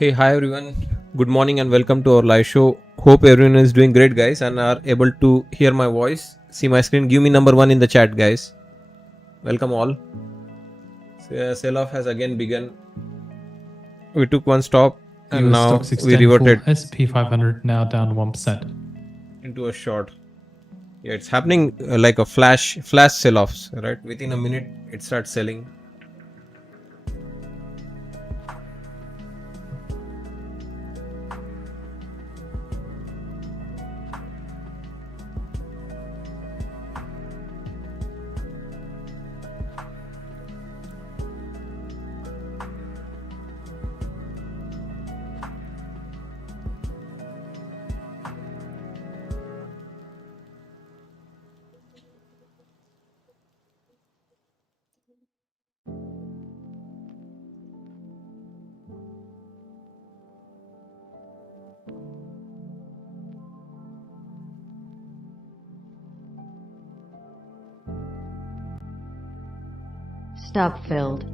Hey, hi everyone. Good morning and welcome to our live show. Hope everyone is doing great, guys, and are able to hear my voice, see my screen. Give me number one in the chat, guys. Welcome all. Sell off has again begun. We took one stop and US now stocks we extend full reverted S&P500 now down 1%. into a short. Yeah, it's happening like a flash sell-offs, right? Within a minute, it starts selling. Stop filled.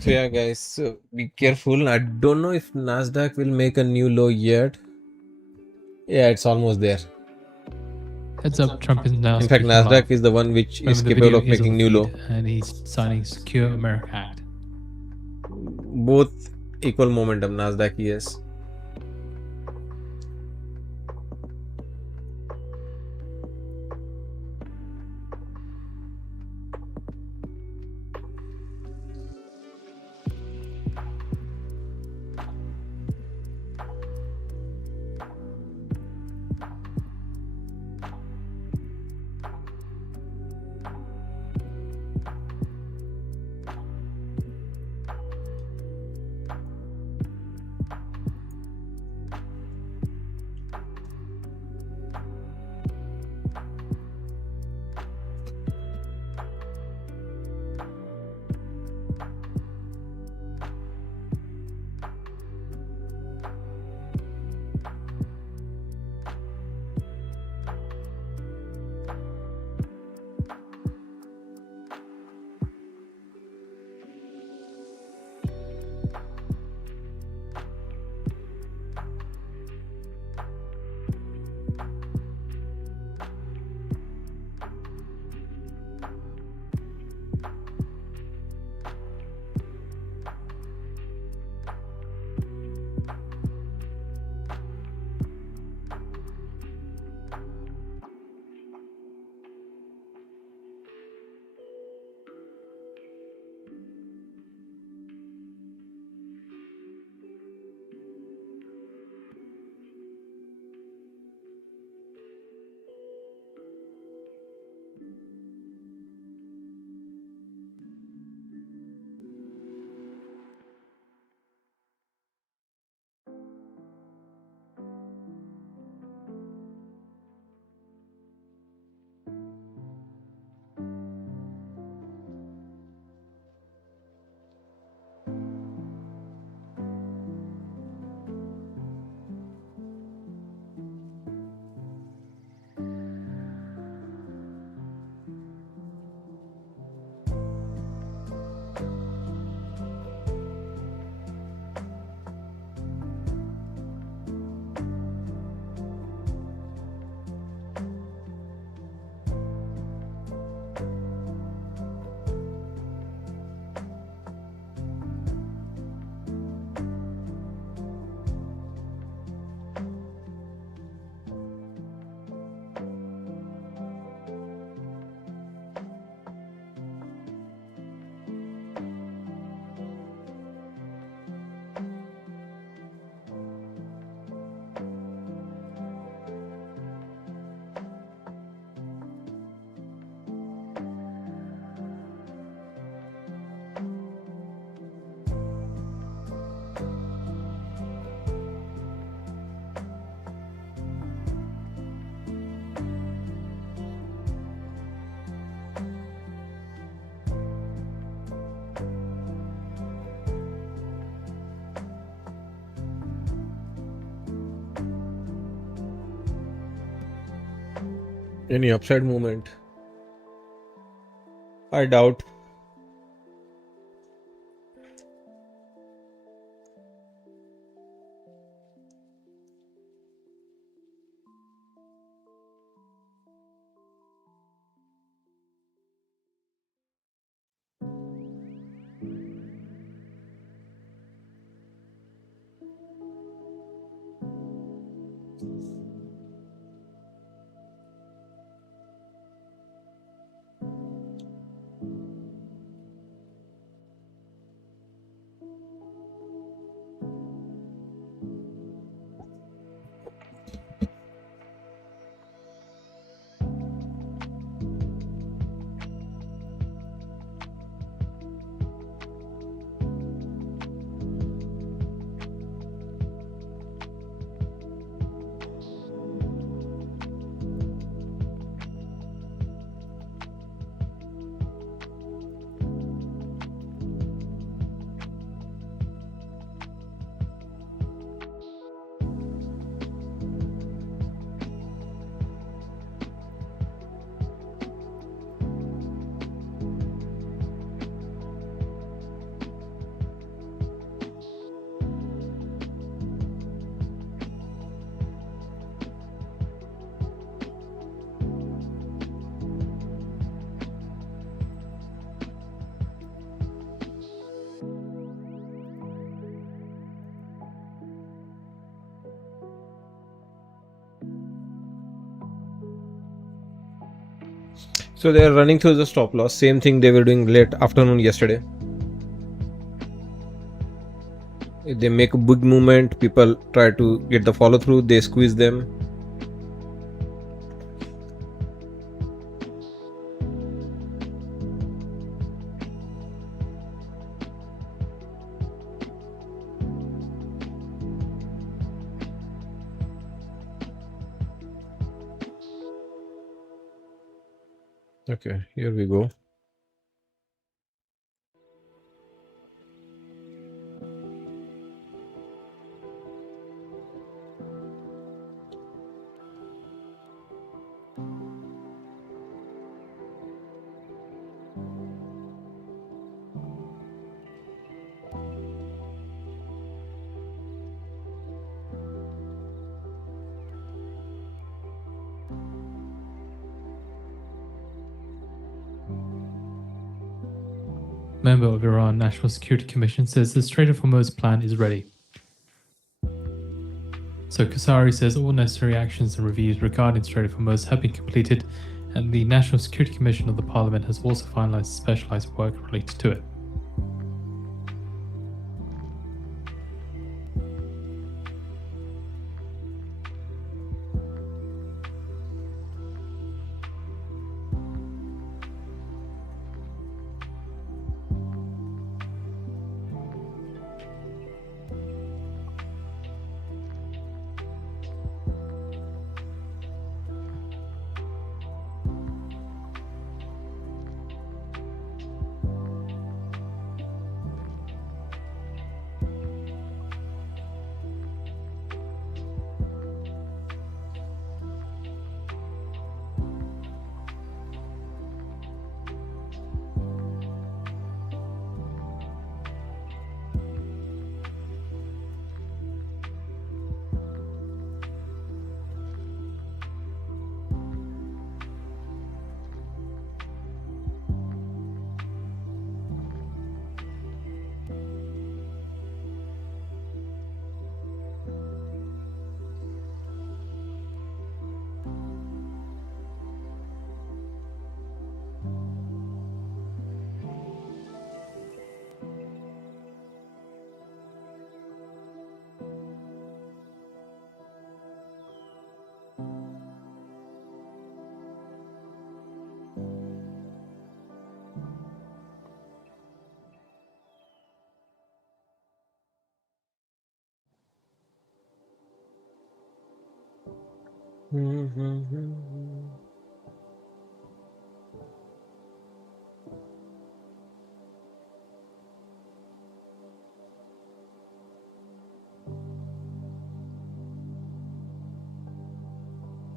So yeah, guys, so be careful. I don't know if Nasdaq will make a new low yet. Yeah, it's almost there. Heads up, Trump is now In fact, speaking Nasdaq live. is the one which is Remember, the capable video of is on making the new feed, low. and he's signing Secure America Act. Both equal momentum. Nasdaq, yes. Any upside movement? I doubt. So they are running through the stop loss. Same thing they were doing late afternoon yesterday. If they make a big movement, people try to get the follow through. They squeeze them. Okay, here we go. Member of Iran National Security Commission says the Strait of Hormuz plan is ready. So Kasari says all necessary actions and reviews regarding Strait of Hormuz have been completed, and the National Security Commission of the Parliament has also finalized specialized work related to it.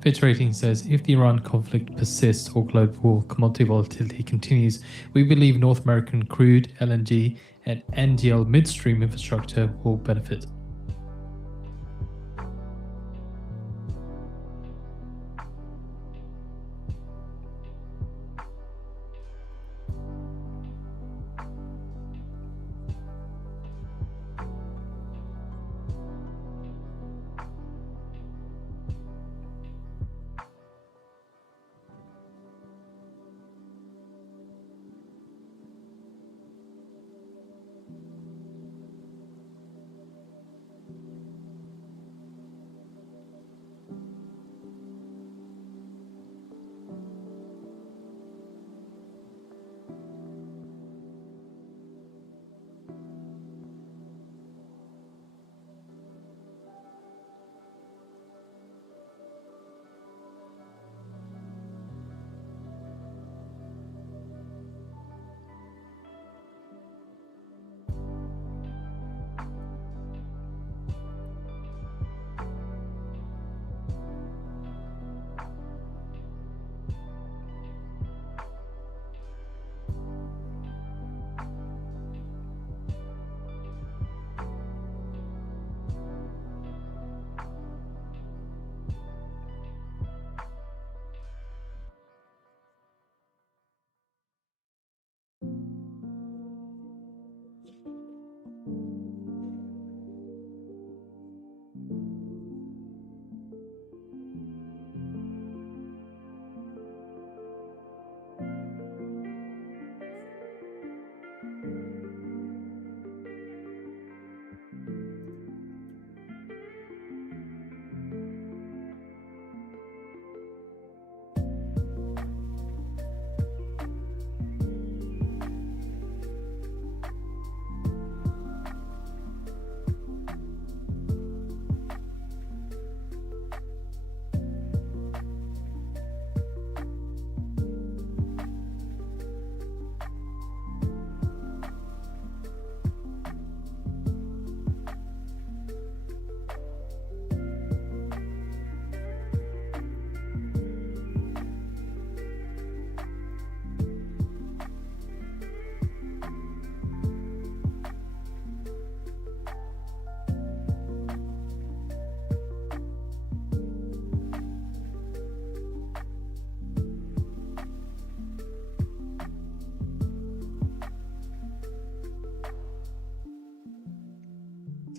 Fitch Ratings says if the Iran conflict persists or global commodity volatility continues, we believe North American crude, LNG, and NGL midstream infrastructure will benefit.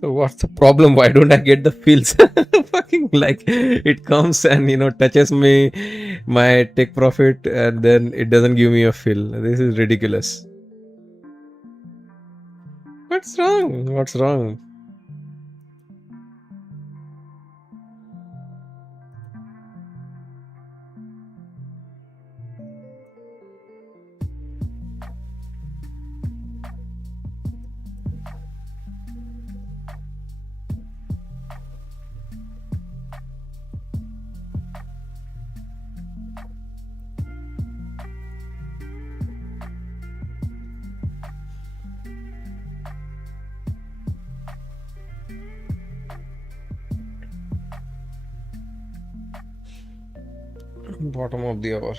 So what's the problem? Why don't I get the feels? Fucking like it comes and touches me, my take profit, and then it doesn't give me a feel. This is ridiculous. What's wrong? What's wrong? Bottom of the hour.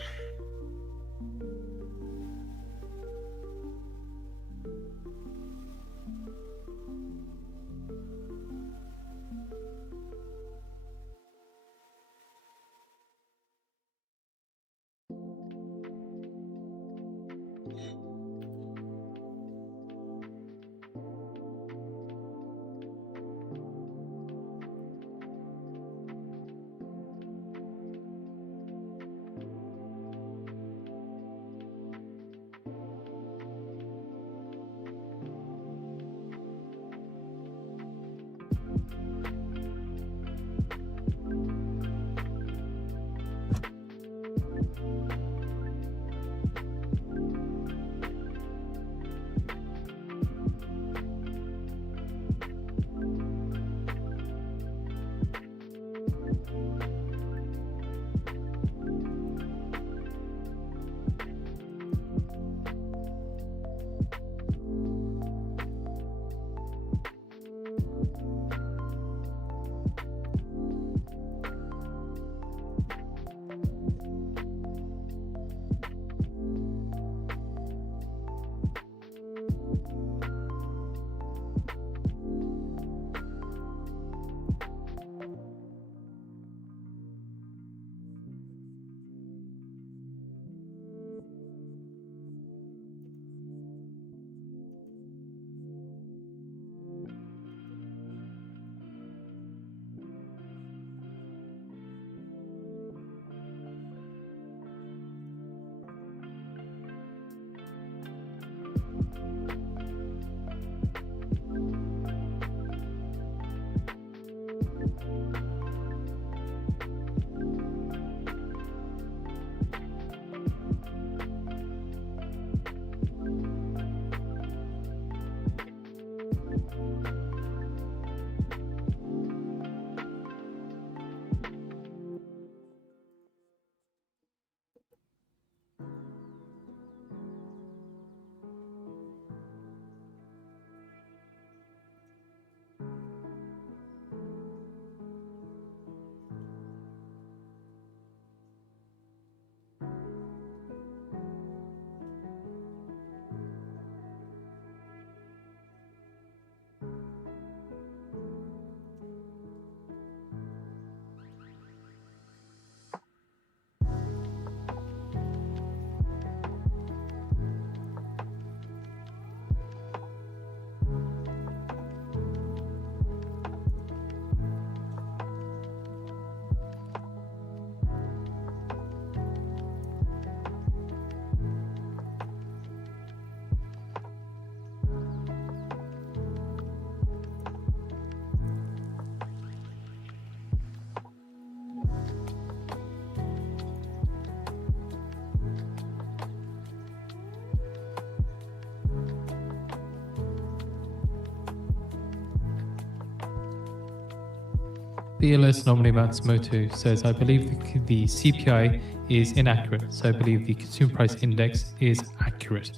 BLS nominee Matsumoto says, I believe the CPI is inaccurate, so I believe the consumer price index is accurate.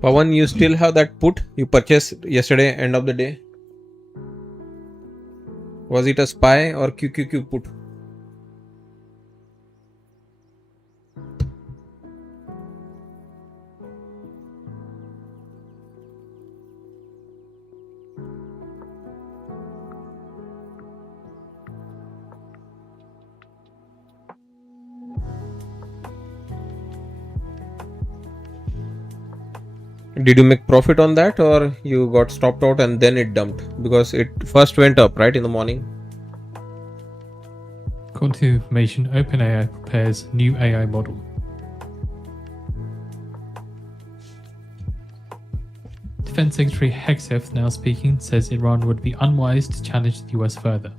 Pawan, you still have that put you purchased yesterday, end of the day? Was it a SPY or QQQ put? Did you make profit on that, or you got stopped out and then it dumped? Because it first went up, right, in the morning? According to information, OpenAI prepares new AI model. Defense Secretary Hegseth, now speaking, says Iran would be unwise to challenge the US further.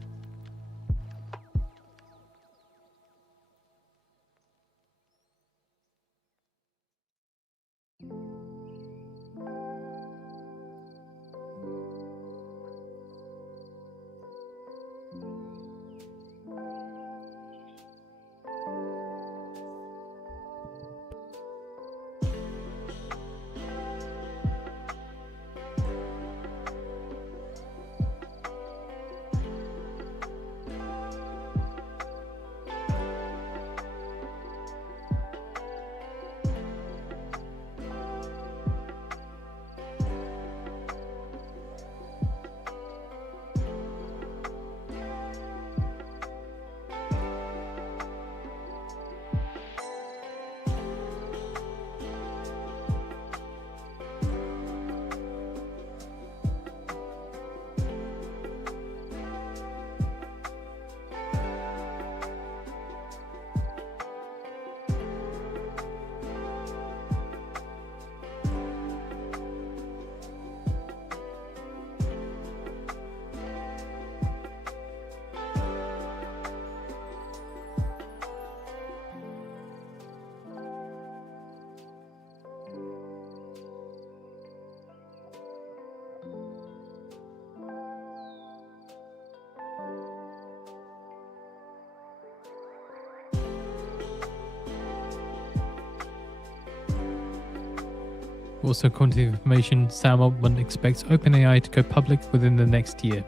Also, according to information, Sam Altman expects OpenAI to go public within the next year.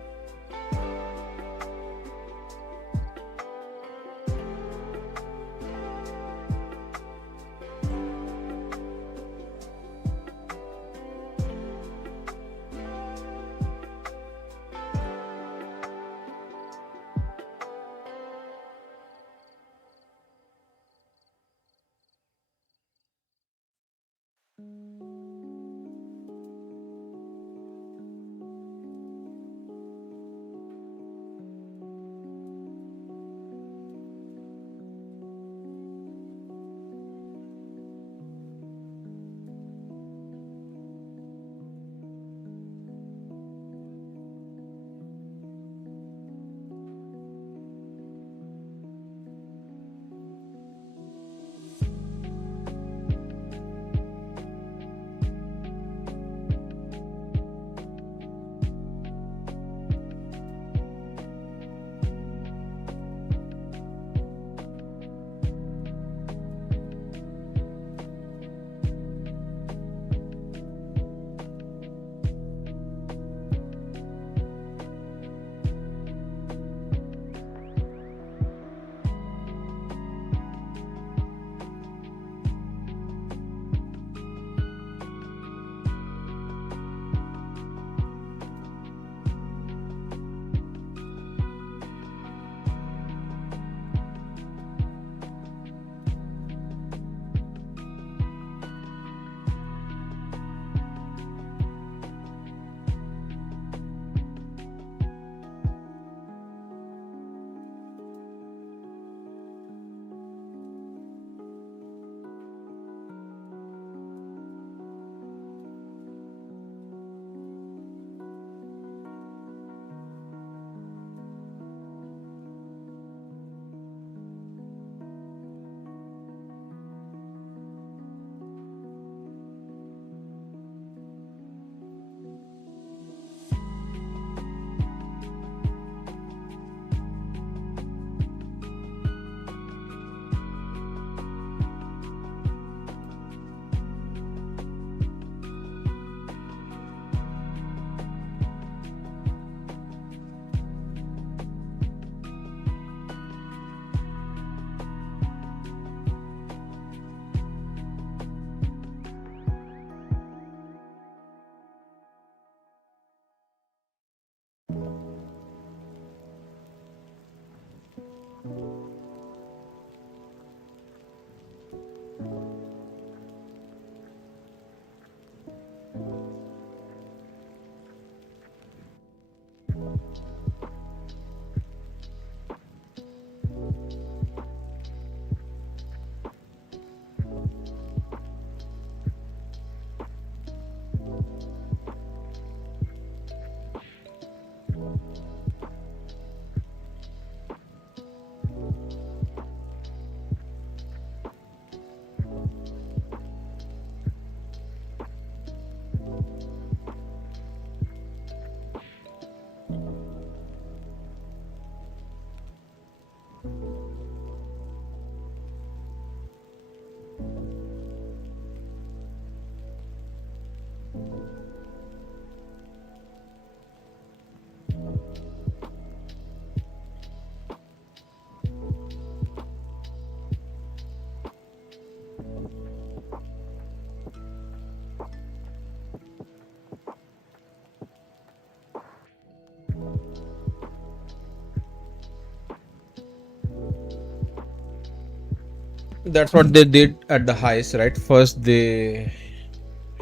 That's what they did at the highs, right? First they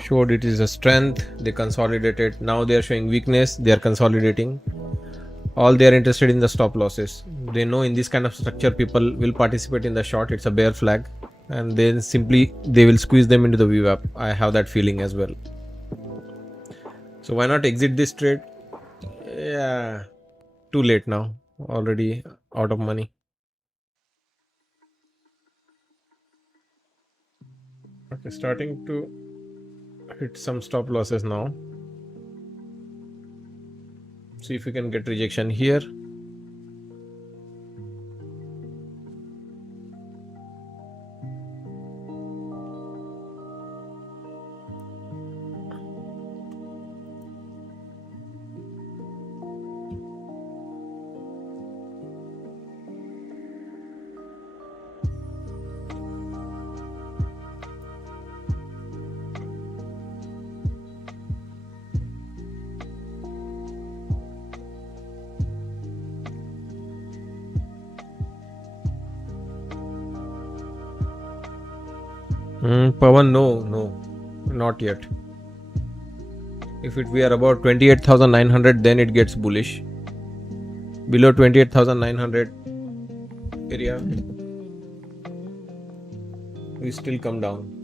showed it is a strength, they consolidated, now they are showing weakness, they are consolidating. All they are interested in the stop losses. They know in this kind of structure people will participate in the short, it's a bear flag, and then simply they will squeeze them into the VWAP. I have that feeling as well. So why not exit this trade? Yeah, too late now, already out of money. Okay, starting to hit some stop losses now. See if we can get rejection here. Pawan, no, not yet. If we are about 28,900, then it gets bullish. Below 28,900 area, we still come down.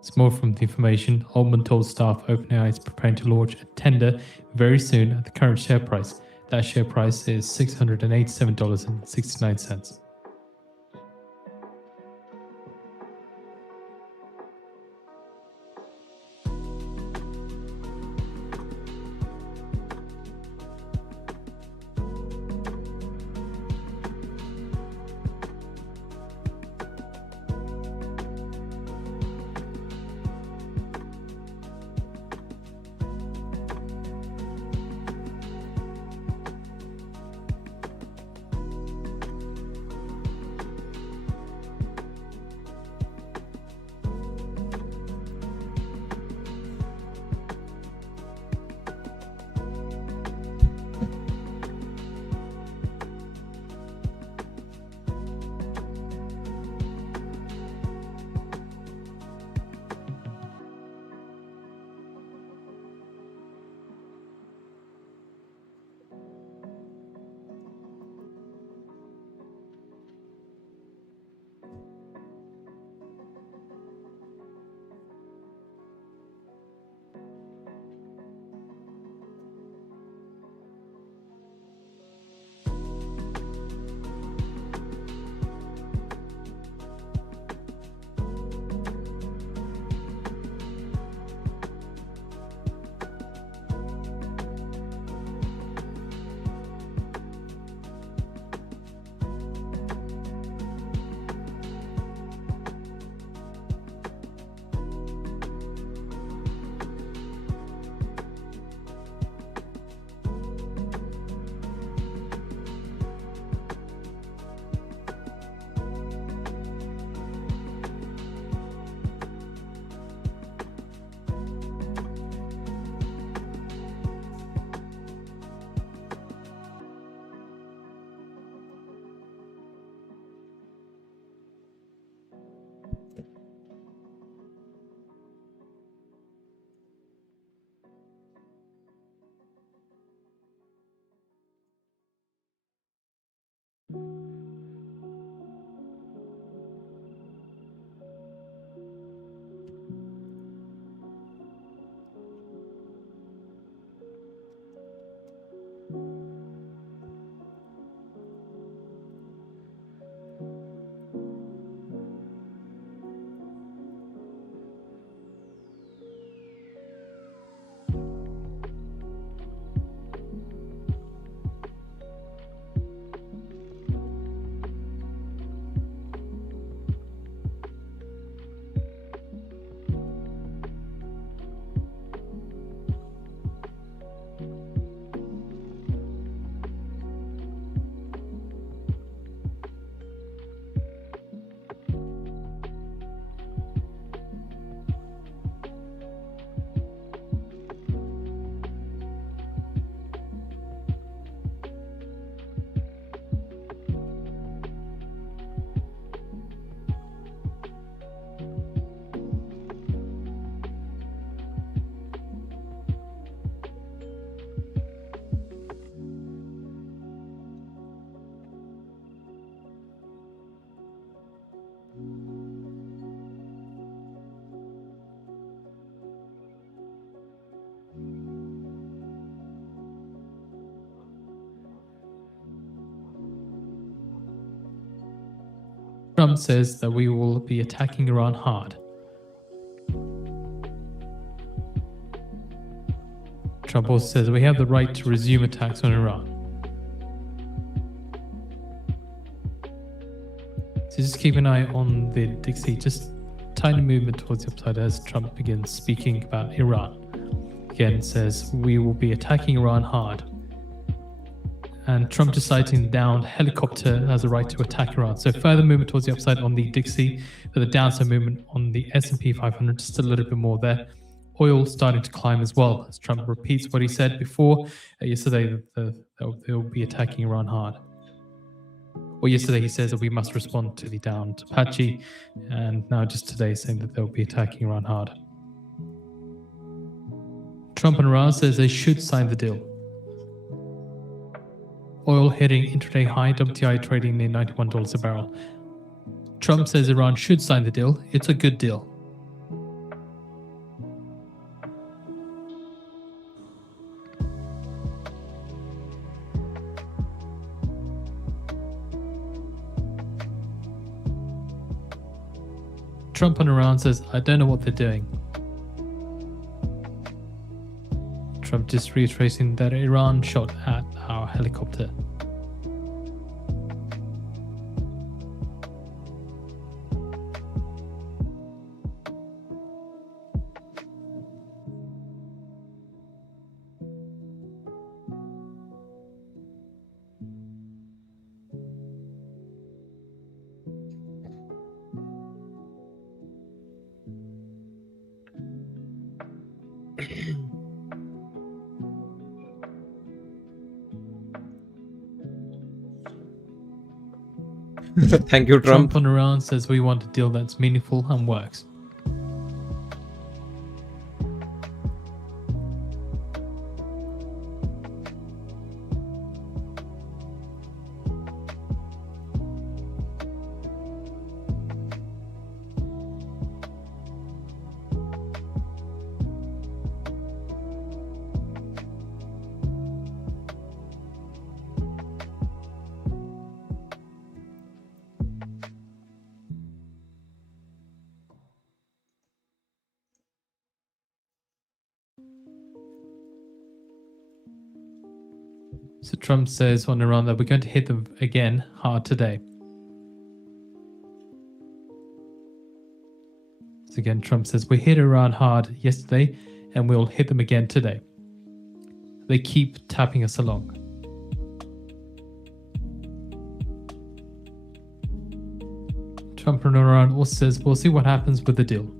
It's more from the information. Altman told staff OpenAI is preparing to launch a tender very soon at the current share price. That share price is $687.69. Trump says that we will be attacking Iran hard. Trump also says we have the right to resume attacks on Iran. So just keep an eye on the Dixie, just tiny movement towards the upside as Trump begins speaking about Iran. Again, says we will be attacking Iran hard. And Trump deciding the downed helicopter has a right to attack Iran. So further movement towards the upside on the Dixie, but the downside movement on the S&P 500, just a little bit more there. Oil starting to climb as well, as Trump repeats what he said before yesterday, that they'll be attacking Iran hard. Well, yesterday he says that we must respond to the downed Apache, and now just today saying that they'll be attacking Iran hard. Trump and Iran says they should sign the deal. Oil hitting intraday high, WTI trading near $91 a barrel. Trump says Iran should sign the deal. It's a good deal. Trump on Iran says, I don't know what they're doing. Trump just reiterating that Iran shot at our helicopter. Thank you, Trump. Trump on Iran says we want a deal that's meaningful and works. So Trump says on Iran that we're going to hit them again hard today. So again, Trump says we hit Iran hard yesterday and we'll hit them again today. They keep tapping us along. Trump on Iran also says we'll see what happens with the deal.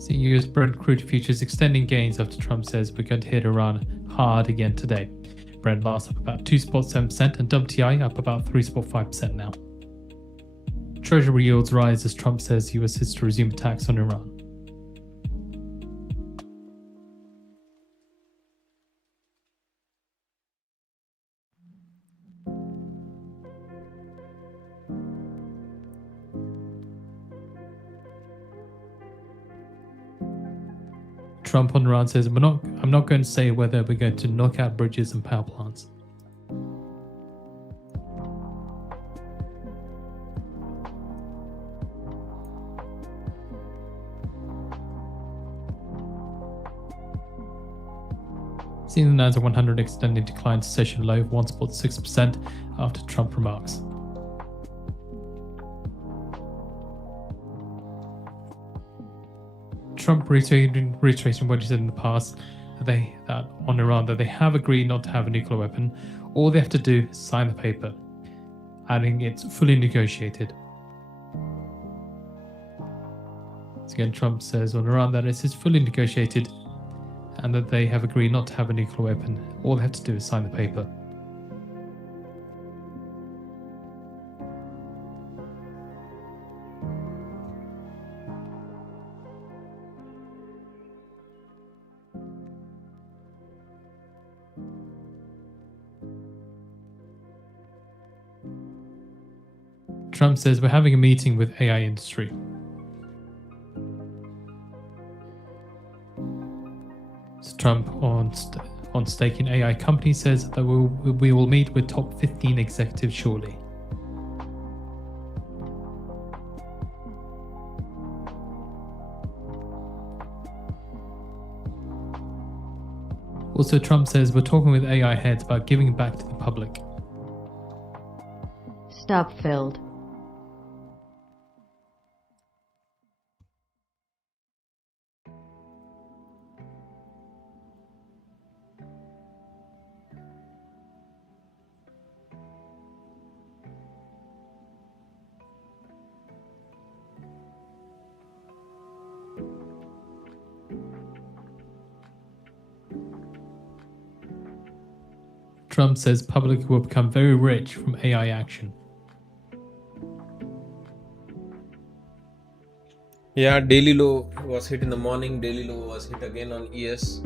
Seeing US Brent crude futures extending gains after Trump says we're going to hit Iran hard again today. Brent last up about 2.7% and WTI up about 3.5% now. Treasury yields rise as Trump says US is to resume attacks on Iran. Trump on Iran says, I'm not going to say whether we're going to knock out bridges and power plants. seen the Nasdaq 100 extending decline to session low of 1.6% after Trump remarks. Trump reiterating what he said in the past that on Iran, that they have agreed not to have a nuclear weapon. All they have to do is sign the paper, adding it's fully negotiated. So again, Trump says on Iran that it's fully negotiated and that they have agreed not to have a nuclear weapon. All they have to do is sign the paper. Trump says we're having a meeting with AI industry. So Trump on stake in AI company says that we will meet with top 15 executives shortly. Also, Trump says we're talking with AI heads about giving back to the public. Stop filled. Trump says public will become very rich from AI action. Yeah, daily low was hit in the morning, daily low was hit again on ES.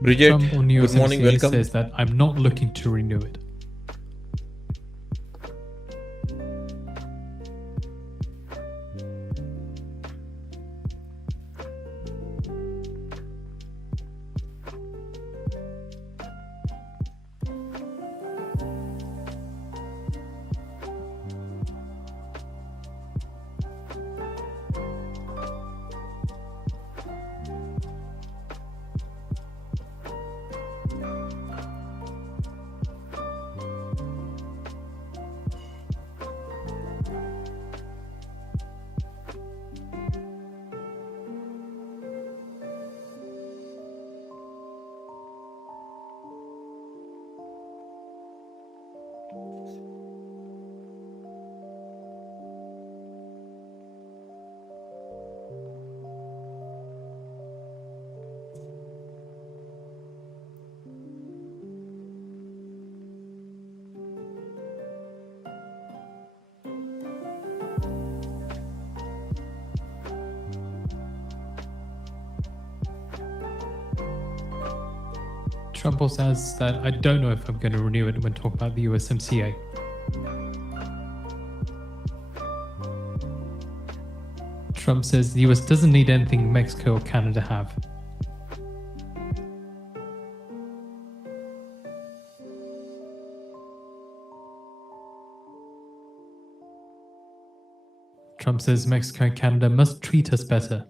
Bridget, Trump on good morning, USMCA welcome. says that I'm not looking to renew it. Trump also says that I don't know if I'm going to renew it when talking about the USMCA. Trump says the US doesn't need anything Mexico or Canada have. Trump says Mexico and Canada must treat us better.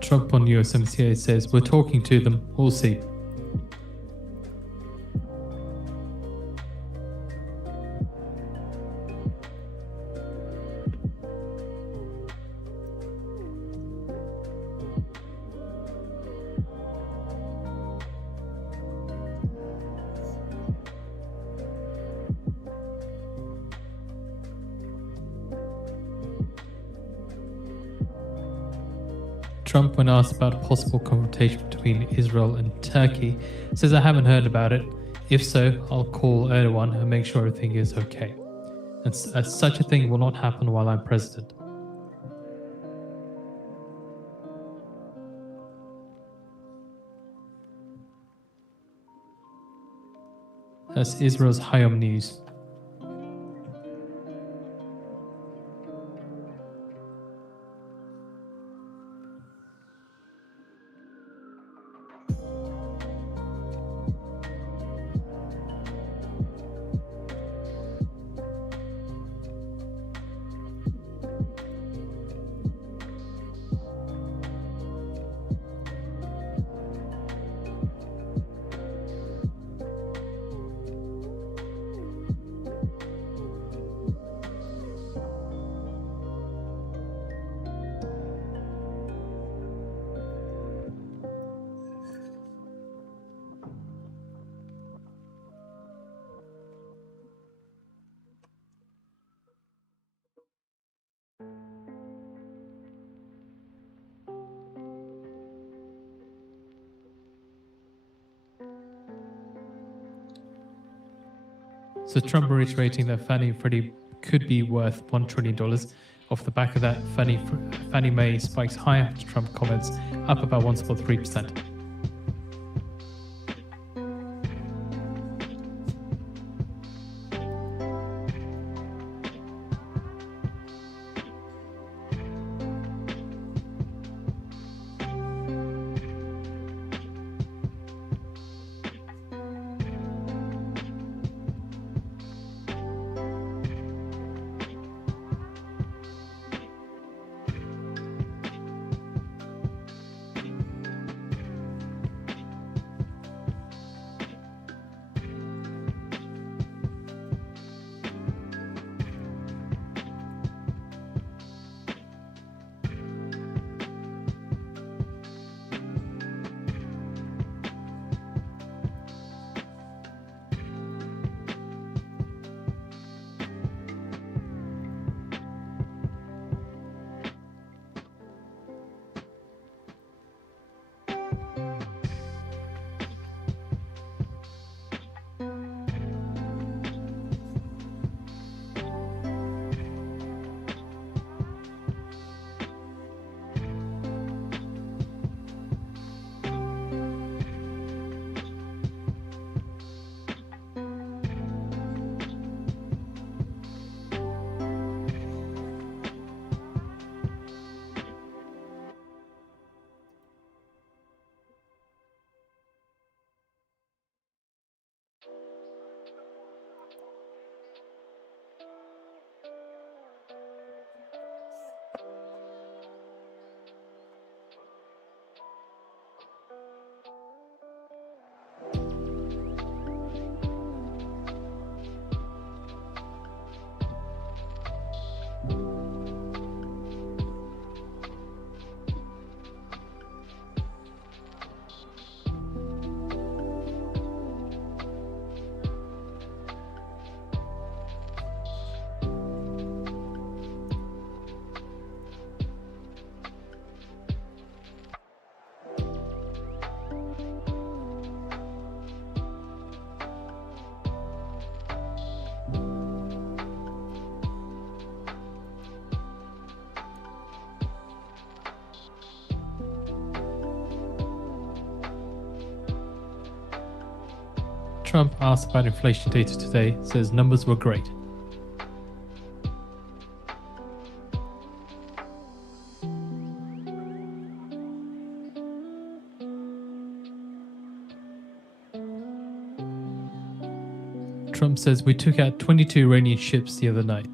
Trump on USMCA says, we're talking to them, we'll see. Trump, when asked about a possible confrontation between Israel and Turkey, says, I haven't heard about it. If so, I'll call Erdogan and make sure everything is okay. And such a thing will not happen while I'm president. That's Israel's Hayom News. So Trump reiterating that Fannie and Freddie could be worth $1 trillion. Off the back of that, Fannie Mae spikes higher after Trump comments, up about 1.3%. Trump asked about inflation data today, says numbers were great. Trump says we took out 22 Iranian ships the other night.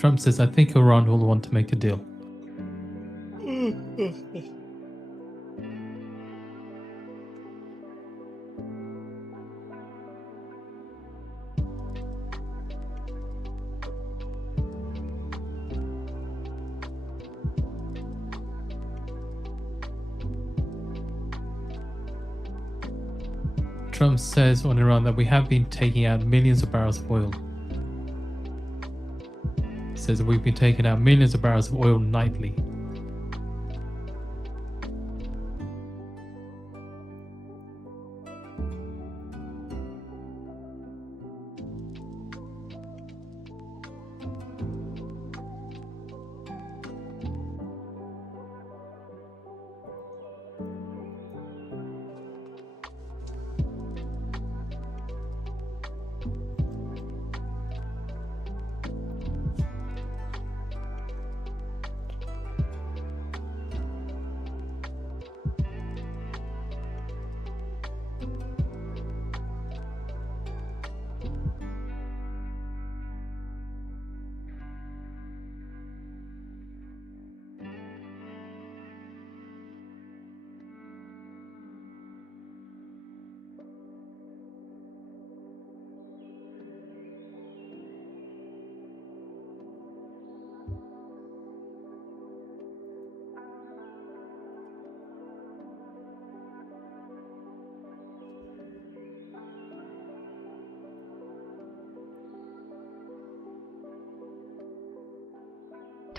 Trump says, I think Iran will want to make a deal. Trump says on Iran that we have been taking out millions of barrels of oil. He says that we've been taking out millions of barrels of oil nightly.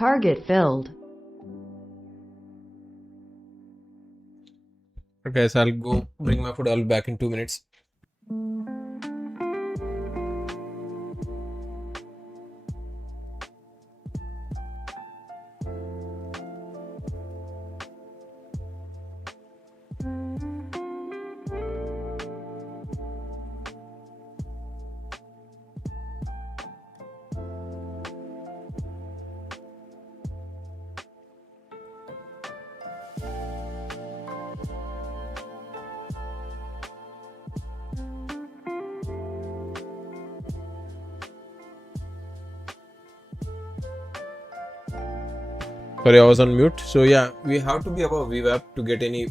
Target filled. Okay, so I'll go bring my food. I'll be back in 2 minutes. Sorry, I was on mute. So yeah, we have to be above VWAP to get any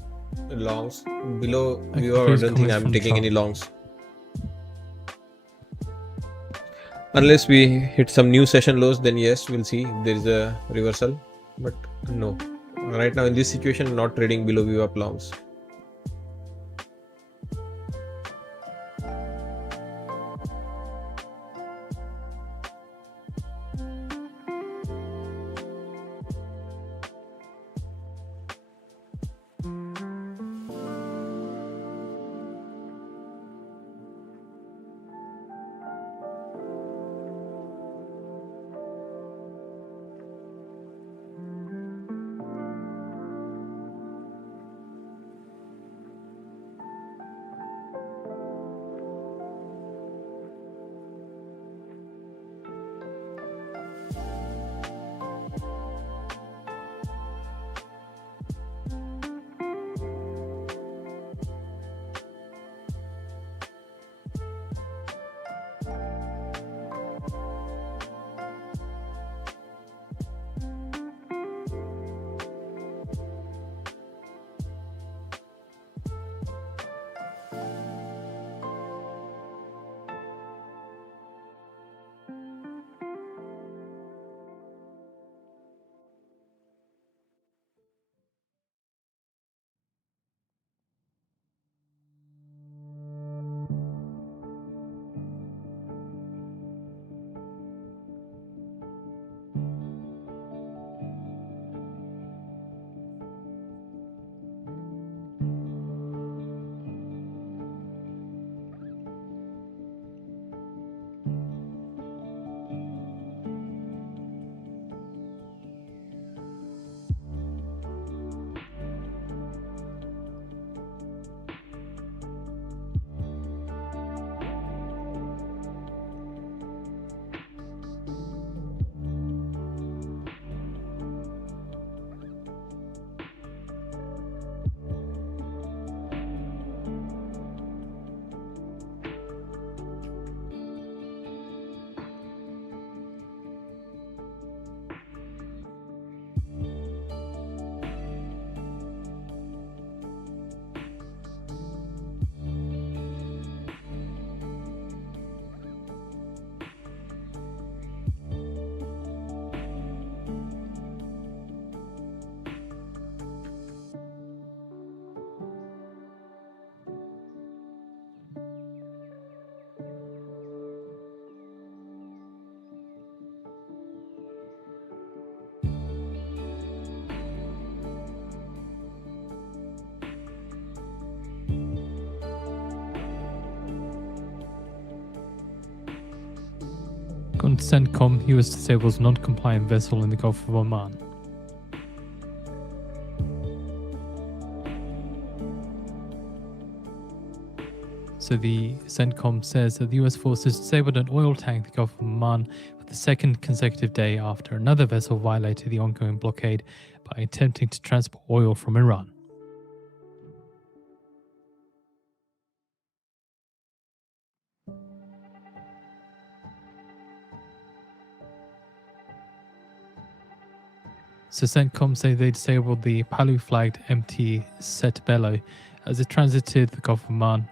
longs. Below VWAP, I don't think I'm taking any longs. Unless we hit some new session lows, then yes, we'll see if there is a reversal. But no, right now in this situation, not trading below VWAP longs. On CENTCOM, US disables non-compliant vessel in the Gulf of Oman. So the CENTCOM says that the US forces disabled an oil tank in the Gulf of Oman for the second consecutive day after another vessel violated the ongoing blockade by attempting to transport oil from Iran. So CENTCOM say they disabled the Palu-flagged MT Setbello as it transited the Gulf of Oman.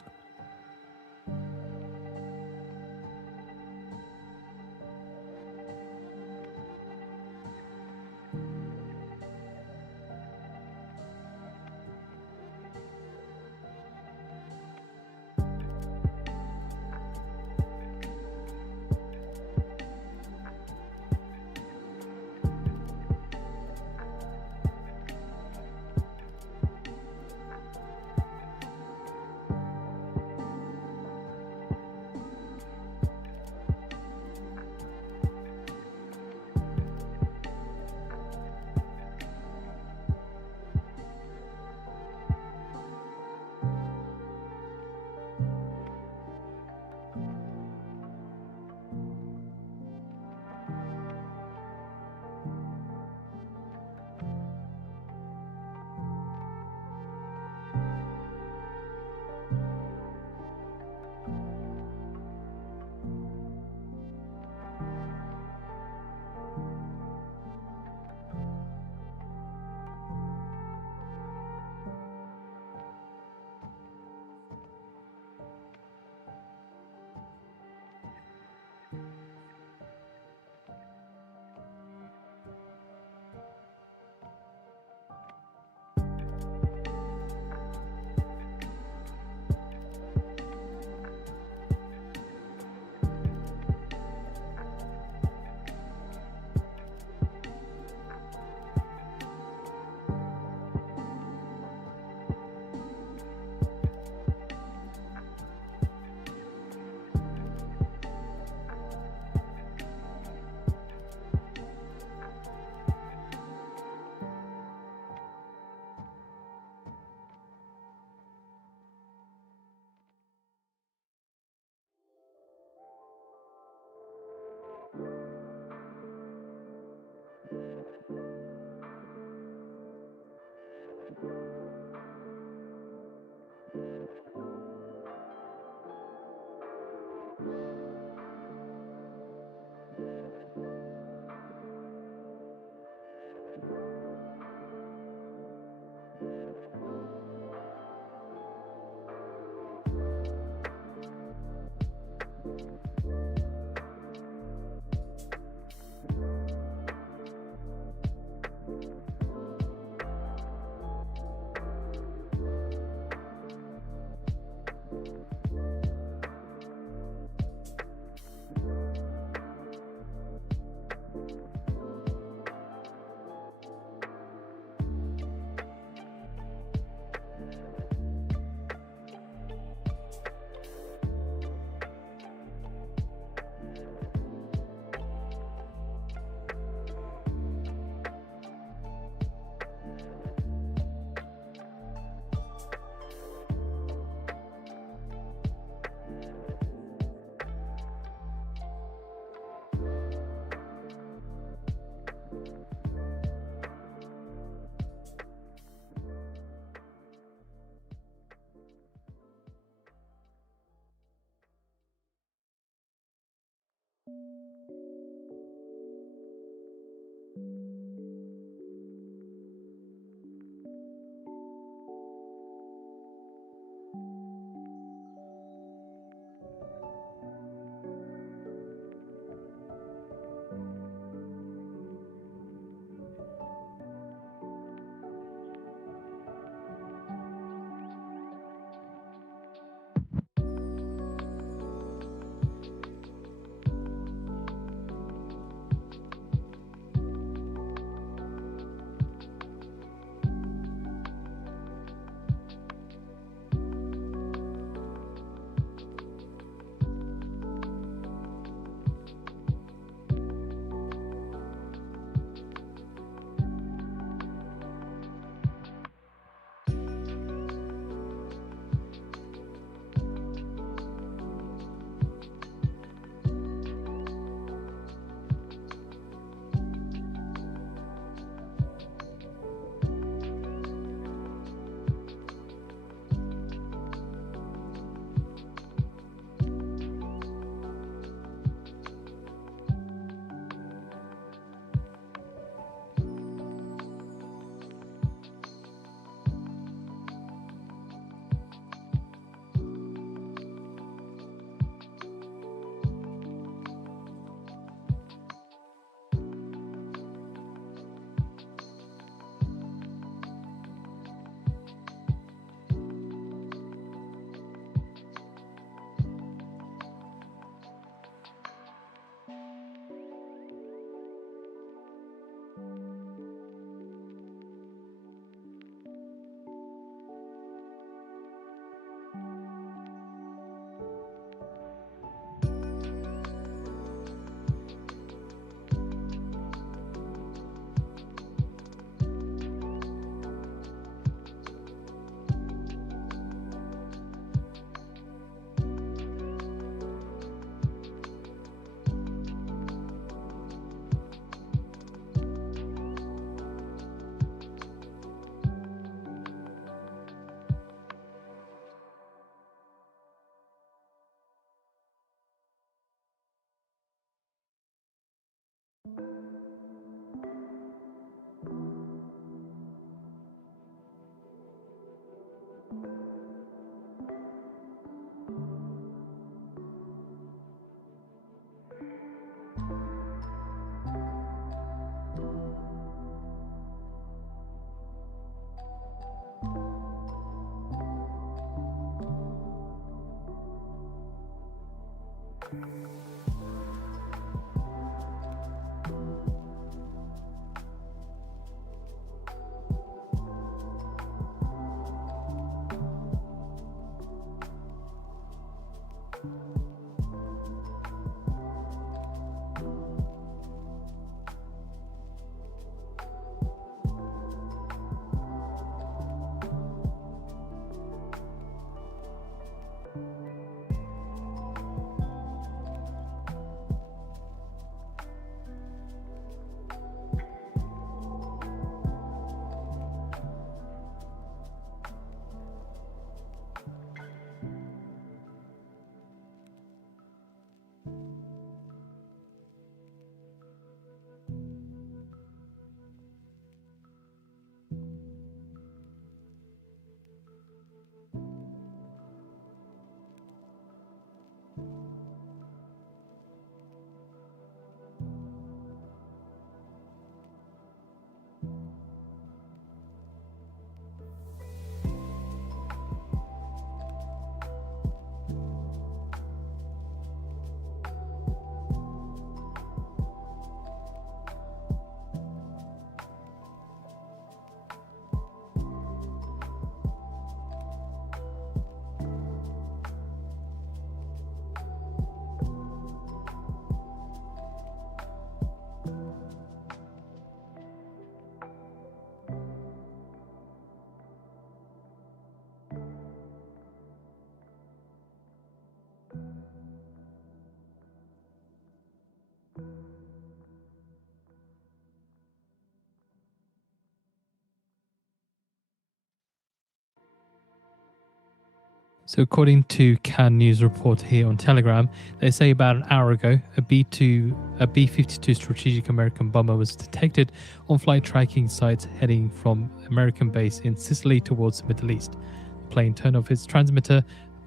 So according to Can News Report here on Telegram, they say about an hour ago, a B-52 strategic American bomber was detected on flight tracking sites heading from American base in Sicily towards the Middle East. The plane turned off its transmitter.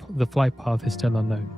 The flight path is still unknown.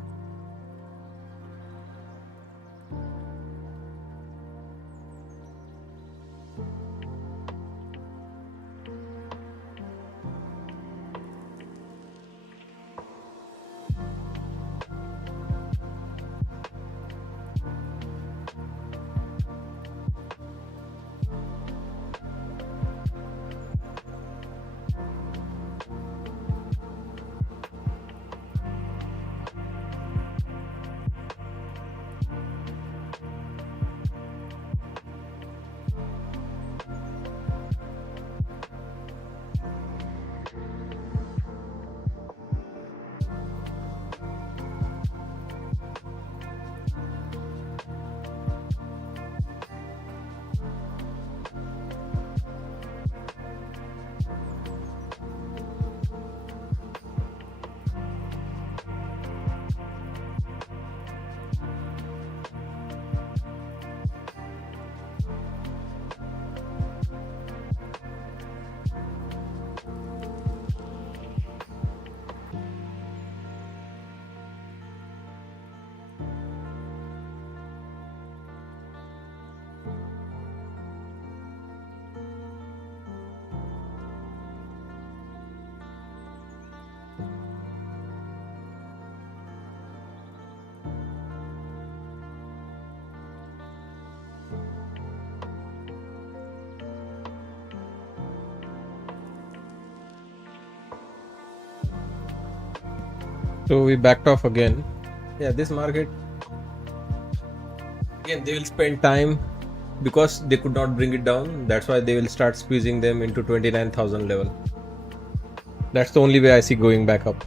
So we backed off again. Yeah, this market again, they will spend time because they could not bring it down. That's why they will start squeezing them into 29,000 level. That's the only way I see going back up.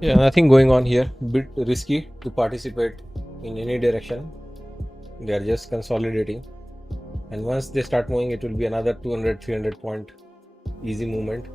Yeah, nothing going on here. Bit risky to participate in any direction. They are just consolidating, and once they start moving, it will be another 200 300 point easy movement.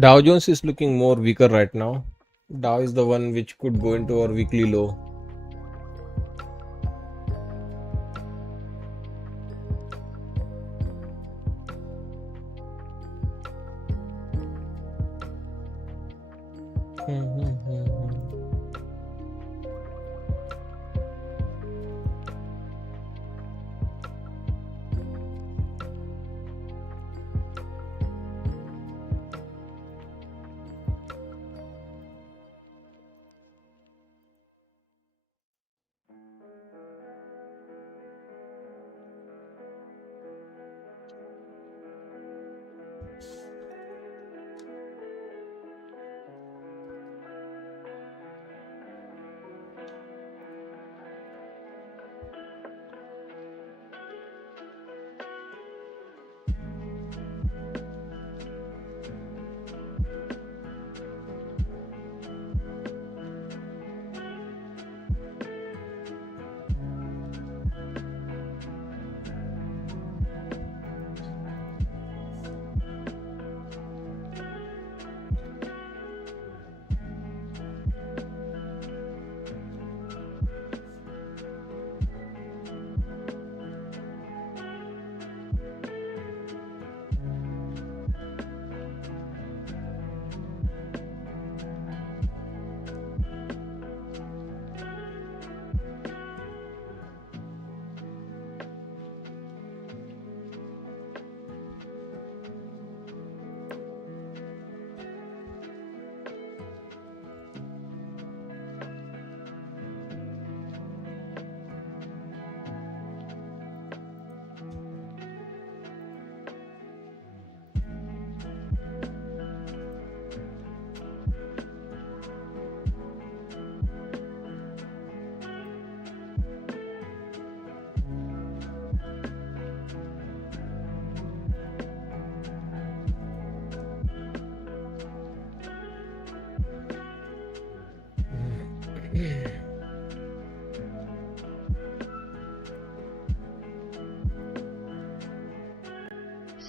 Dow Jones is looking more weaker right now. Dow is the one which could go into our weekly low.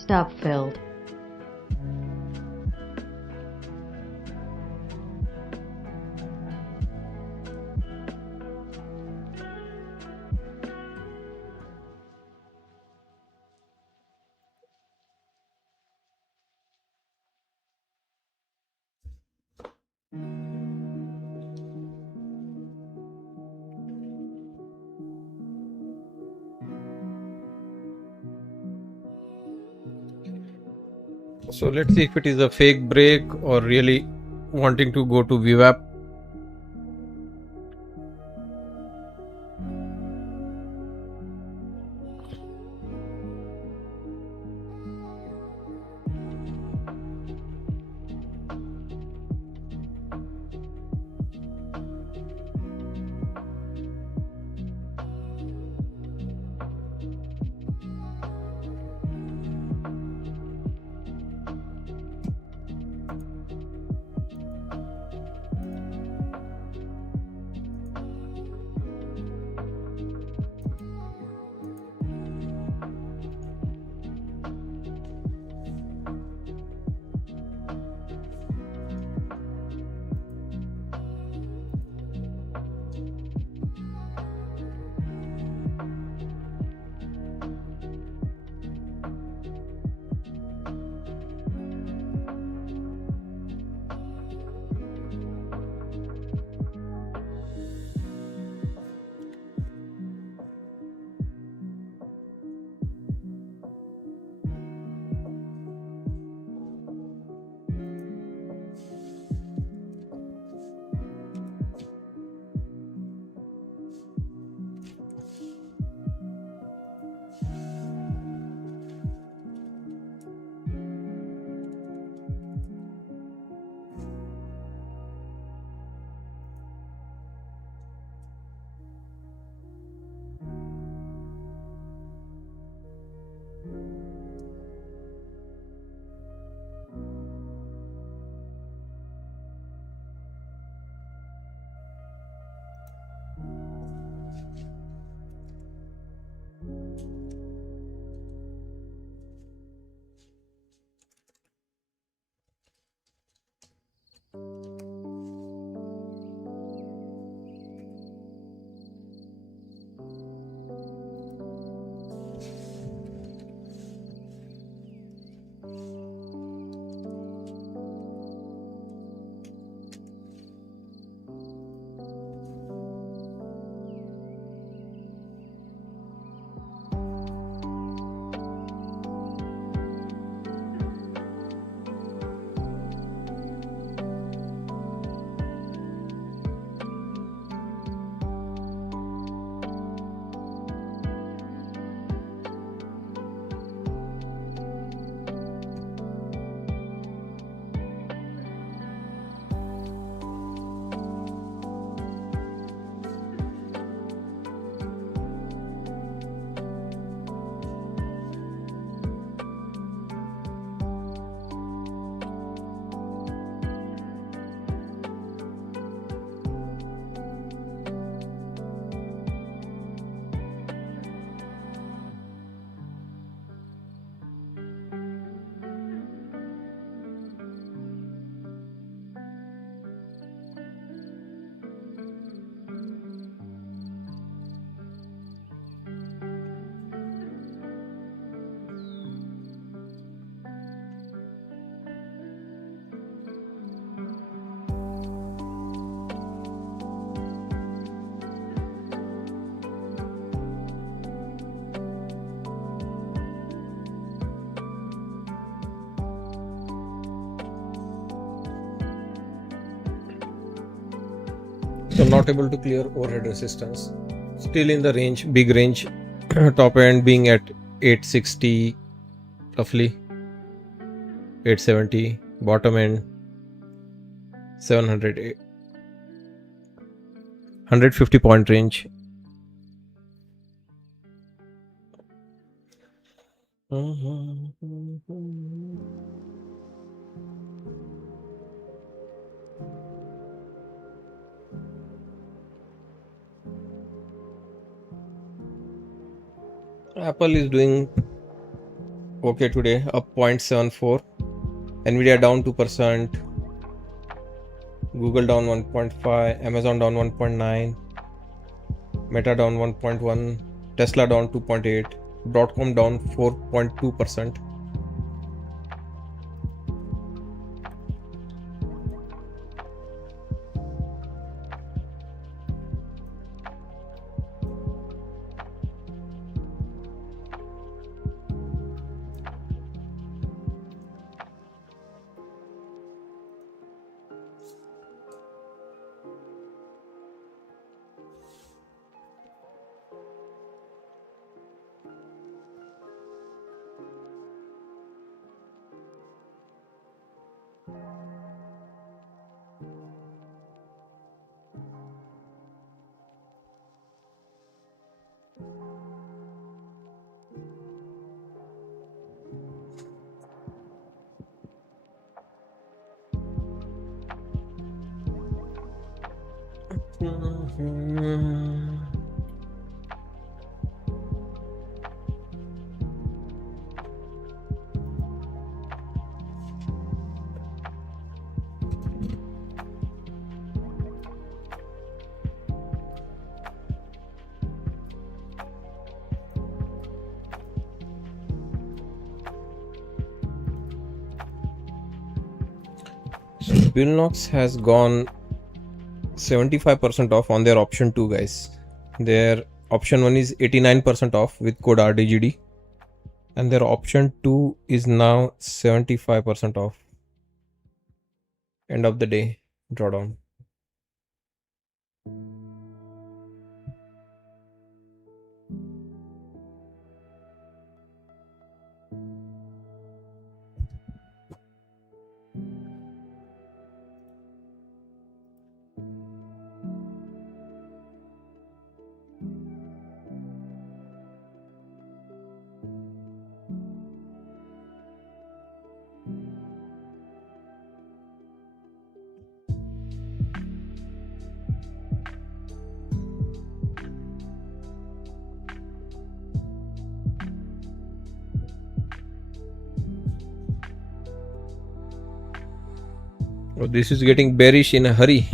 Stop filled. So let's see if it is a fake break or really wanting to go to VWAP. So not able to clear overhead resistance. Still in the range, big range. Top end being at 860, roughly 870. Bottom end 700, 150 point range. Apple is doing Okay, today up 0.74. Nvidia down 2%. Google down 1.5. Amazon down 1.9. Meta down 1.1. Tesla down 2.8. Broadcom down 4.2%. Bill Knox has gone 75% off on their option 2, guys. Their option 1 is 89% off with code RDGD, and their option 2 is now 75% off. End of the day drawdown. Oh, this is getting bearish in a hurry.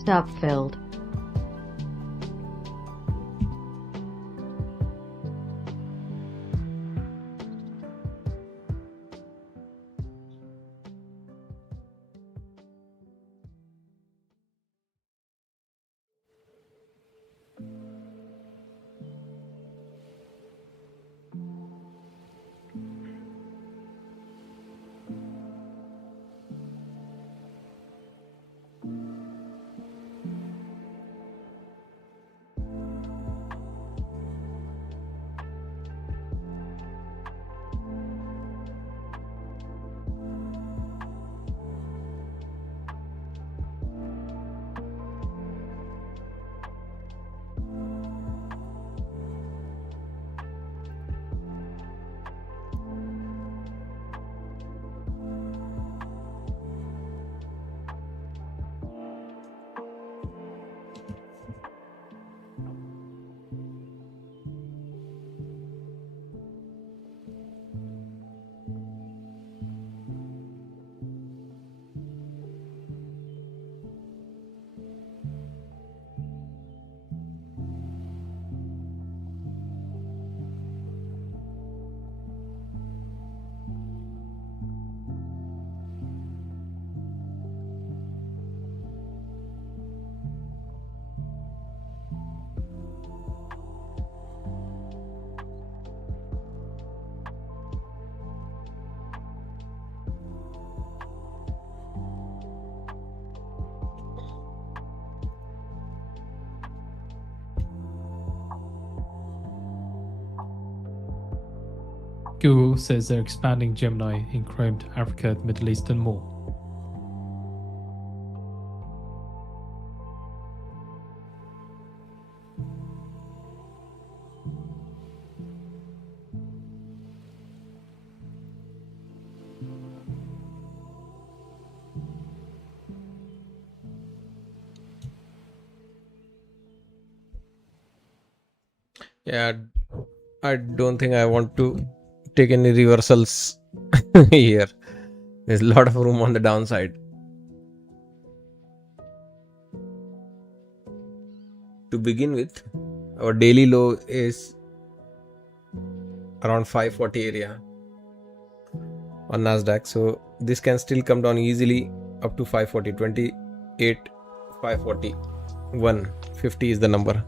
Stop filled. Google says they're expanding Gemini in Chrome to Africa, the Middle East, and more. Yeah, I don't think I want to take any reversals here. There's a lot of room on the downside. To begin with, our daily low is around 540 area on Nasdaq, so this can still come down easily up to 540, 28, 540, 150 is the number.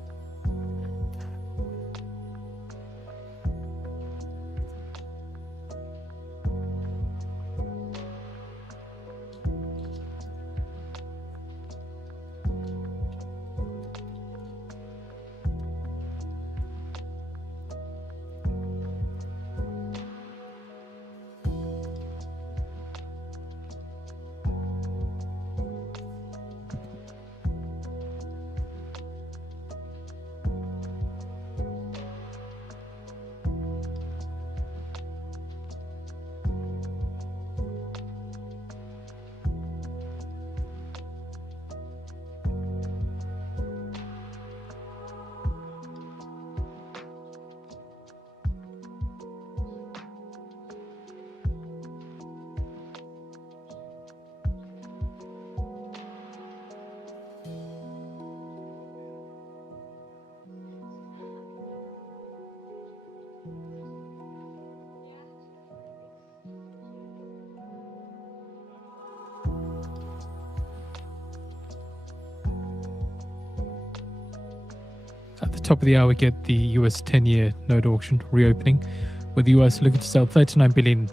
At the top of the hour, we get the US 10-year note auction reopening, with the US looking to sell $39 billion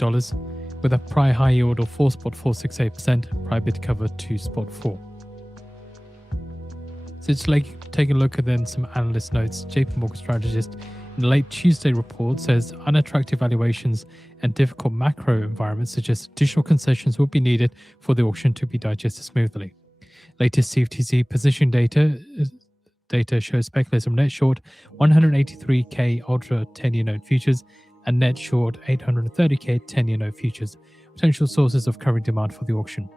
with a prior high yield of 4.468%, prior bid cover 2.4. So it's like taking a look at then some analyst notes. JP Morgan strategist in the late Tuesday report says unattractive valuations and difficult macro environment suggest additional concessions will be needed for the auction to be digested smoothly. Latest CFTC position data shows speculators net short 183k ultra 10-year note futures and net short 830k 10-year note futures, potential sources of current demand for the auction.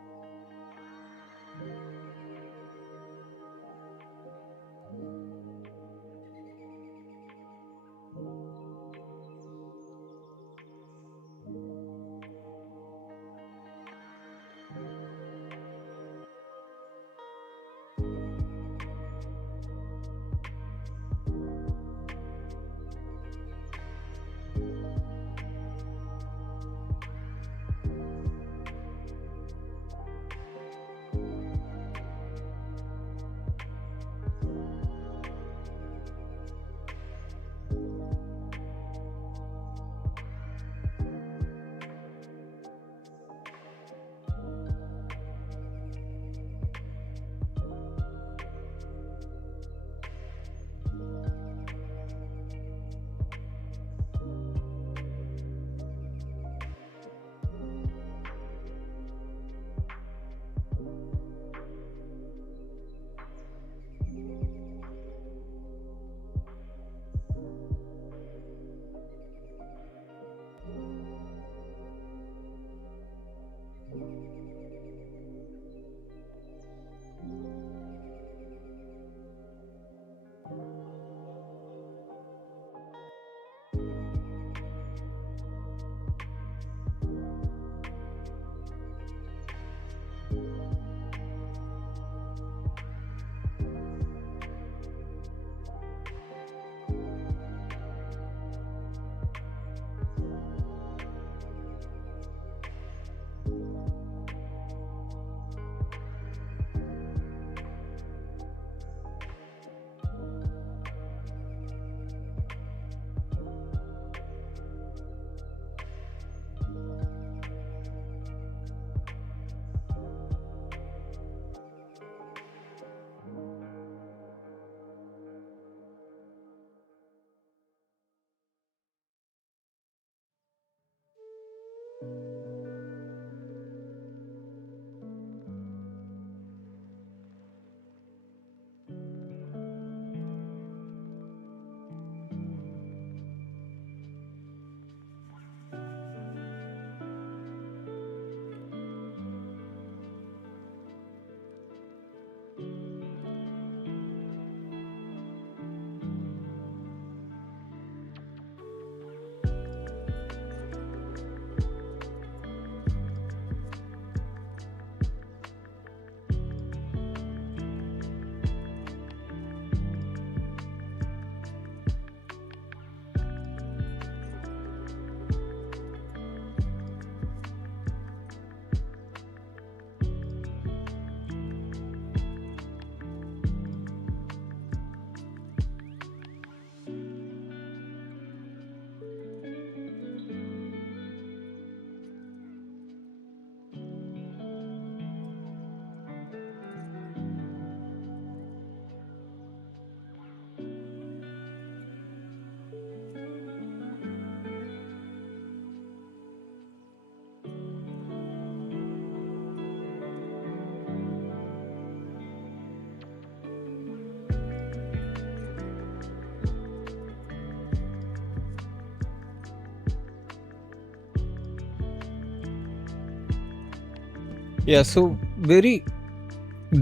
Yeah, so very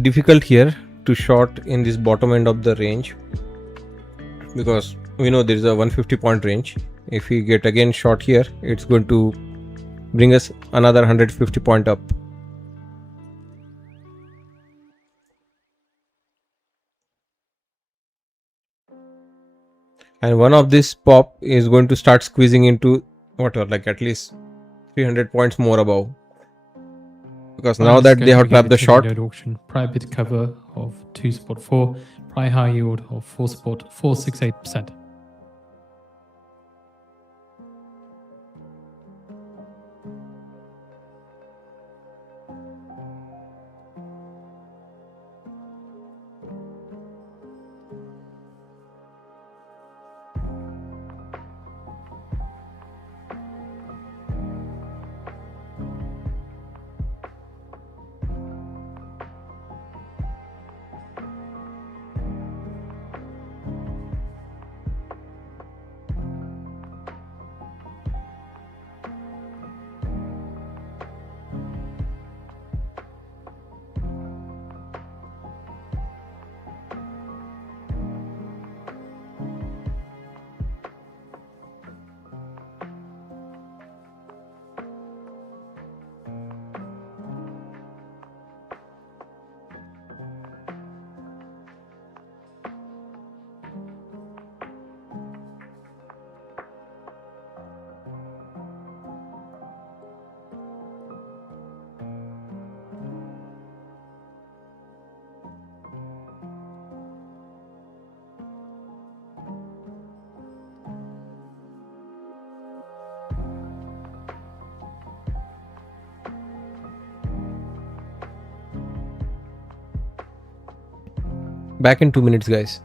difficult here to short in this bottom end of the range, because we know there is a 150 point range. If we get again short here, it's going to bring us another 150 point up. And one of this pop is going to start squeezing into whatever, like at least 300 points more above, because Ryan now is that they going to have begin tapped the the 10-year short. note auction. Prior bid cover of 2.4, prior high yield of 4.468%. Back in 2 minutes, guys.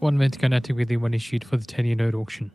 One minute connecting with the one issued for the 10-year note auction.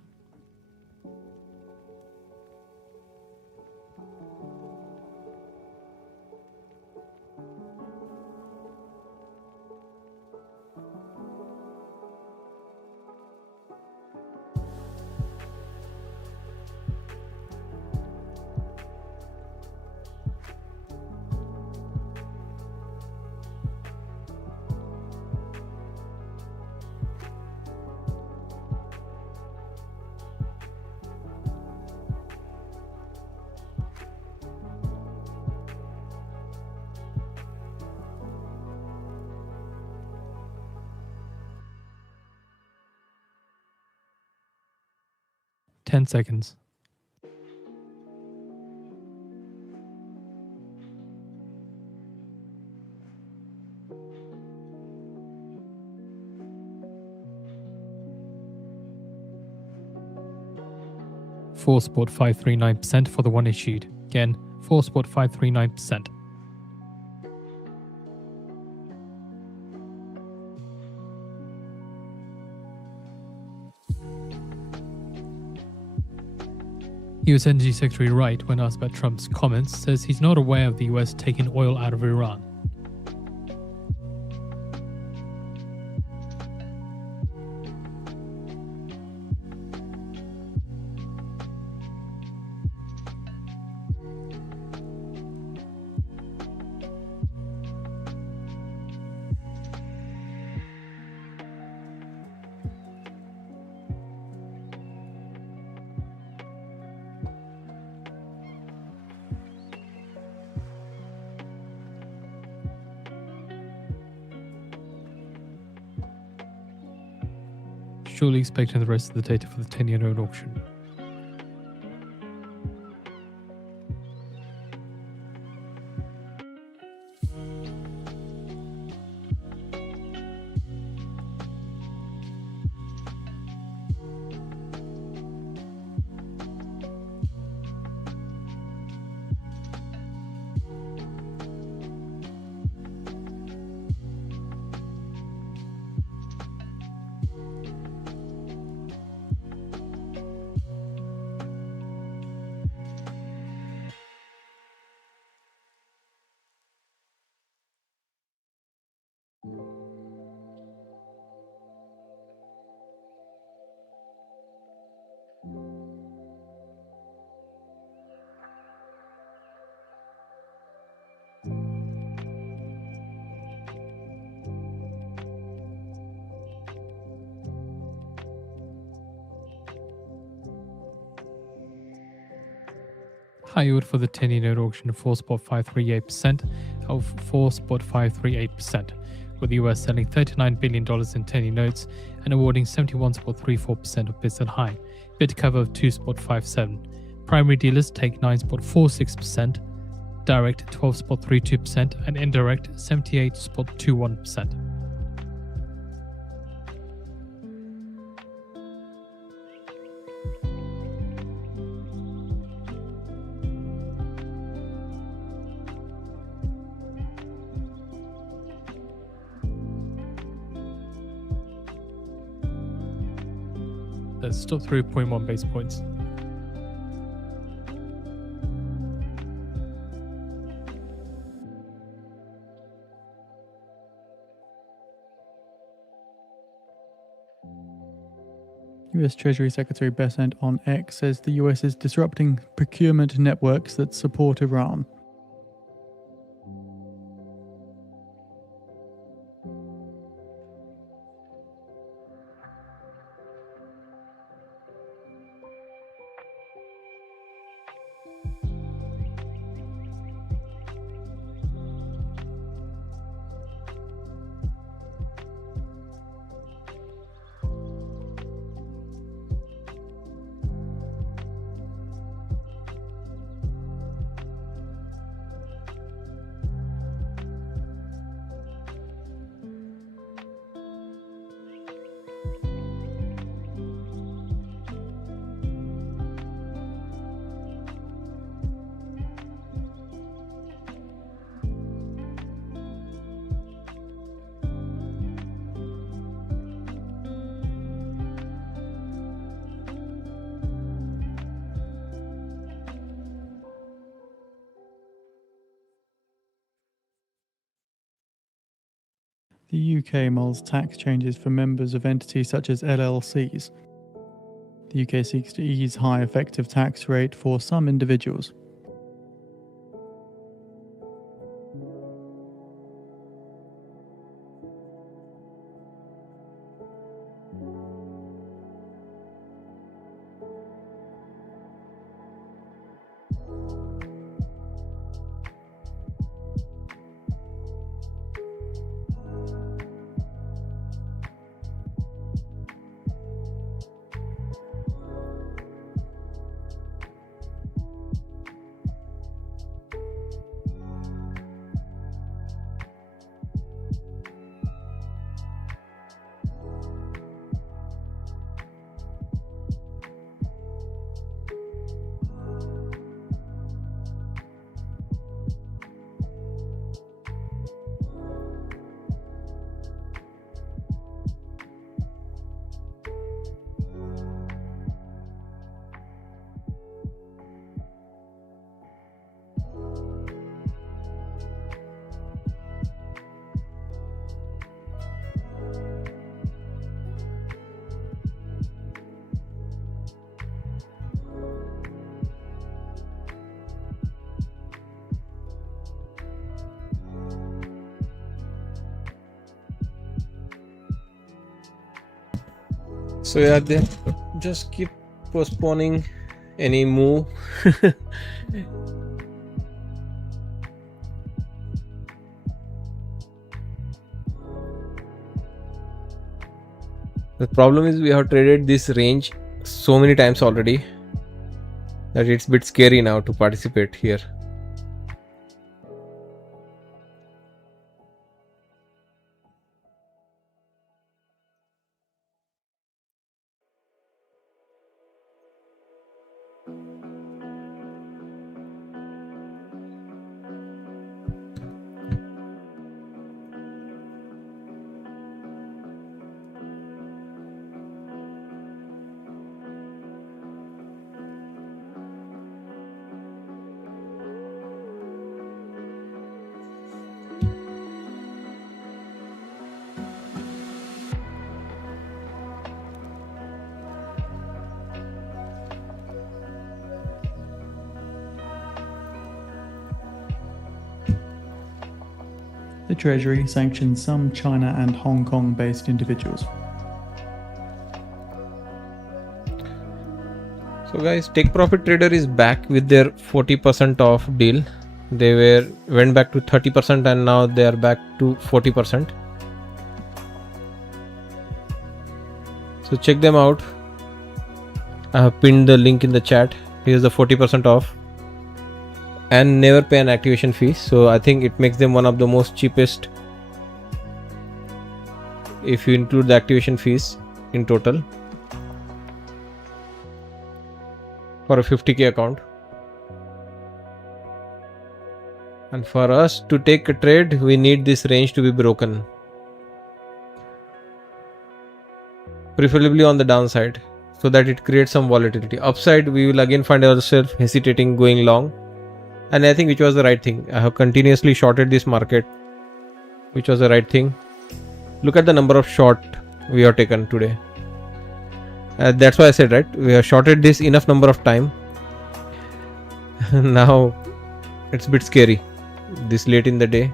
10 seconds. Four spot 539% for the one issued. Again, 4.539%. US Energy Secretary Wright, when asked about Trump's comments, says he's not aware of the US taking oil out of Iran. Surely expecting the rest of the data for the 10-year note auction. High yield for the 10-year note auction of 4.538% of 4.538%, with the US selling $39 billion in 10-year notes and awarding 71.34% of bids at high, bid cover of 2.57. Primary dealers take 9.46%, direct 12.32%, and indirect 78.21%. That's top 3.1 base points. US Treasury Secretary Bessent on X says the US is disrupting procurement networks that support Iran. The UK mulls tax changes for members of entities such as LLCs. The UK seeks to ease high effective tax rate for some individuals. So yeah, they just keep postponing any move. The problem is we have traded this range so many times already that it's a bit scary now to participate here. The Treasury sanctions some China and Hong Kong based individuals. So guys, take profit trader is back with their 40% off deal. They went back to 30% and now they are back to 40%. So check them out. I have pinned the link in the chat. Here's the 40% off and never pay an activation fee. So I think it makes them one of the most cheapest if you include the activation fees in total for a 50k account. And for us to take a trade, we need this range to be broken, preferably on the downside, so that it creates some volatility. Upside, we will again find ourselves hesitating going long, and I think which was the right thing. I have continuously shorted this market, which was the right thing. Look at the number of short we have taken today. That's why I said, right, we have shorted this enough number of time. Now it's a bit scary this late in the day.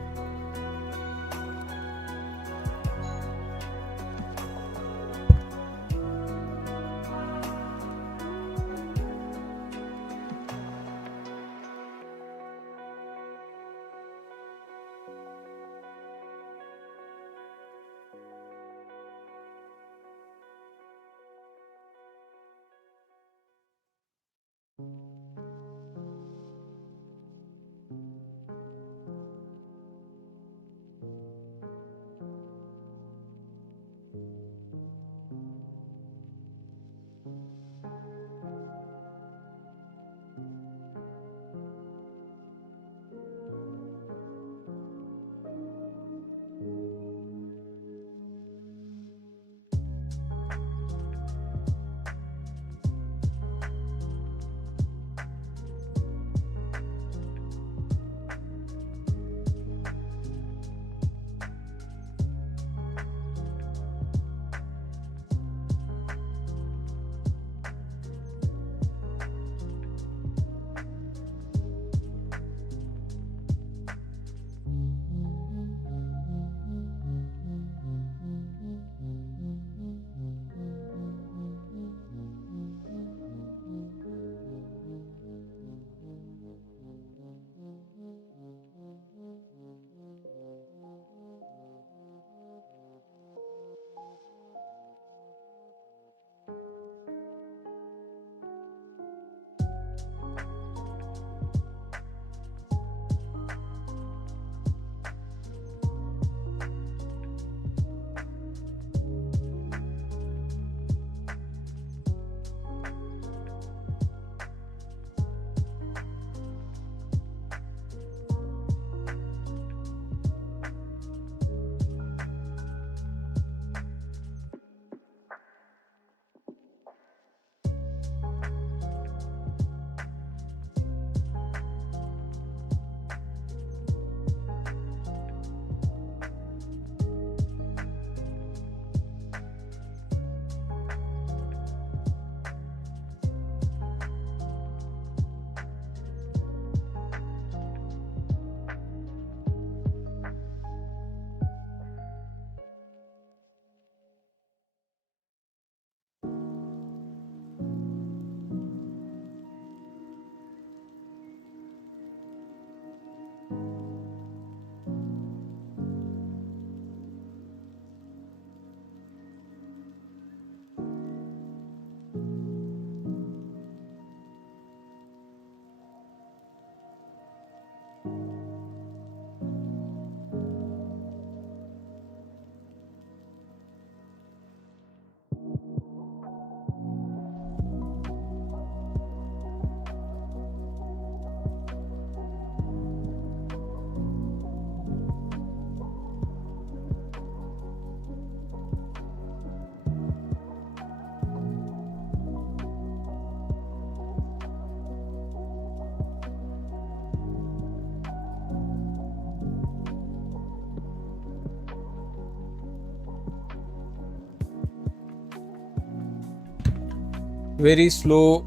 very slow.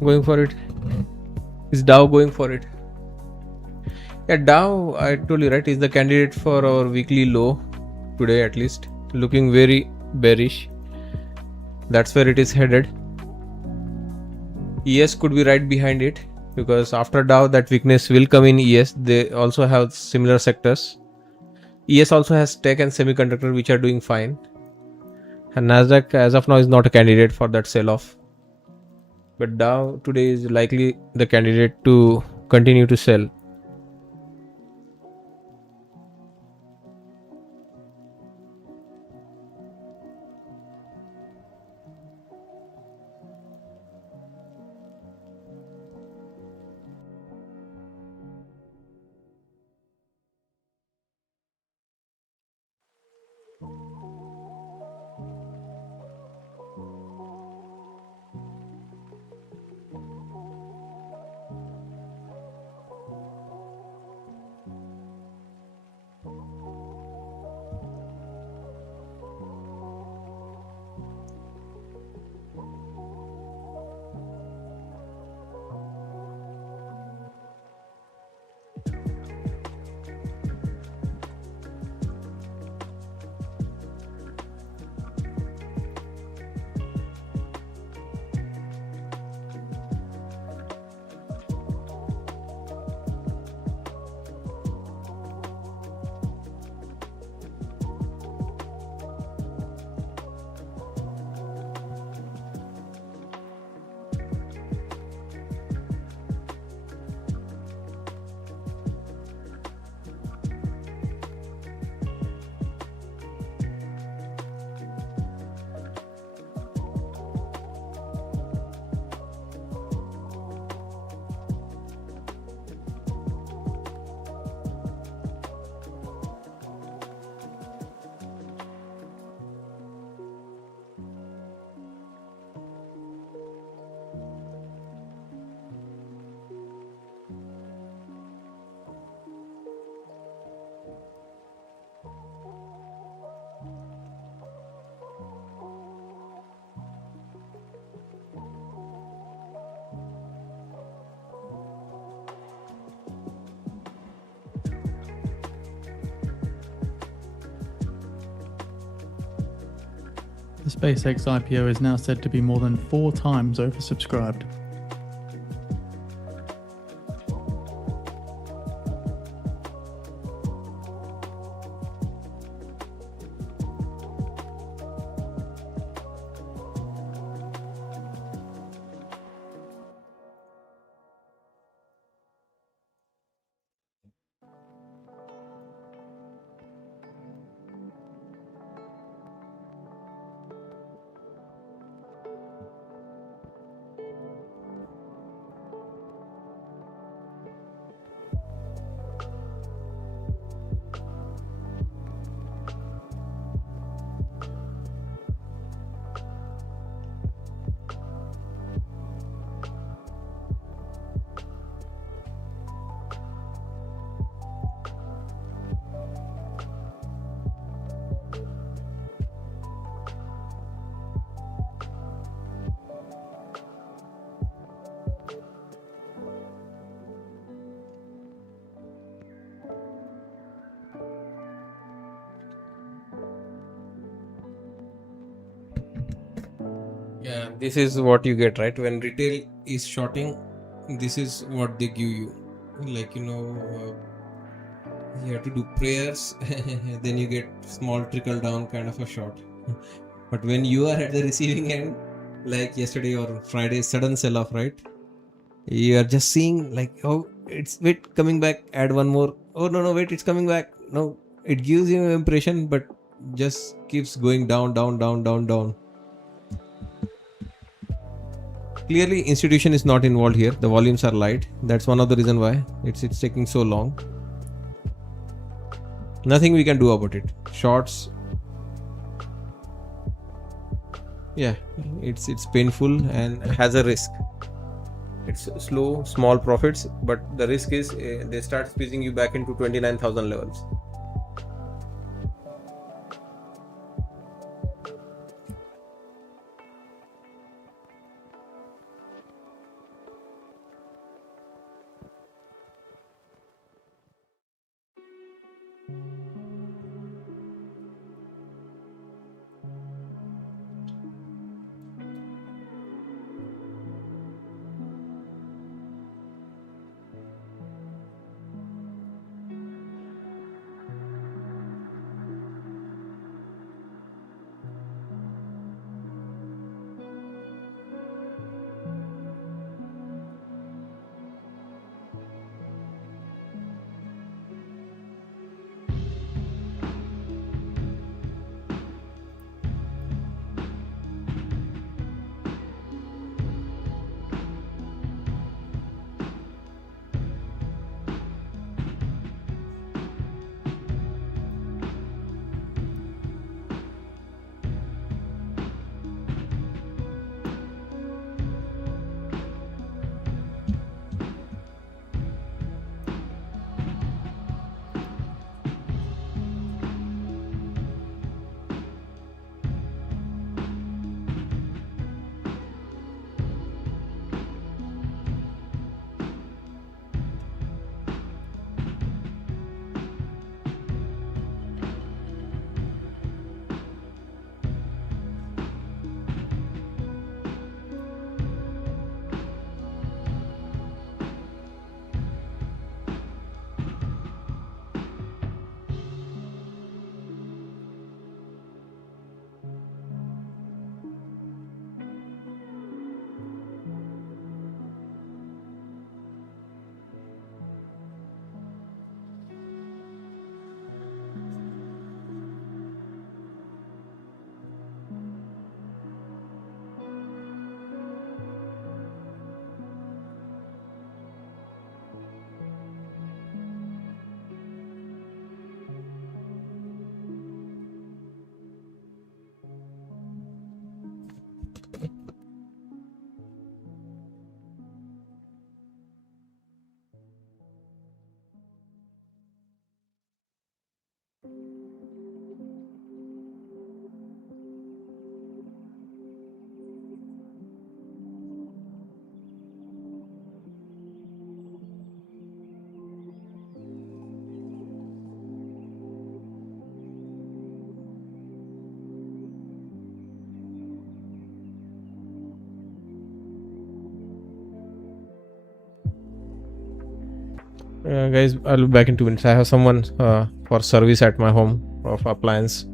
Going for it. Is Dow going for it? Yeah, Dow, I told you, right, is the candidate for our weekly low today, at least. Looking very bearish. That's where it is headed. ES could be right behind it, because after Dow, that weakness will come in ES. They also have similar sectors. ES also has tech and semiconductor, which are doing fine. And Nasdaq, as of now, is not a candidate for that sell-off. But Dow today is likely the candidate to continue to sell. The SpaceX IPO is now said to be more than 4 times oversubscribed. Yeah, this is what you get, right? When retail is shorting, this is what they give you. Like, you have to do prayers, then you get small trickle down kind of a short. But when you are at the receiving end, like yesterday or Friday, sudden sell off, right? You are just seeing, like, oh, it's wait coming back, add one more. Oh, no, wait, it's coming back. No, it gives you an impression, but just keeps going down, down, down, down, down. Clearly, institution is not involved here. The volumes are light. That's one of the reason why it's taking so long. Nothing we can do about it. Shorts. Yeah, it's painful and has a risk. It's slow, small profits, but the risk is they start squeezing you back into 29,000 levels. Guys, I'll be back in 2 minutes. I have someone for service at my home of appliance.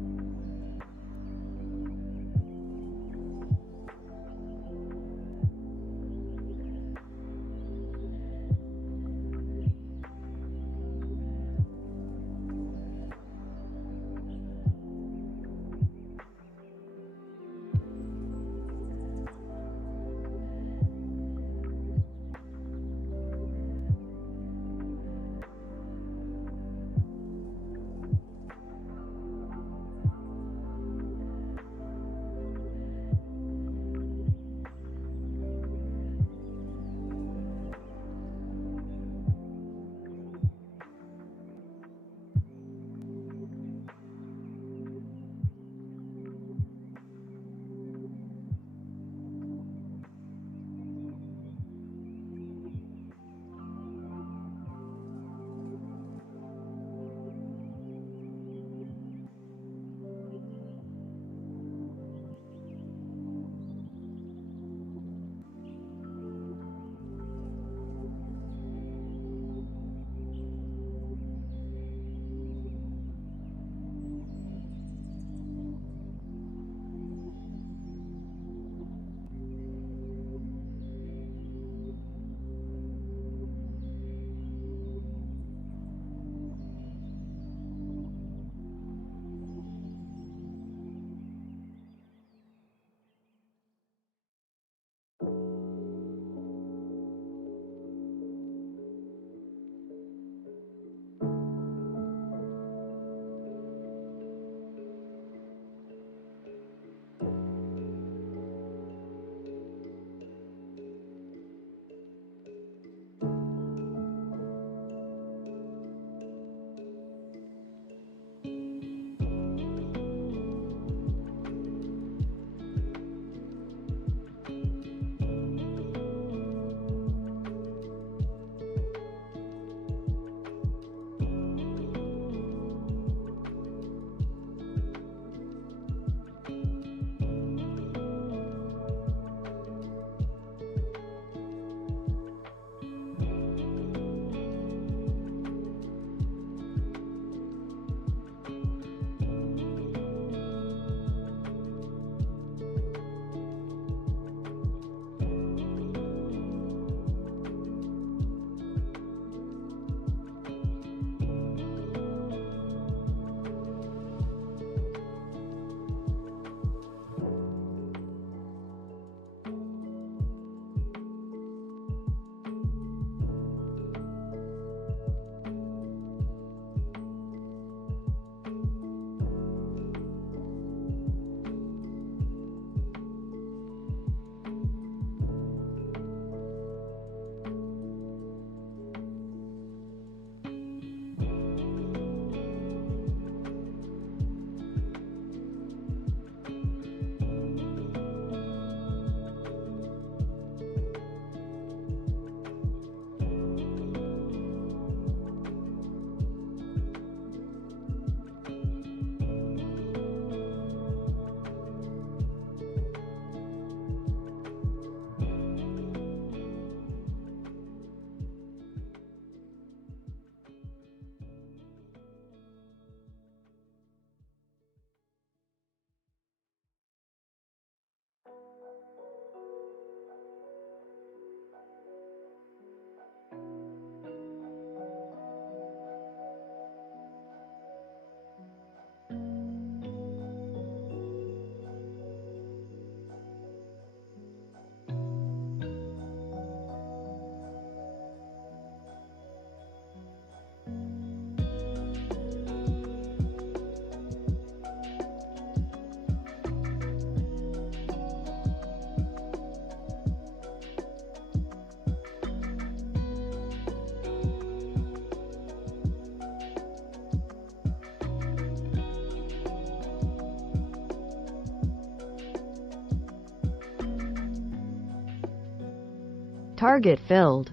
Target filled.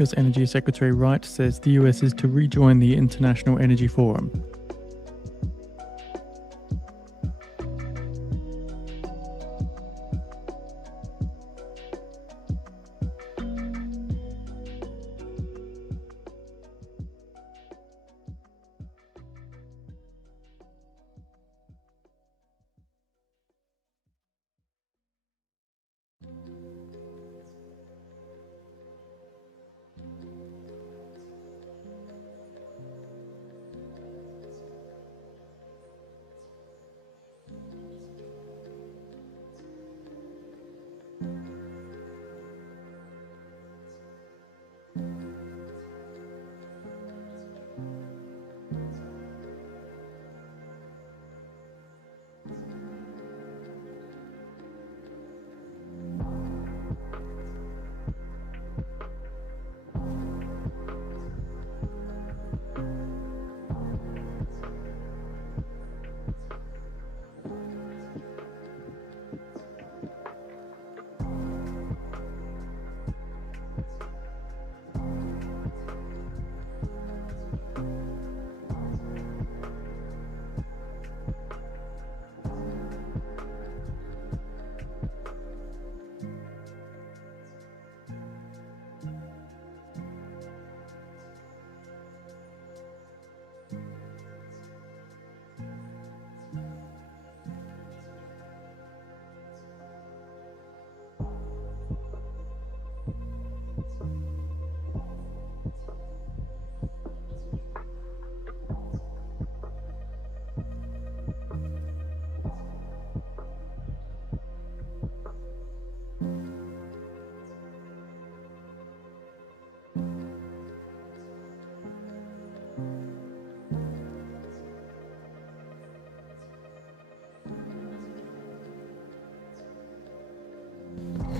US Energy Secretary Wright says the US is to rejoin the International Energy Forum.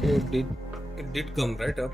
So it did come right up.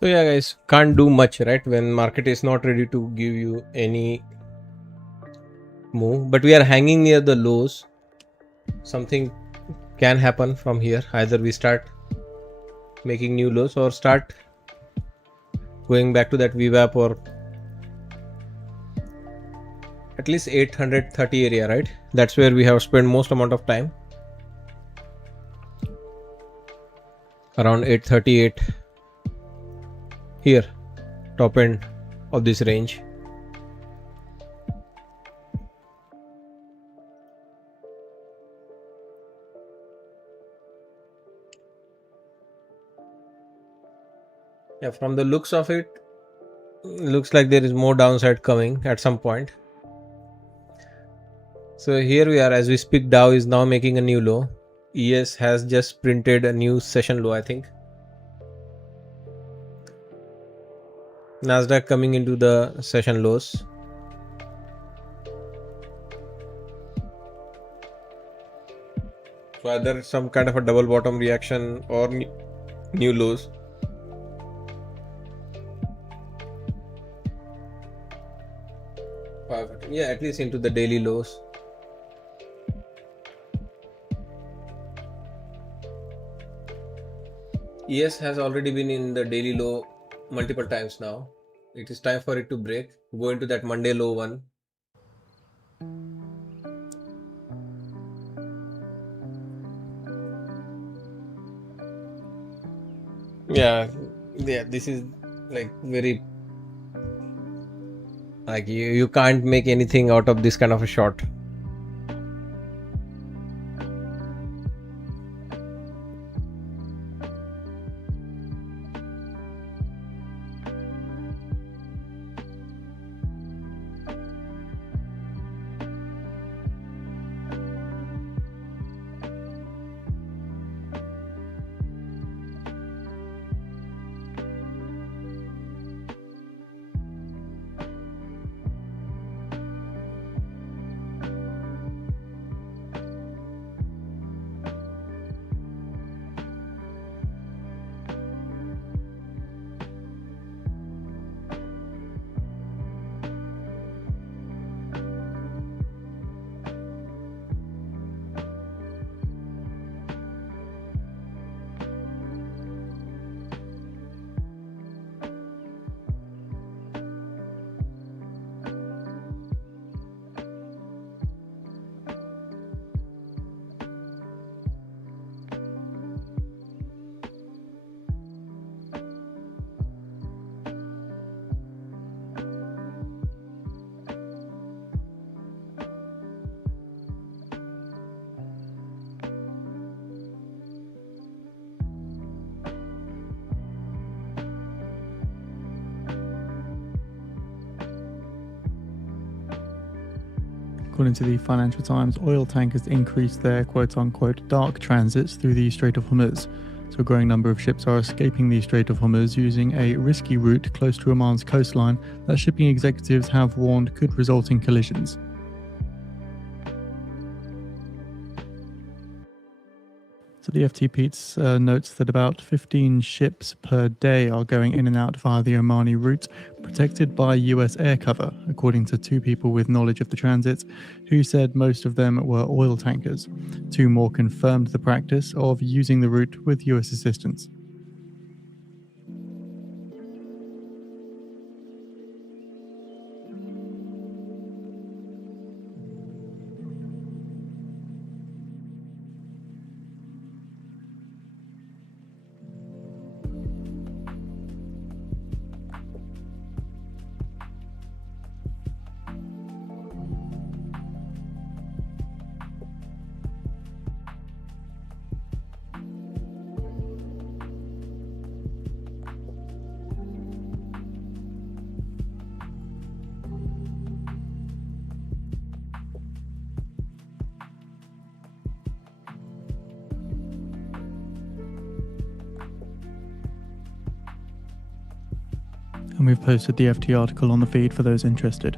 So yeah, guys, can't do much, right? When market is not ready to give you any move, but we are hanging near the lows. Something can happen from here. Either we start making new lows or start going back to that VWAP or at least 830 area, right? That's where we have spent most amount of time, around 838 here, top end of this range. Yeah, from the looks of it, looks like there is more downside coming at some point. So here we are, as we speak, Dow is now making a new low. ES has just printed a new session low, I think. Nasdaq coming into the session lows. So either some kind of a double bottom reaction or new lows. Yeah, at least into the daily lows. ES has already been in the daily low multiple times now. It is time for it to break, go into that Monday low one. Yeah, this is like very, like you can't make anything out of this kind of a short. According to the Financial Times, oil tankers increased their quote-unquote dark transits through the Strait of Hormuz. So a growing number of ships are escaping the Strait of Hormuz using a risky route close to Oman's coastline that shipping executives have warned could result in collisions. So the FT notes that about 15 ships per day are going in and out via the Omani route, protected by US air cover, according to two people with knowledge of the transit, who said most of them were oil tankers. Two more confirmed the practice of using the route with US assistance. And we've posted the FT article on the feed for those interested.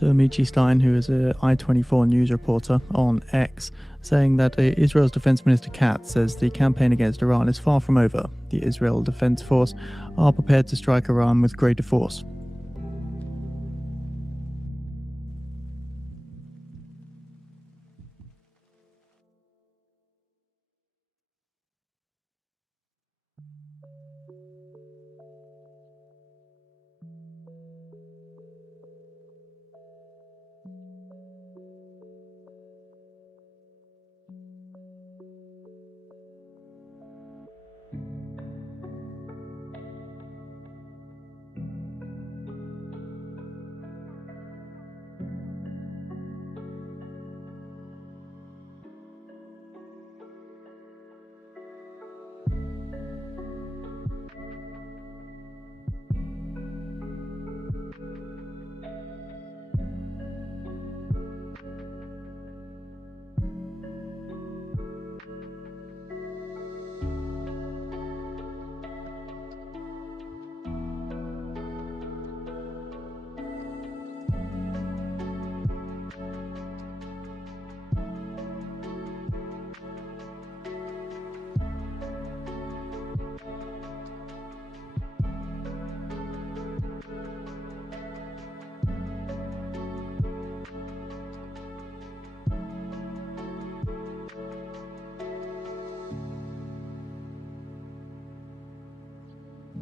So Amici Stein, who is a I-24 news reporter on X, saying that Israel's Defense Minister Katz says the campaign against Iran is far from over. The Israel Defense Force are prepared to strike Iran with greater force.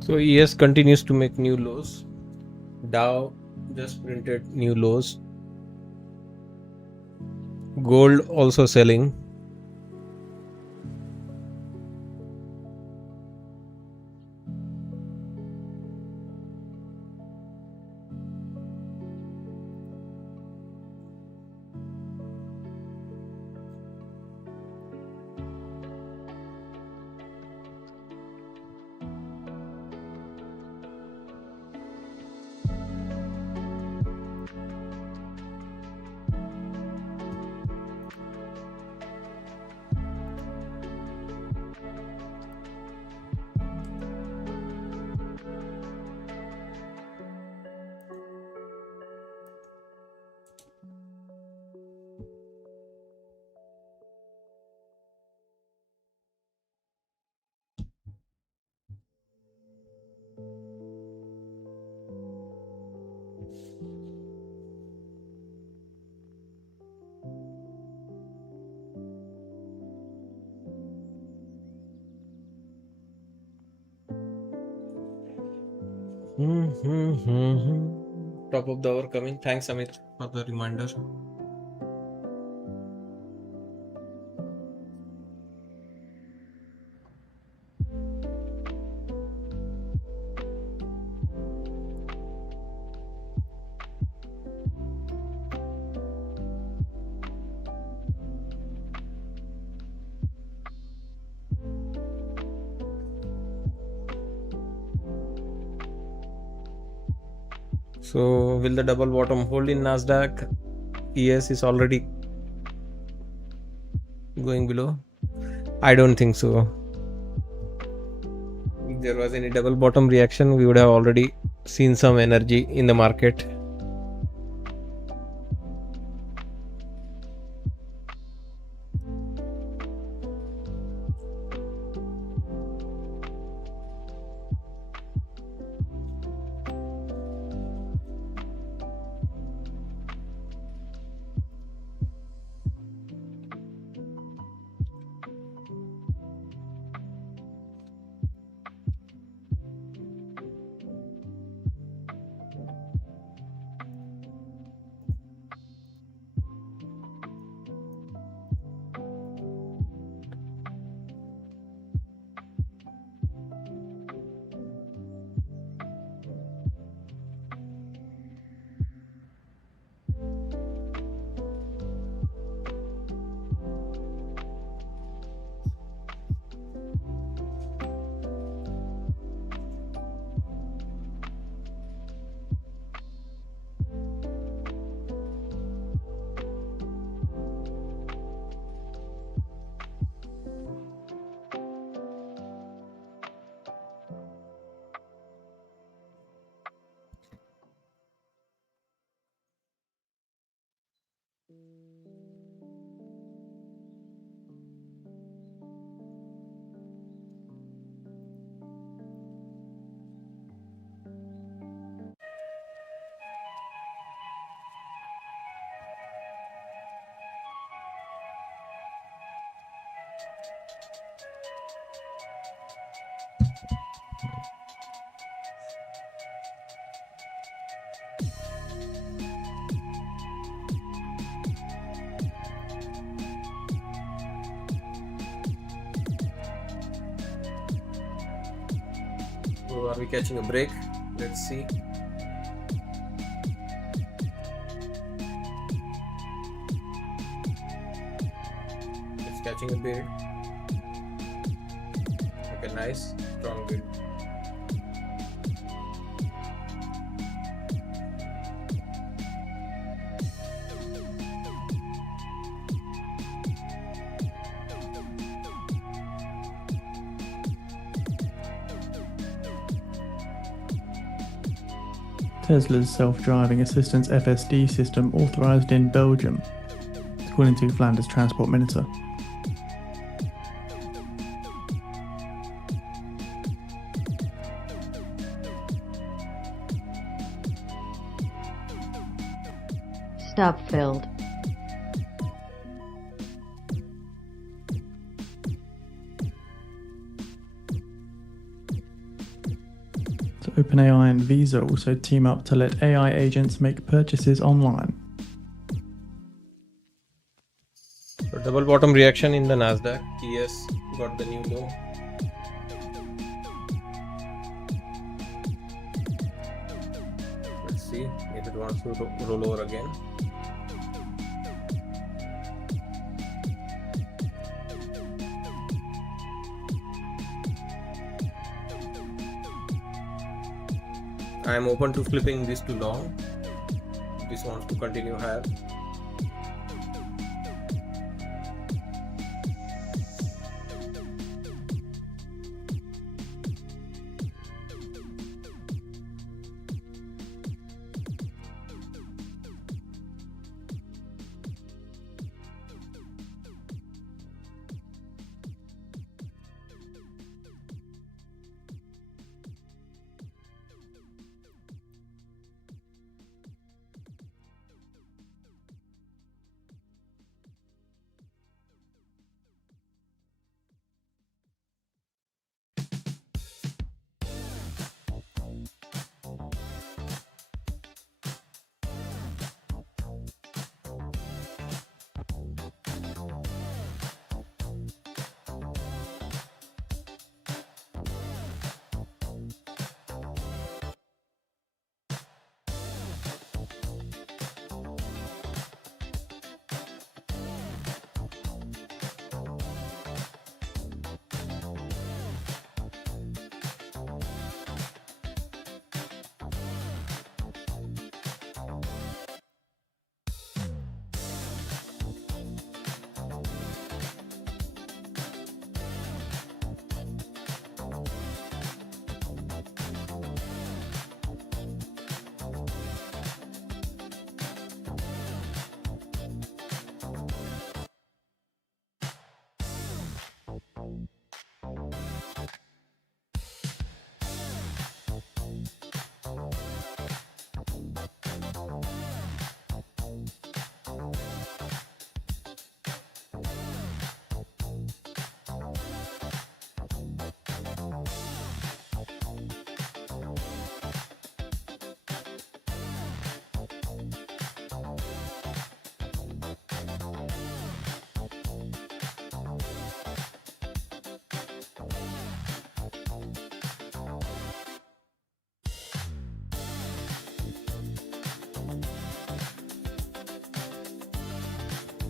So ES continues to make new lows. Dow just printed new lows. Gold also selling. Top of the hour coming. Thanks, Amit, for the reminder. So, will the double bottom hold in Nasdaq? ES is already going below. I don't think so. If there was any double bottom reaction, we would have already seen some energy in the market. So are we catching a break? Let's see. It's catching a bid. Okay, nice. Strong bid. Tesla's self-driving assistance FSD system authorised in Belgium, according to Flanders Transport Minister. Stop filled. So OpenAI and Visa also team up to let AI agents make purchases online. So double bottom reaction in the Nasdaq. ES got the new low. Let's see if it wants to roll over again. I am open to flipping this to long. This wants to continue higher.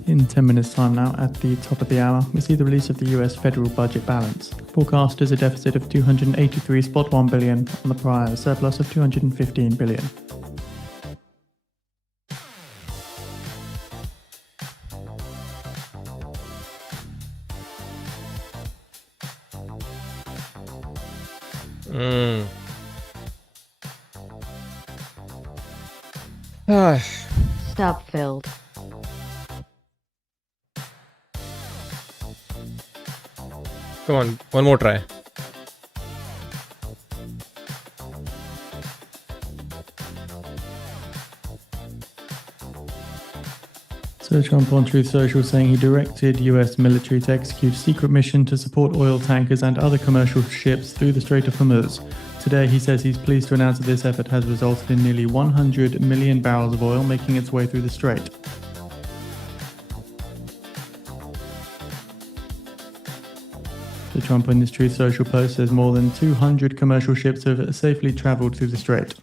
In 10 minutes' time now, at the top of the hour, we see the release of the US federal budget balance. Forecasters a deficit of 283.1 billion on the prior surplus of 215 billion. Stop filled. Come on, one more try. So Trump on Truth Social saying he directed US military to execute a secret mission to support oil tankers and other commercial ships through the Strait of Hormuz. Today he says he's pleased to announce that this effort has resulted in nearly 100 million barrels of oil making its way through the strait. The Trump in this Truth Social post says more than 200 commercial ships have safely travelled through the strait.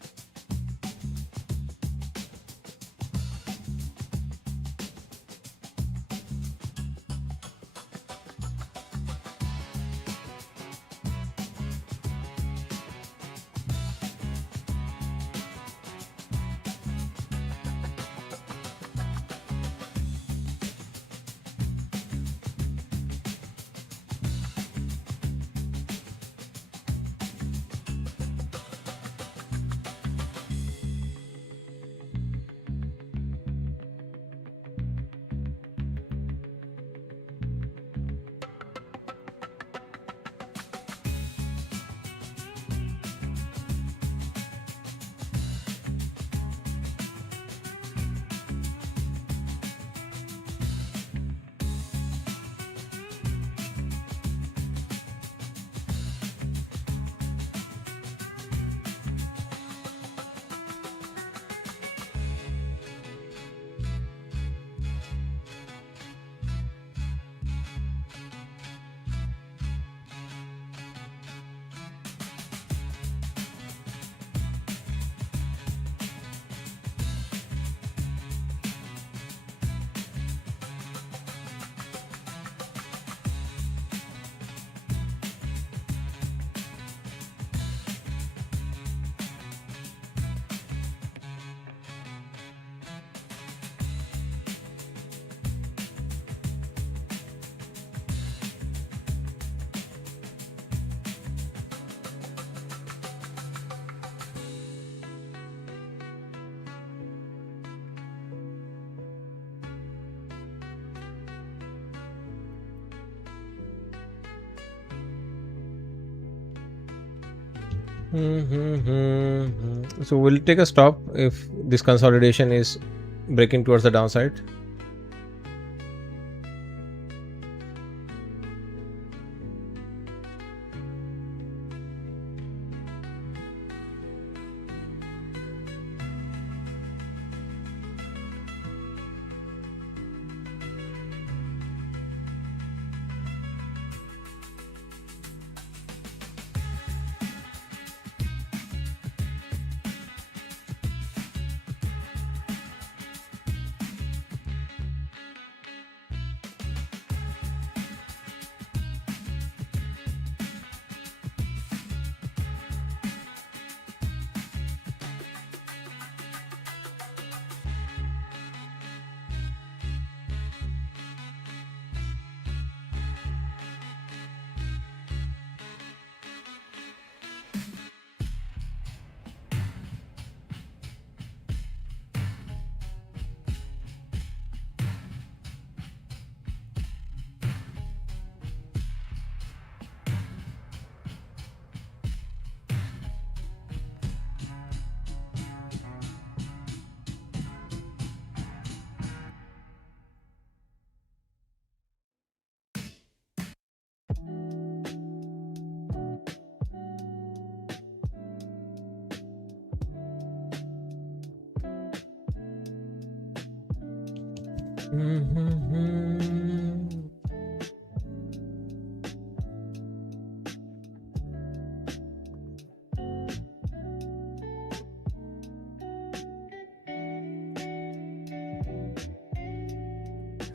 So we'll take a stop if this consolidation is breaking towards the downside.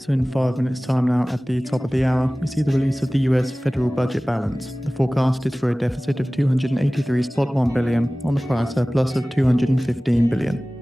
So in 5 minutes time now, at the top of the hour, we see the release of the US federal budget balance. The forecast is for a deficit of 283.1 billion on the prior surplus of 215 billion.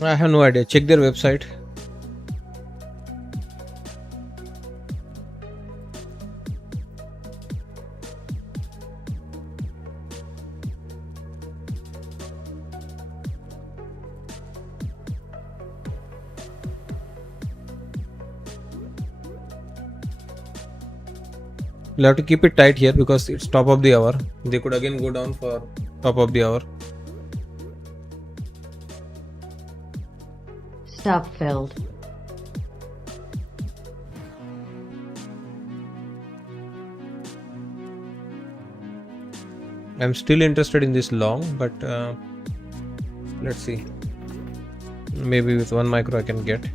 I have no idea. Check their website. We'll have to keep it tight here because it's top of the hour. They could again go down for top of the hour. Stop filled. I'm still interested in this long, but let's see. Maybe with 1 micro I can get.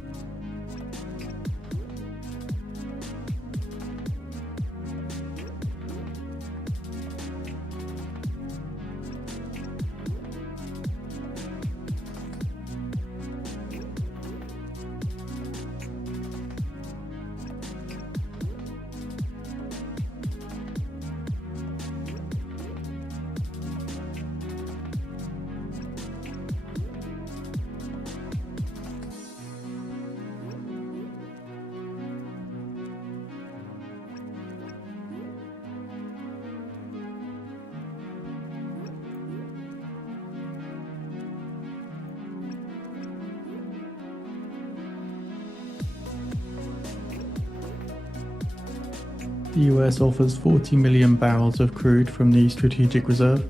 The US offers 40 million barrels of crude from the Strategic Reserve.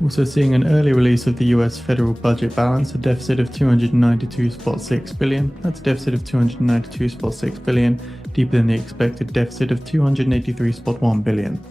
Also seeing an early release of the US federal budget balance, a deficit of 292.6 billion. That's a deficit of 292.6 billion, deeper than the expected deficit of 283.1 billion.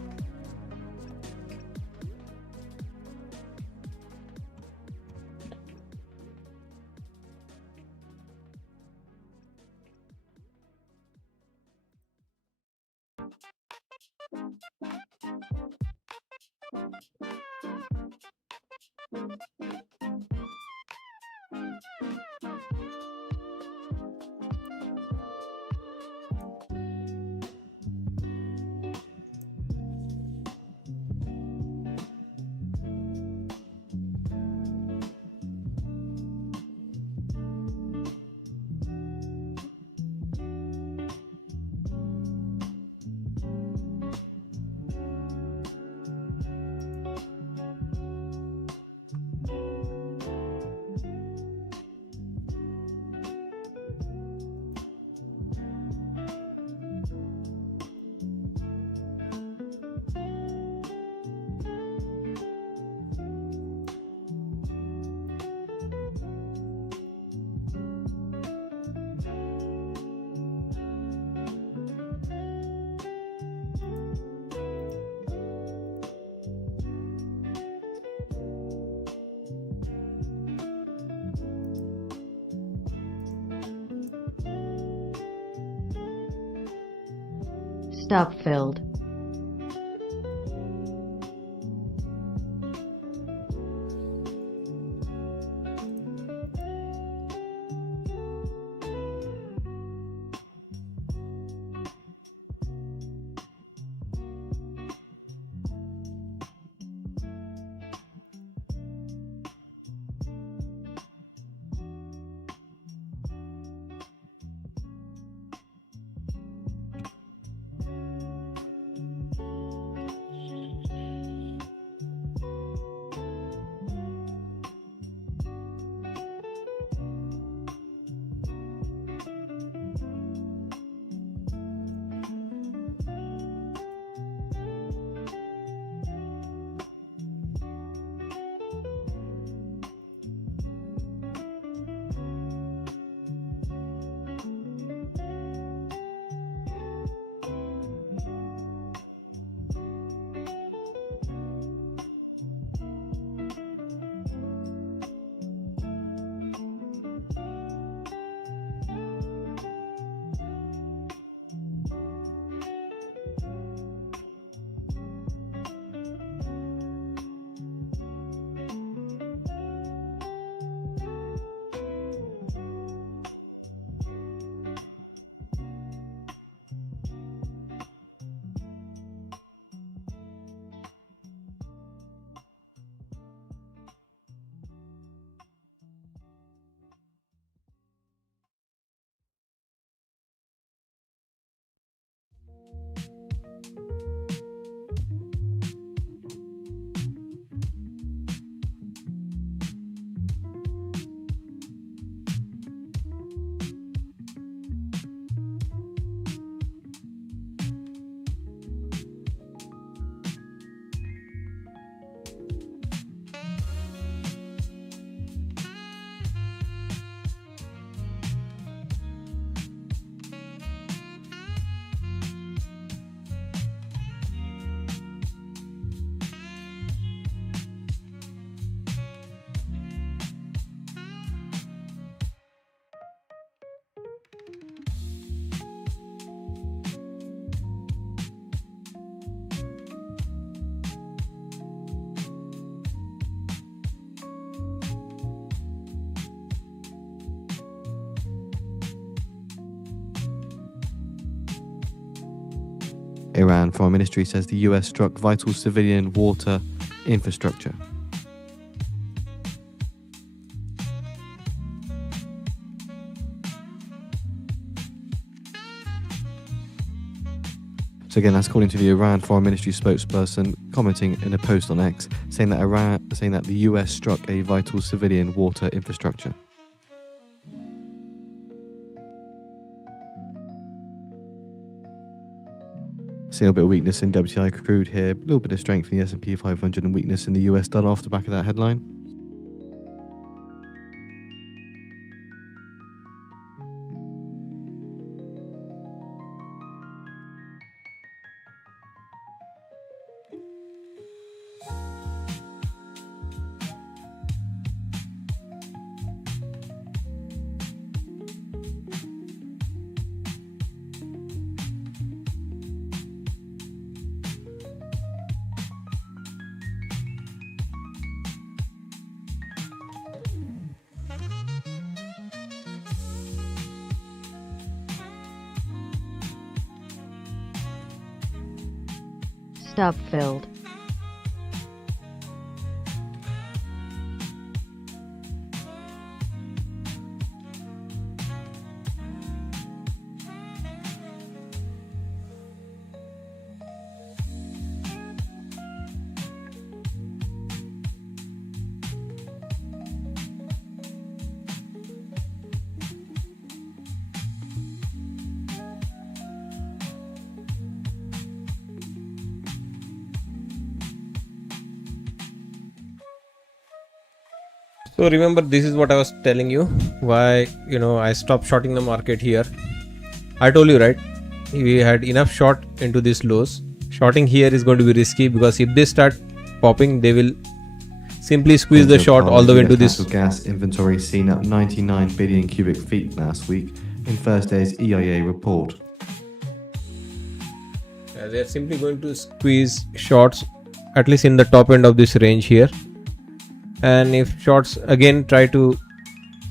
Stop filled. Iran Foreign Ministry says the US struck vital civilian water infrastructure. So again, that's according to the Iran Foreign Ministry spokesperson commenting in a post on X, saying that the US struck a vital civilian water infrastructure. See a bit of weakness in WTI crude here, a little bit of strength in the S&P 500 and weakness in the US dollar off the back of that headline. Stop filled. So remember, this is what I was telling you, why I stopped shorting the market here. I told you, right, we had enough short into these lows. Shorting here is going to be risky because if they start popping, they will simply squeeze the short all the way into this. Gas inventory seen up 99 billion cubic feet last week in Thursday's EIA report. They are simply going to squeeze shorts at least in the top end of this range here. And if shorts again try to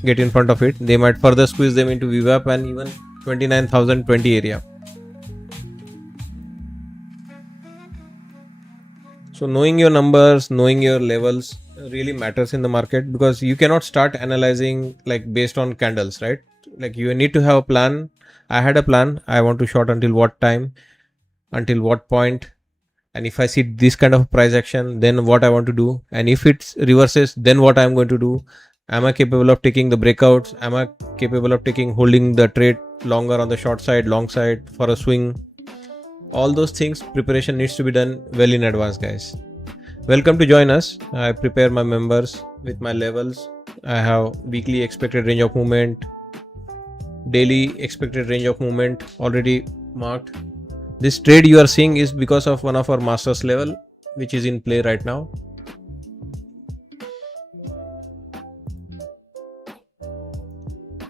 get in front of it, they might further squeeze them into VWAP and even 29,020 area. So knowing your numbers, knowing your levels really matters in the market, because you cannot start analyzing like based on candles, right? Like you need to have a plan. I had a plan. I want to short until what time, until what point. And if I see this kind of price action, then what I want to do. And if it reverses, then what I'm going to do. Am I capable of taking the breakouts? Am I capable of holding the trade longer on the short side, long side for a swing? All those things, preparation needs to be done well in advance, guys. Welcome to join us. I prepare my members with my levels. I have weekly expected range of movement, daily expected range of movement already marked. This trade you are seeing is because of one of our masters level, which is in play right now.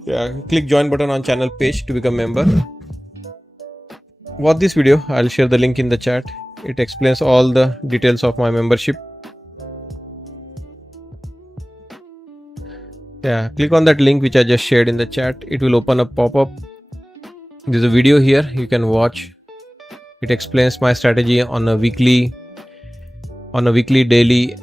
Yeah, click join button on channel page to become member. Watch this video. I'll share the link in the chat. It explains all the details of my membership. Yeah, click on that link which I just shared in the chat. It will open a pop-up. There's a video here you can watch. It explains my strategy on a weekly, daily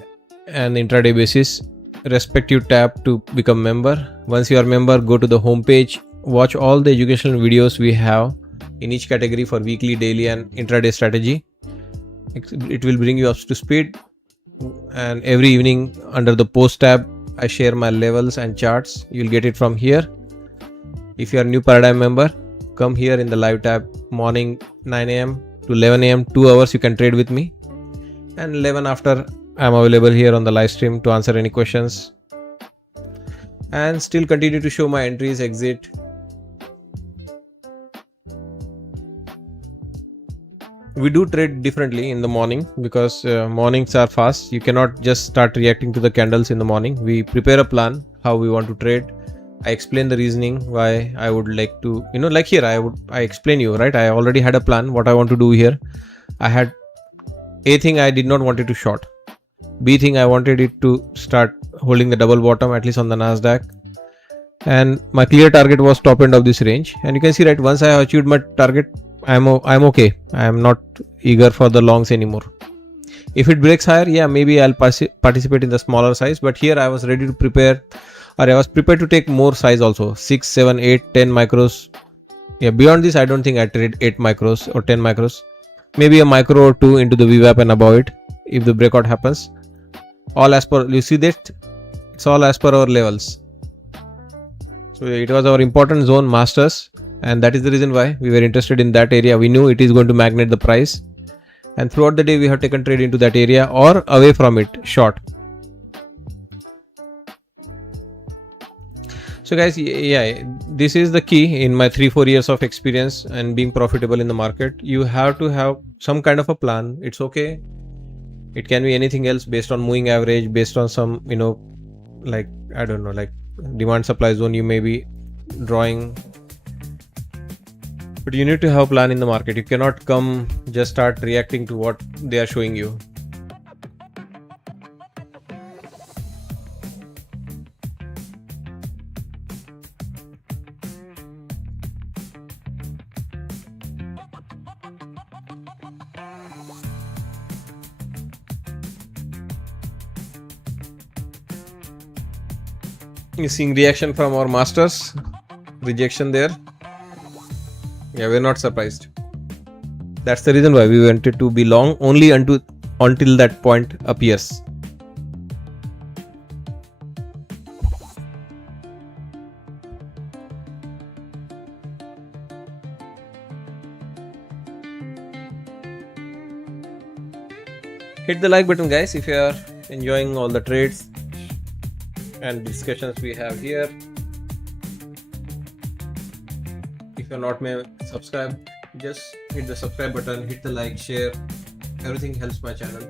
and intraday basis. Respective tab to become member. Once you are member, go to the home page, watch all the educational videos we have in each category for weekly, daily and intraday strategy. It will bring you up to speed. And every evening under the post tab, I share my levels and charts. You will get it from here. If you are new paradigm member, come here in the live tab, morning 9 a.m. to 11 a.m. 2 hours you can trade with me, and 11 after I am available here on the live stream to answer any questions and still continue to show my entries, exit. We do trade differently in the morning because mornings are fast. You cannot just start reacting to the candles in the morning. We prepare a plan how we want to trade. I explain the reasoning why I would like to, like here I explain you, right? I already had a plan what I want to do here. I had A thing, I did not want it to short. B thing, I wanted it to start holding the double bottom at least on the Nasdaq. And my clear target was top end of this range. And you can see, right, once I achieved my target, I'm okay. I'm not eager for the longs anymore. If it breaks higher, yeah, maybe I'll participate in the smaller size. But here I was ready to prepare, or I was prepared to take more size also, 6, 7, 8, 10 micros. Yeah, beyond this, I don't think I trade 8 micros or 10 micros. Maybe a micro or two into the VWAP and above it if the breakout happens. All as per, you see that it's all as per our levels. So it was our important zone, masters, and that is the reason why we were interested in that area. We knew it is going to magnate the price, and throughout the day we have taken trade into that area or away from it, short. So guys, yeah, this is the key in my 3-4 years of experience and being profitable in the market. You have to have some kind of a plan. It's okay, it can be anything else based on moving average, based on some, like, I don't know, like demand supply zone you may be drawing. But you need to have a plan in the market. You cannot come just start reacting to what they are showing you. You're seeing reaction from our masters, rejection there. Yeah, we're not surprised. That's the reason why we wanted to be long only until that point appears. Hit the like button, guys, if you are enjoying all the trades and discussions we have here. If you're not subscribe, just hit the subscribe button, hit the like, share. Everything helps my channel.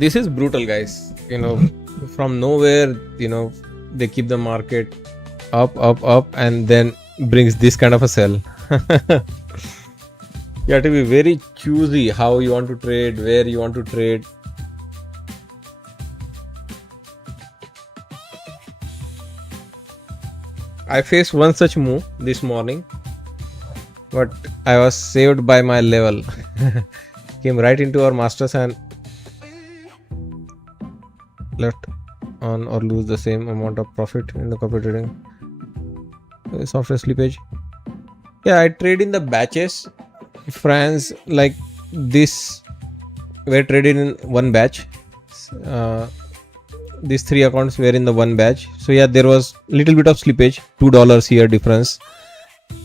This is brutal, guys. From nowhere, they keep the market up, and then brings this kind of a sell. You have to be very choosy how you want to trade, where you want to trade. I faced one such move this morning, but I was saved by my level. Came right into our masters and left on or lose the same amount of profit in the copy trading. Software slippage. Yeah, I trade in the batches. France, like this, were traded in one batch. These three accounts were in the one batch. So yeah, there was little bit of slippage, $2 here difference.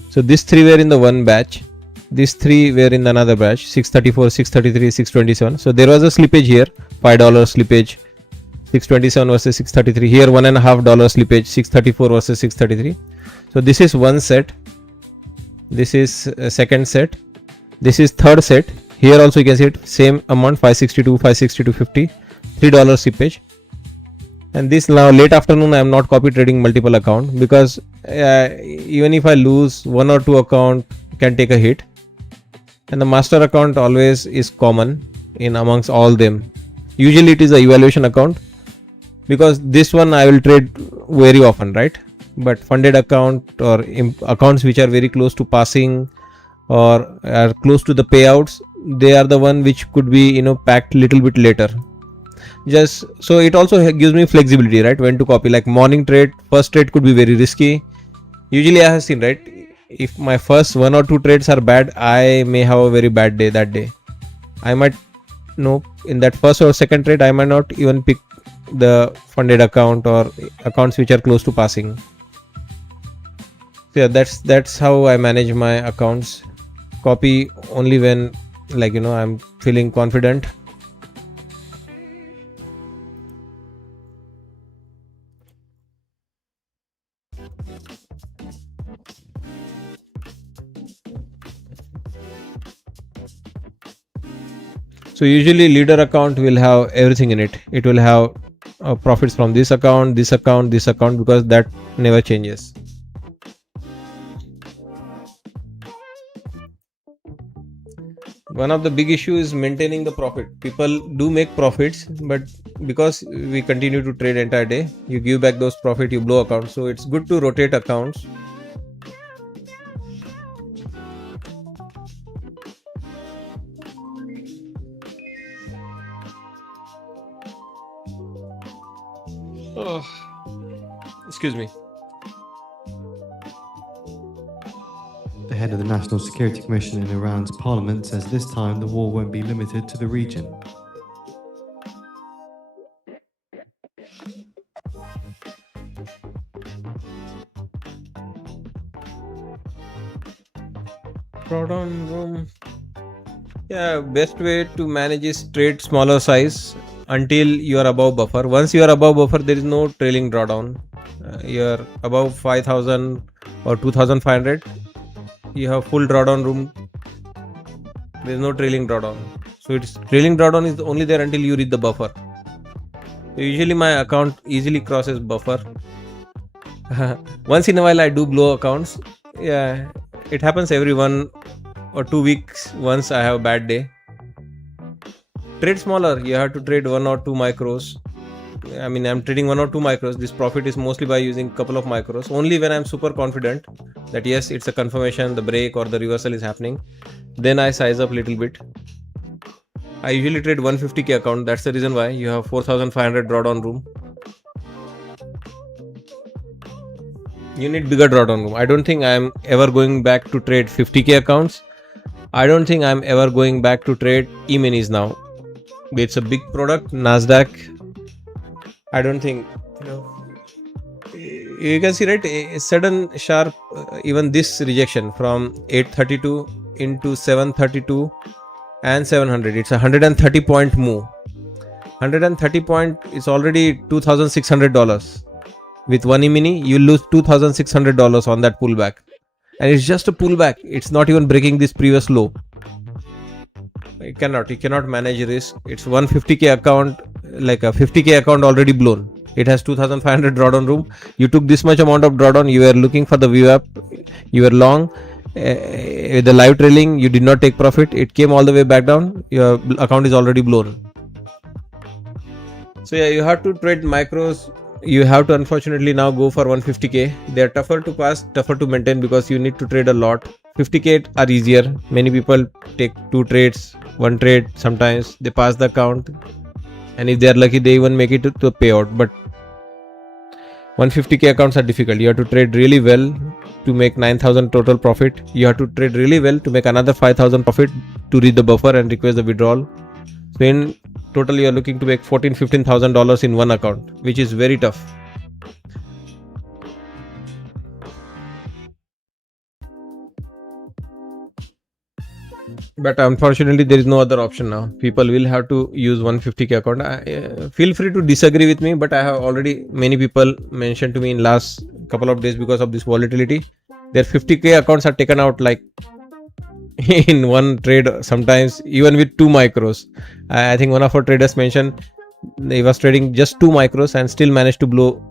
So these three were in the one batch. These three were in another batch, 634, 633, 627. So there was a slippage here, $5 slippage, 627 versus 633. Here $1.5 slippage, 634 versus 633. So this is one set. This is a second set. This is third set. Here also you can see it, same amount, 562, 562.50, $3 slippage. And this now late afternoon I am not copy trading multiple account, because even if I lose one or two account can take a hit, and the master account always is common in amongst all them. Usually it is a evaluation account, because this one I will trade very often, right? But funded account or accounts which are very close to passing or are close to the payouts, they are the one which could be packed little bit later. Just so it also gives me flexibility, right? When to copy. Like morning trade, first trade could be very risky. Usually I have seen, right, if my first one or two trades are bad, I may have a very bad day that day. I might in that first or second trade I might not even pick the funded account or accounts which are close to passing. So yeah, that's how I manage my accounts. Copy only when I'm feeling confident. So usually leader account will have everything in it. It will have profits from this account, this account, this account, because that never changes. One of the big issues is maintaining the profit. People do make profits, but because we continue to trade entire day, you give back those profit, you blow accounts. So it's good to rotate accounts. Excuse me. The head of the National Security Commission in Iran's parliament says this time the war won't be limited to the region. Drawdown room. Yeah, best way to manage is trade smaller size until you are above buffer. Once you are above buffer, there is no trailing drawdown. You are above 5,000 or 2,500. You have full drawdown room. There is no trailing drawdown. So it's trailing drawdown is only there until you reach the buffer. So usually my account easily crosses buffer. Once in a while I do blow accounts. Yeah, it happens every 1 or 2 weeks. Once I have a bad day. Trade smaller. You have to trade 1 or 2 micros. I mean, I'm trading 1 or 2 micros. This profit is mostly by using couple of micros. Only when I'm super confident that yes, it's a confirmation, the break or the reversal is happening, then I size up little bit. I usually trade 150k account. That's the reason why you have 4,500 drawdown room. You need bigger drawdown room. I don't think I'm ever going back to trade 50k accounts. I don't think I'm ever going back to trade E-minis now. It's a big product, Nasdaq. I don't think, you can see, right, a sudden sharp, even this rejection from 832 into 732 and 700. It's a 130 point move. 130 point is already $2,600. With one E-mini, you lose $2,600 on that pullback. And it's just a pullback. It's not even breaking this previous low. You cannot manage risk. It's 150k account. like a 50k account already blown. It has 2500 drawdown room. You took this much amount of drawdown. You were looking for the VWAP. You were long. The live trailing, you did not take profit. It came all the way back down. Your account is already blown. So yeah, you have to trade micros. You have to unfortunately now go for 150k. They are tougher to pass, tougher to maintain because you need to trade a lot. 50k are easier. Many people take 2 trades, 1 trade. Sometimes they pass the account, and if they are lucky, they even make it to a payout. But 150k accounts are difficult. You have to trade really well to make 9,000 total profit. You have to trade really well to make another 5,000 profit to reach the buffer and request the withdrawal. So in total, you are looking to make $14,000-15,000 in one account, which is very tough. But unfortunately, there is no other option now. People will have to use 150k account. Feel free to disagree with me, but I have already many people mentioned to me in last couple of days because of this volatility. Their 50k accounts are taken out like in one trade, sometimes even with 2 micros. I think one of our traders mentioned he was trading just 2 micros and still managed to blow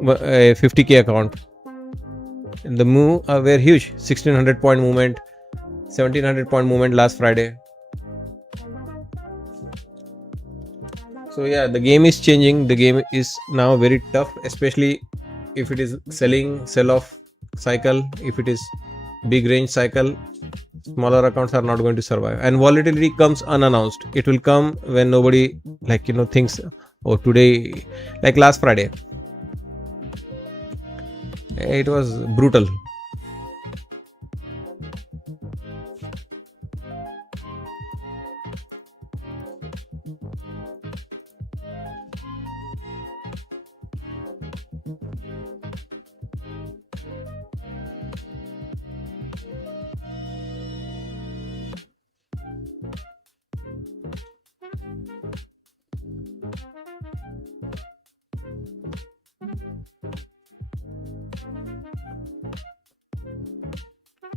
a 50k account. And the move were huge. 1600 point movement, 1700 point movement last Friday. So yeah, the game is changing. The game is now very tough, especially if it is sell off cycle. If it is big range cycle, smaller accounts are not going to survive. And volatility comes unannounced. It will come when nobody thinks, oh, today, like last Friday, it was brutal.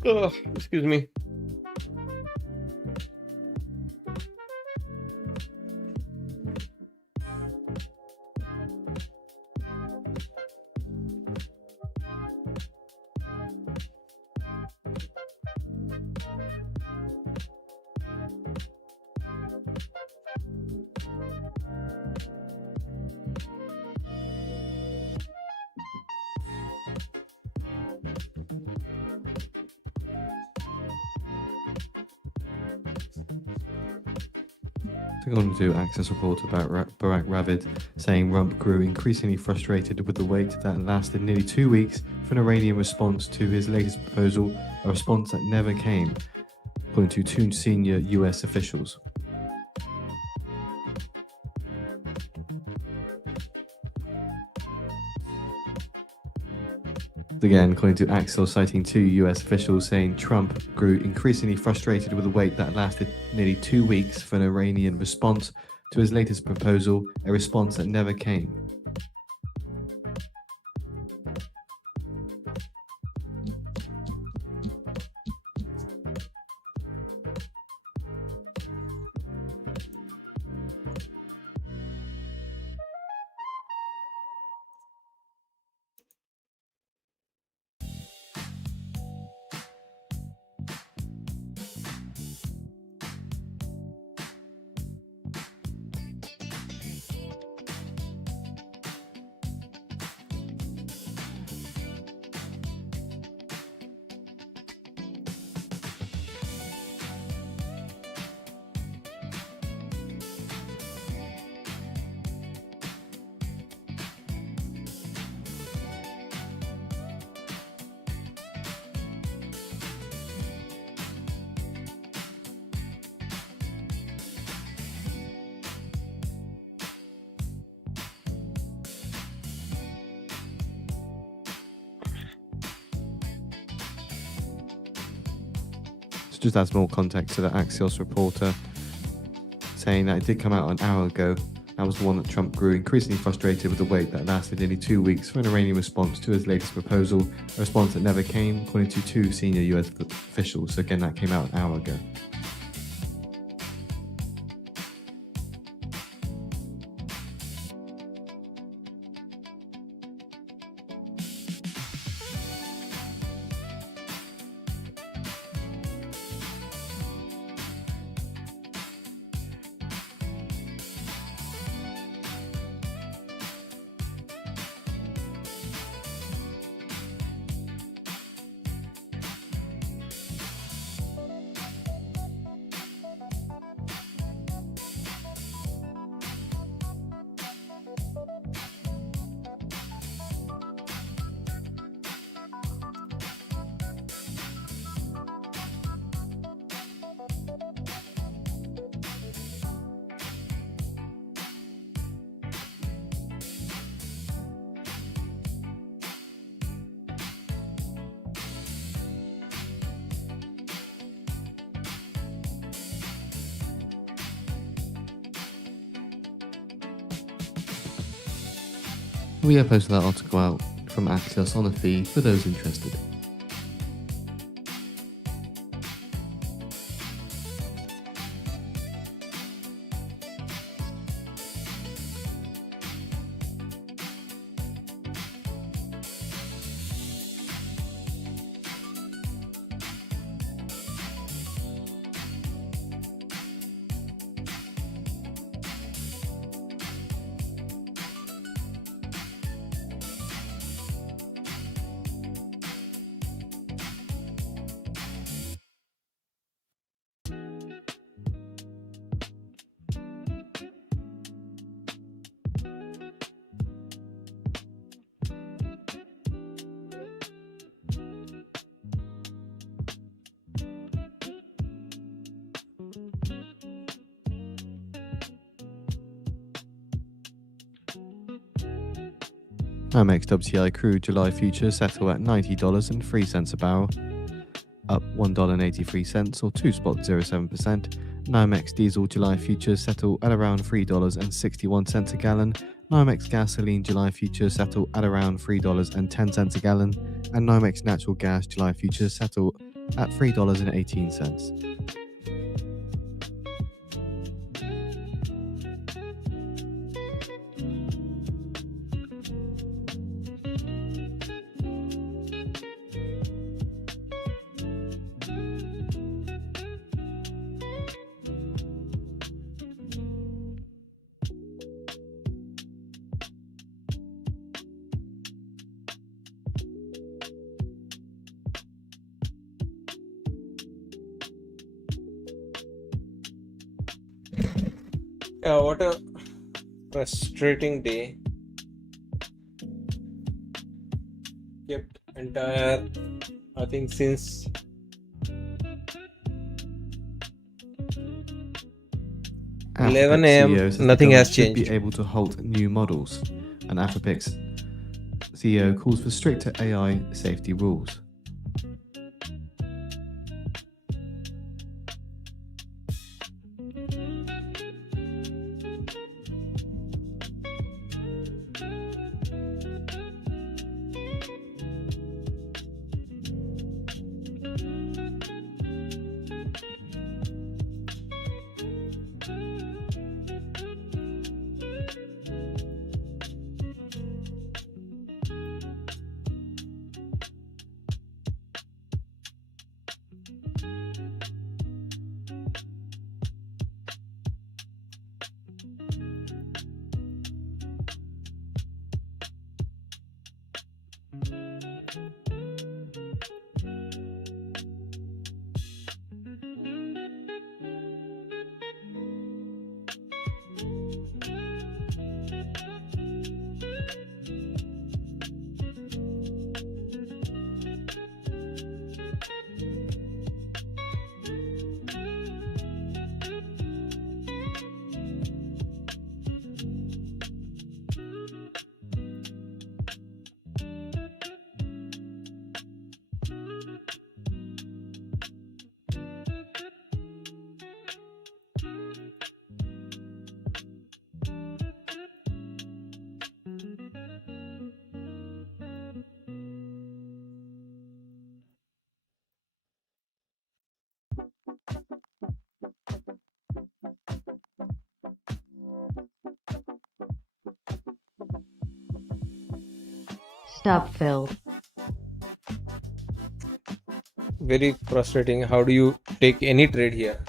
Oh, excuse me. On to Access report about Barack Ravid, saying Rump grew increasingly frustrated with the wait that lasted nearly 2 weeks for an Iranian response to his latest proposal, a response that never came, according to 2 senior US officials. Again, according to Axios, citing 2 US officials, saying Trump grew increasingly frustrated with the wait that lasted nearly 2 weeks for an Iranian response to his latest proposal, a response that never came. Just adds more context to the Axios reporter, saying that it did come out an hour ago. That was the one that Trump grew increasingly frustrated with the wait that lasted nearly 2 weeks for an Iranian response to his latest proposal, a response that never came, according to 2 senior US officials. So again, that came out an hour ago. We have posted that article out from Axios on a fee for those interested. NYMEX WTI crude July futures settle at $90.03 a barrel, up $1.83 or 2.07%. NYMEX diesel July futures settle at around $3.61 a gallon. NYMEX gasoline July futures settle at around $3.10 a gallon, and NYMEX natural gas July futures settle at $3.18. Yeah, what a frustrating day. Kept entire, I think since 11 a.m. CEO says the nothing has government should changed. be able to halt new models, and Alphabet's CEO calls for stricter AI safety rules. Stop filled. Very frustrating. How do you take any trade here?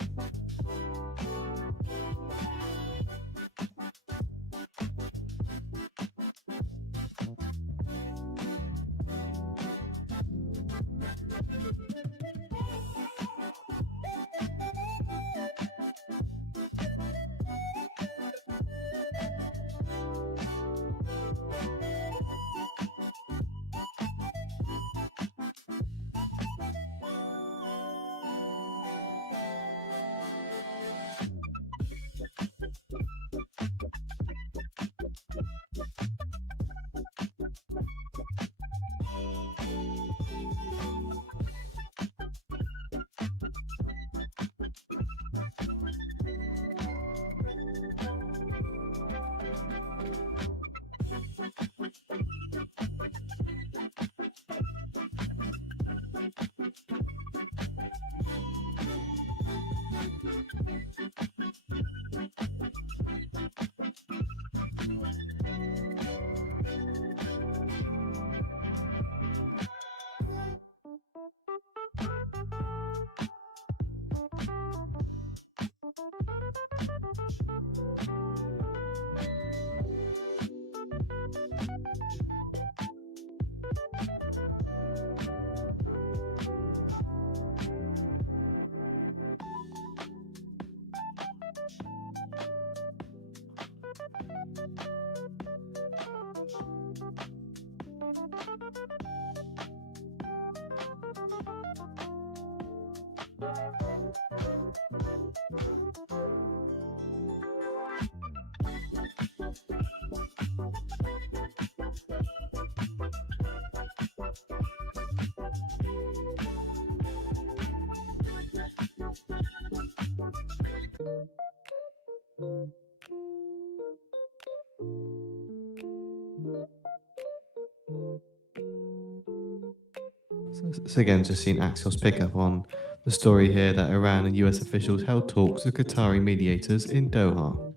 So again, just seeing Axios pick up on the story here that Iran and US officials held talks with Qatari mediators in Doha.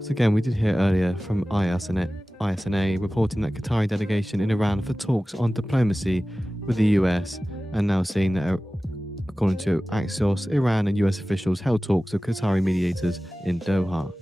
So again, we did hear earlier from ISNA reporting that Qatari delegation in Iran for talks on diplomacy with the US, and now seeing that, according to Axios, Iran and US officials held talks with Qatari mediators in Doha.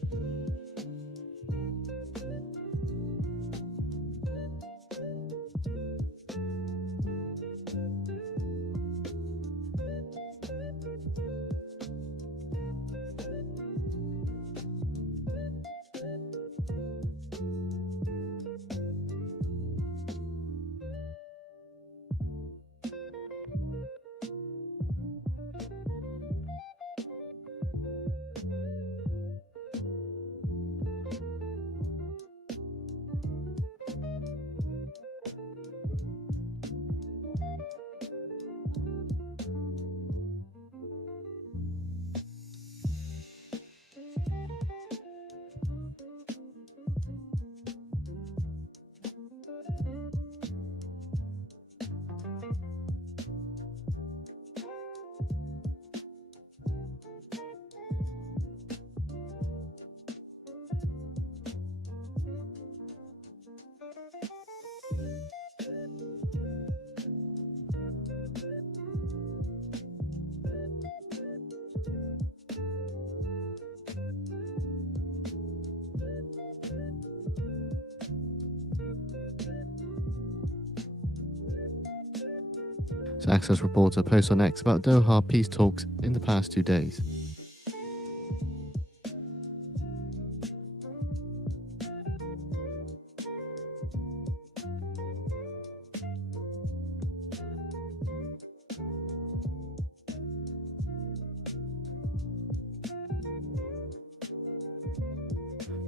So Axios reporter posts on X about Doha peace talks in the past 2 days.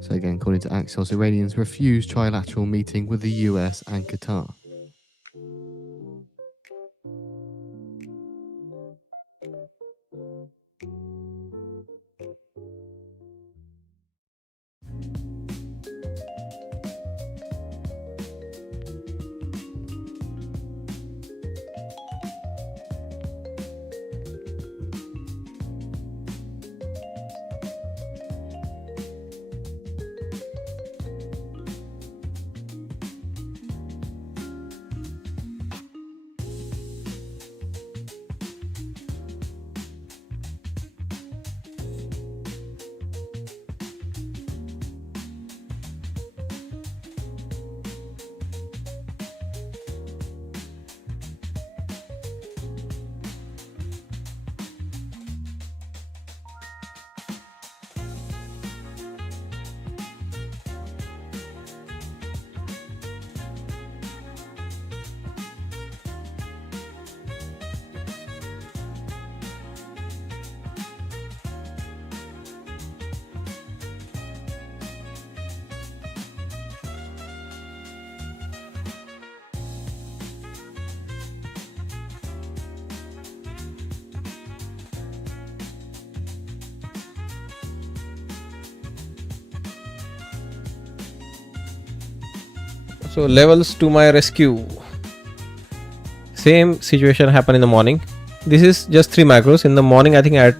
So again, according to Axios, Iranians refused trilateral meeting with the US and Qatar. So levels to my rescue. Same situation happened in the morning. This is just 3 micros. In the morning I think I had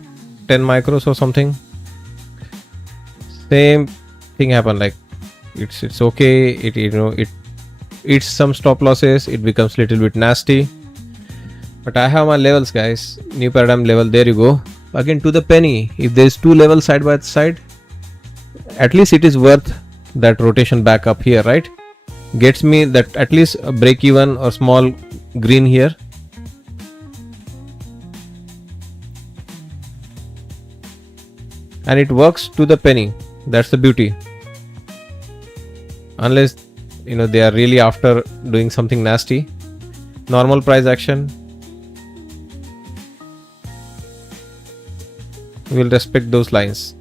10 micros or something. Same thing happened, like it's okay, it eats some stop losses, it becomes little bit nasty. But I have my levels, guys. New paradigm level, there you go. Again to the penny. If there's 2 levels side by side, at least it is worth that rotation back up here, right? Gets me that at least a break even or small green here. And it works to the penny. That's the beauty. Unless they are really after doing something nasty. Normal price action, we'll respect those lines.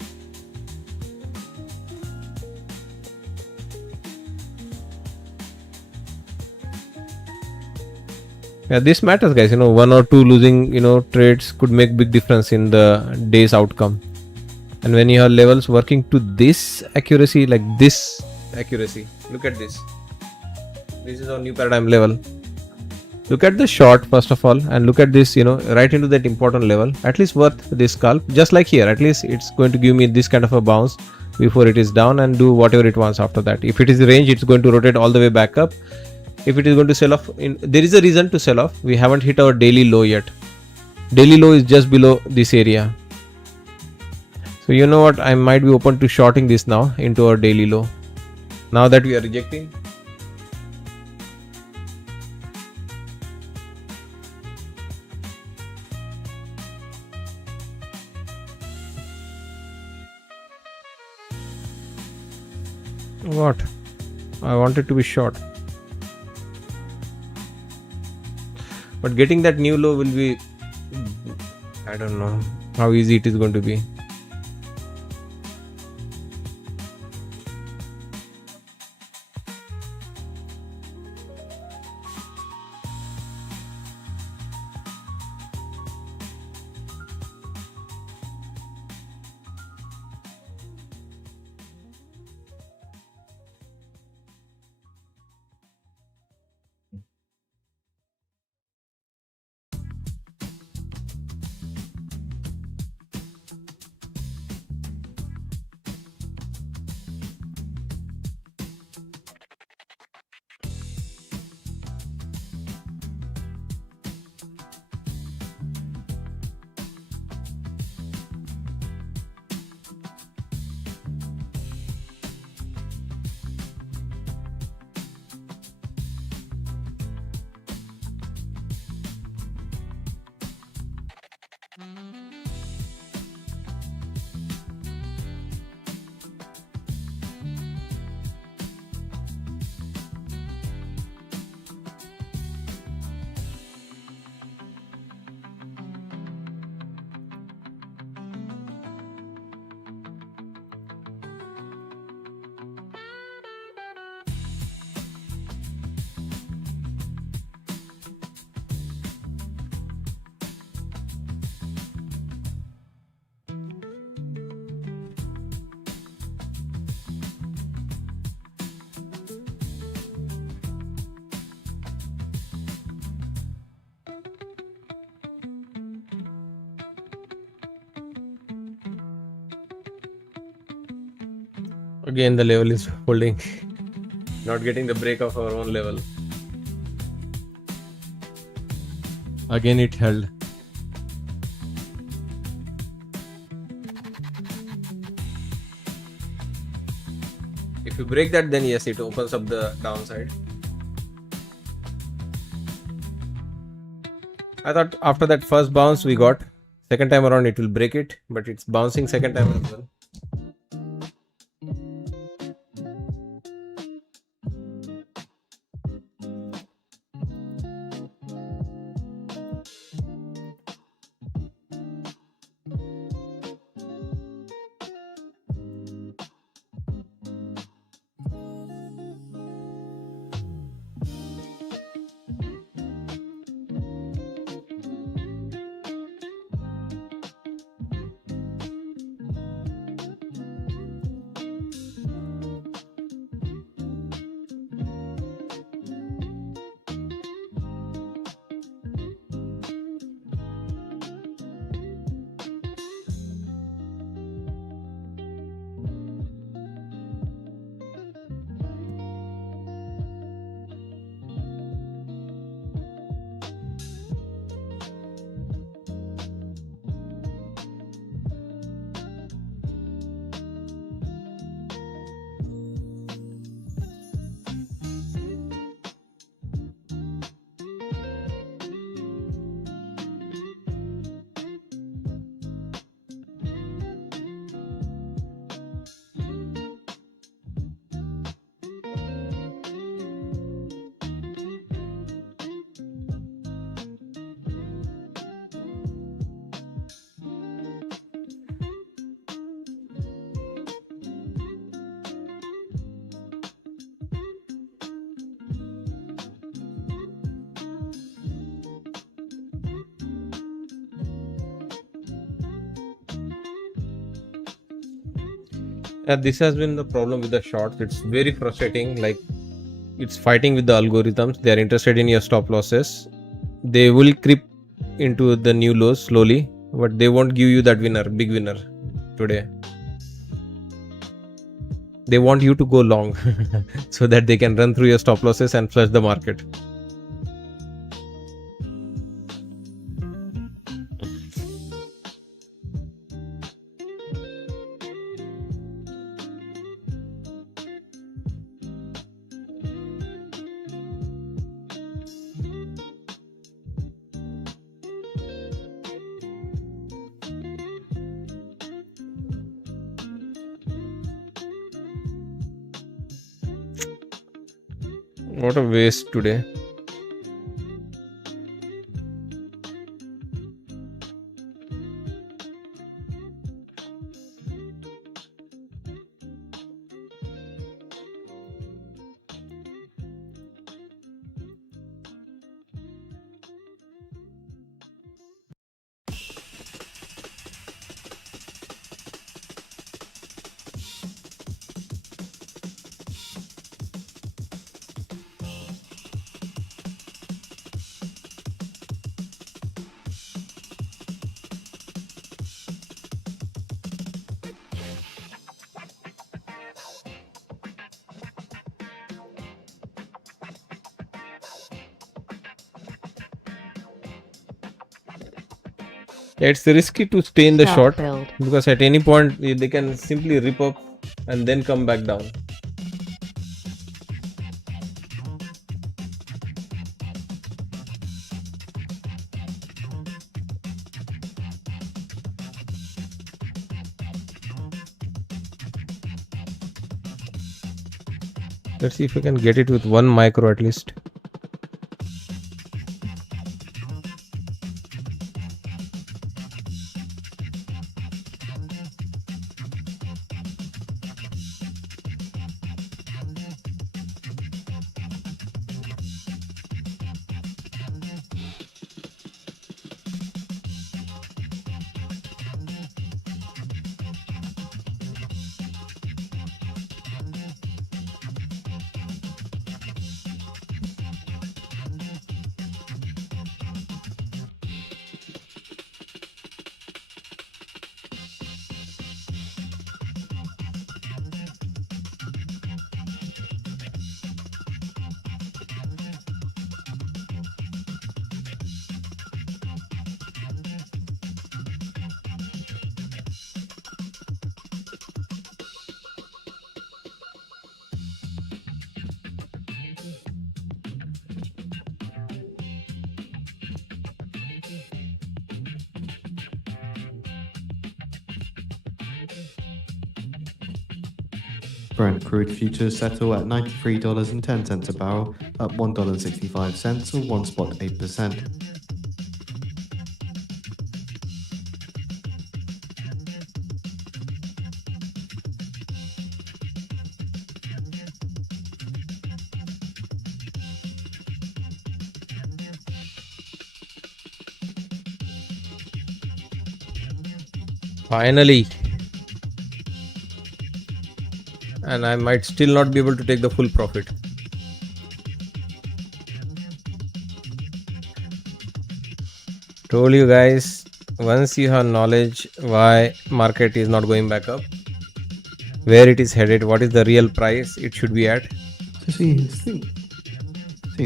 Yeah, this matters, guys. 1 or 2 losing trades could make big difference in the day's outcome. And when you have levels working to this accuracy, like this accuracy, look at this. This is our new paradigm level. Look at the short first of all, and look at this, right into that important level. At least worth this scalp. Just like here, at least it's going to give me this kind of a bounce before it is down and do whatever it wants after that. If it is range, it's going to rotate all the way back up. If it is going to sell off, there is a reason to sell off. We haven't hit our daily low yet. Daily low is just below this area. So you know what, I might be open to shorting this now into our daily low. Now that we are rejecting. What? I wanted to be short. But getting that new low will be, I don't know how easy it is going to be. Again the level is holding, not getting the break of our own level. Again it held. If you break that, then yes, it opens up the downside. I thought after that first bounce we got, second time around it will break it, but it's bouncing second time as well. This has been the problem with the shorts. It's very frustrating. Like, it's fighting with the algorithms. They are interested in your stop losses. They will creep into the new lows slowly, but they won't give you that winner, big winner today. They want you to go long so that they can run through your stop losses and flush the market. What a waste today. It's risky to stay in the Stop short filled. because at any point they can simply rip up and then come back down. Let's see if we can get it with one micro at least. Brent crude futures settle at $93.10 a barrel, up $1.65 or 1.8%. Finally. And I might still not be able to take the full profit. Told you guys, once you have knowledge why market is not going back up, where it is headed, what is the real price it should be at. So seeing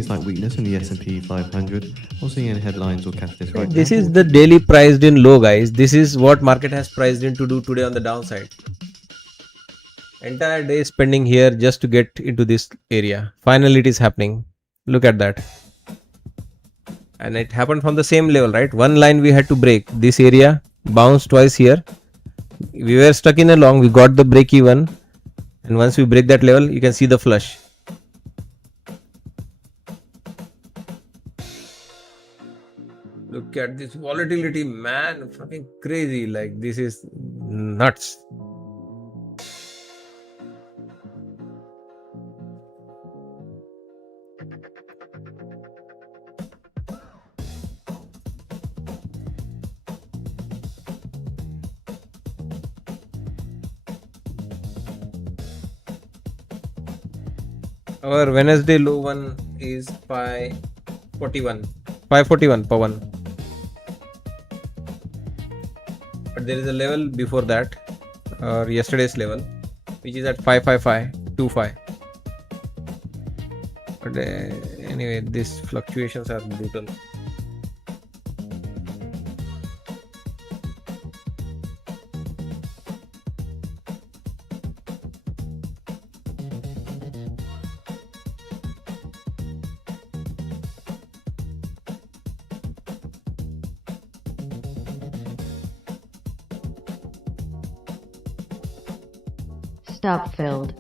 slight weakness in the S&P 500, or seeing any headlines or catalysts right This now. is the daily priced in low, guys. This is what market has priced in to do today on the downside. Entire day spending here just to get into this area. Finally it is happening. Look at that. And it happened from the same level, right? One line we had to break. This area bounced twice here. We were stuck in a long. We got the break even. And once we break that level, you can see the flush. Look at this volatility, man. Fucking crazy. Like, this is nuts. Our Wednesday low one is 541. 541 per one. But there is a level before that, yesterday's level, which is at 55525. But anyway, these fluctuations are brutal. Stop filled.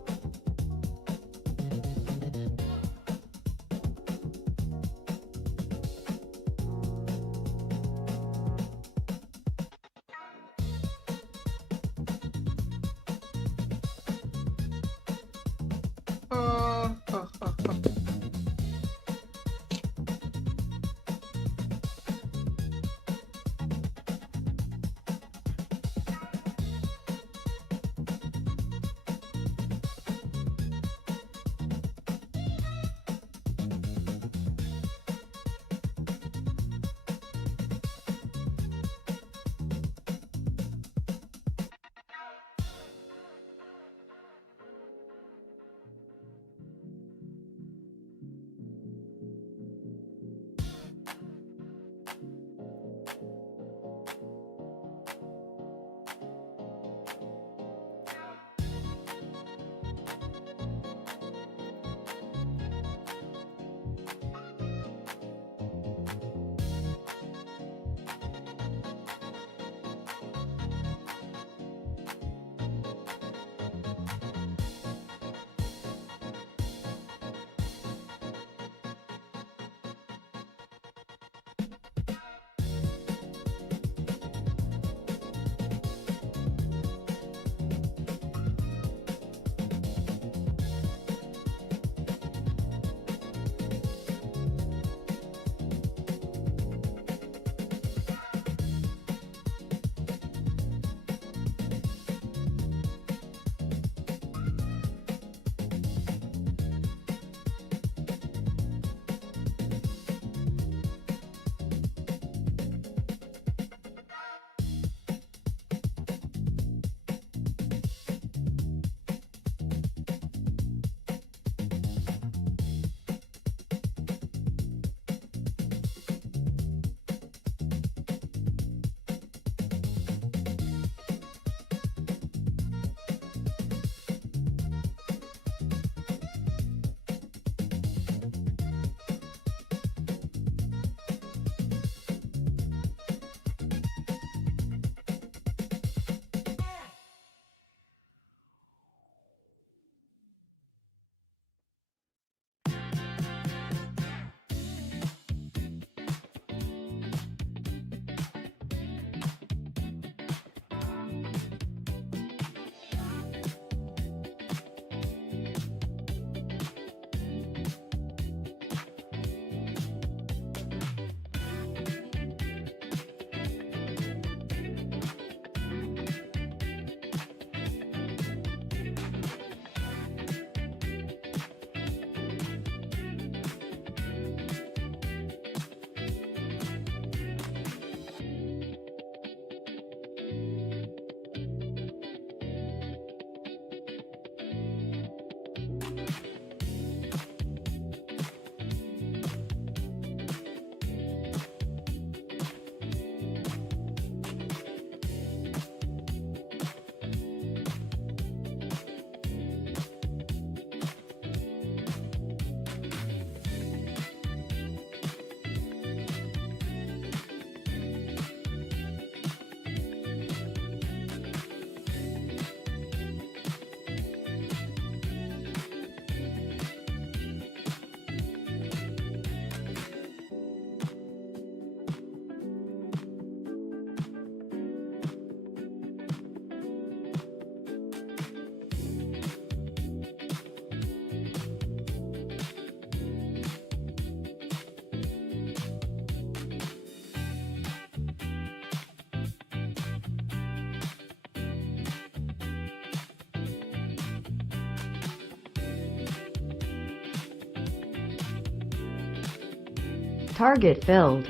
Target filled.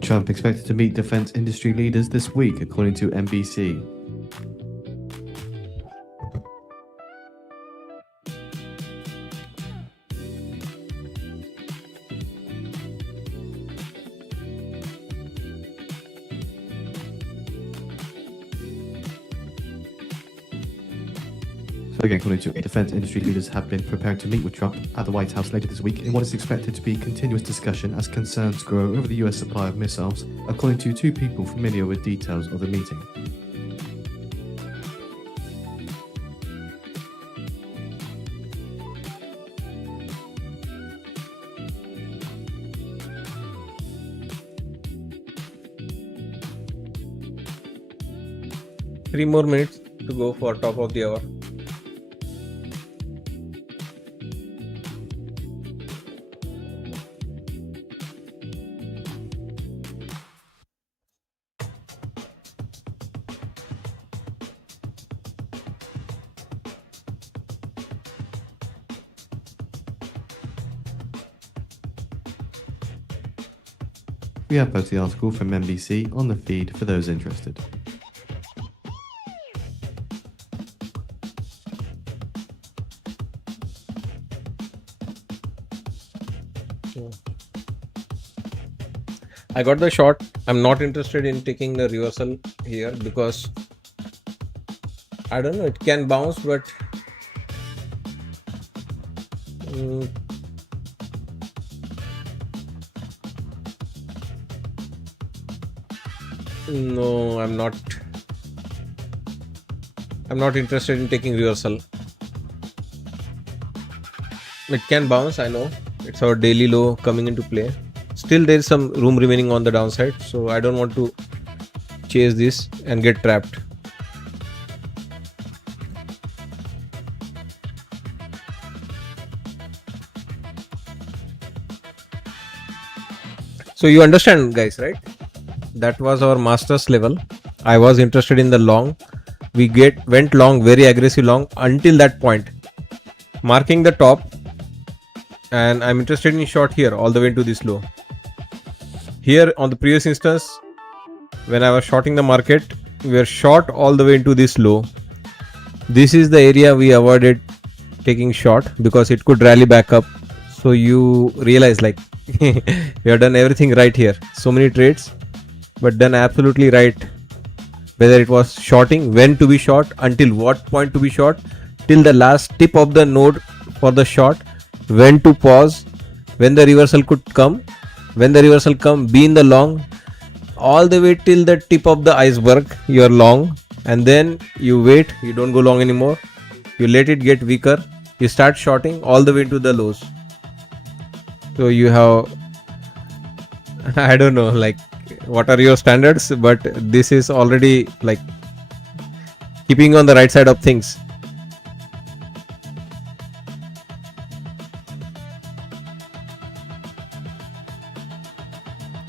Trump expected to meet defense industry leaders this week, according to NBC. Again, according to defense industry leaders have been preparing to meet with Trump at the White House later this week in what is expected to be continuous discussion as concerns grow over the US supply of missiles, according to two people familiar with details of the meeting. Three more minutes to go for top of the hour. We have posted the article from NBC on the feed for those interested. I got the short. I'm not interested in taking the reversal here because I don't know, it can bounce, but no, I'm not interested in taking reversal. It can bounce, I know. It's our daily low coming into play. Still there is some room remaining on the downside, so I don't want to chase this and get trapped. So you understand, guys, right? That was our master's level. I was interested in the long. We went long, very aggressive long until that point, marking the top, and I'm interested in short here all the way to this low. Here on the previous instance, when I was shorting the market, we were short all the way into this low. This is the area we avoided taking short because it could rally back up. So you realize like we have done everything right here. So many trades, but done absolutely right. Whether it was shorting, when to be short, until what point to be short, till the last tip of the node for the short, when to pause, when the reversal could come, when the reversal come, be in the long, all the way till the tip of the iceberg, you're long, and then you wait, you don't go long anymore, you let it get weaker, you start shorting all the way into the lows. So you have, I don't know, like what are your standards, but this is already like keeping on the right side of things.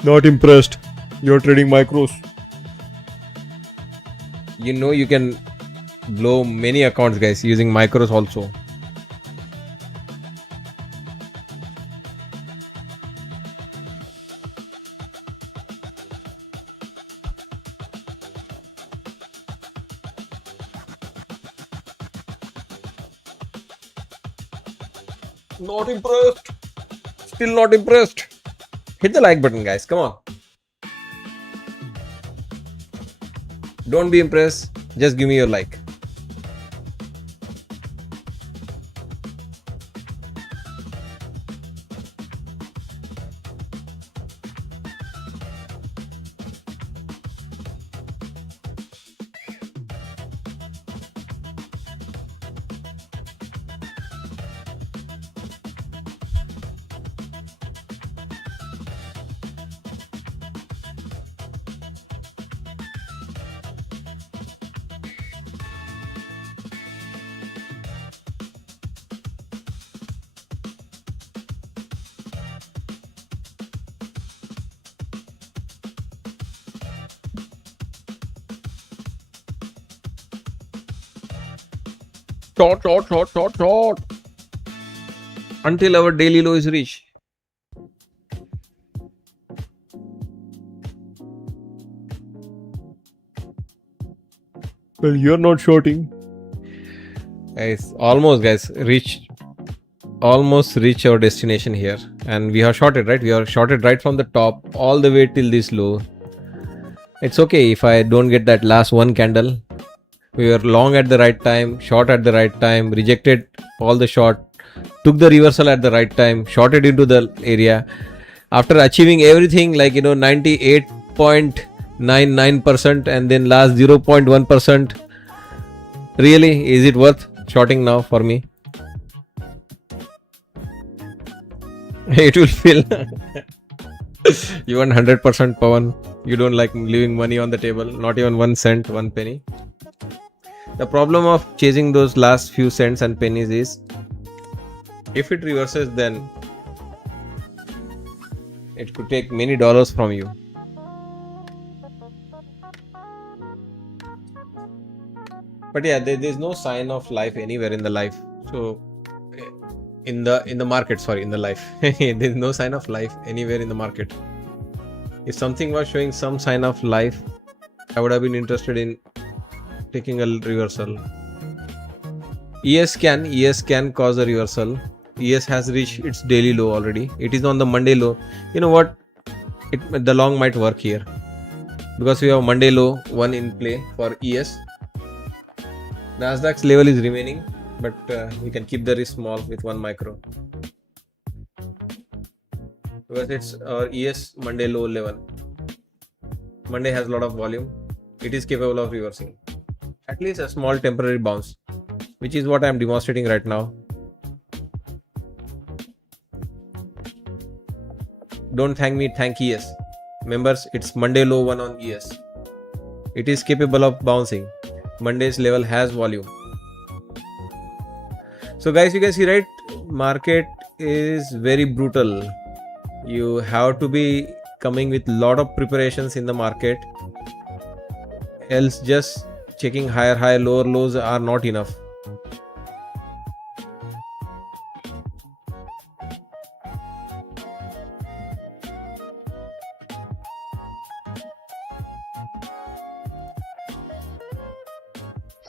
Not impressed. You're trading micros. You know you can blow many accounts, guys, using micros also. Not impressed. Still not impressed. Hit the like button, guys. Come on. Don't be impressed. Just give me your like. Short. until our daily low is reached. Well, you're not shorting. Guys, almost reach our destination here, and we are shorted, right? We are shorted right from the top all the way till this low. It's okay if I don't get that last one candle. We were long at the right time, short at the right time, rejected all the short, took the reversal at the right time, shorted into the area. After achieving everything, like 98.99%, and then last 0.1%. Really, is it worth shorting now for me? It will feel you want 100% Pawan. You don't like leaving money on the table, not even 1 cent, 1 penny. The problem of chasing those last few cents and pennies is if it reverses, then it could take many dollars from you. But yeah, there's no sign of life anywhere in the life. So in the market, sorry, in the life, there's no sign of life anywhere in the market. If something was showing some sign of life, I would have been interested in taking a reversal. ES can cause a reversal. ES has reached its daily low already. It is on the Monday low. You know what? The long might work here because we have Monday low one in play for ES. Nasdaq's level is remaining, but we can keep the risk small with 1 micro because it's our ES Monday low level. Monday has a lot of volume. It is capable of reversing at least a small temporary bounce, which is what I am demonstrating right now. Don't thank me, thank ES. Members, it's Monday low 1 on ES. It is capable of bouncing. Monday's level has volume. So guys, you can see, right, market is very brutal. You have to be coming with lot of preparations in the market, else just checking higher high, lower lows are not enough.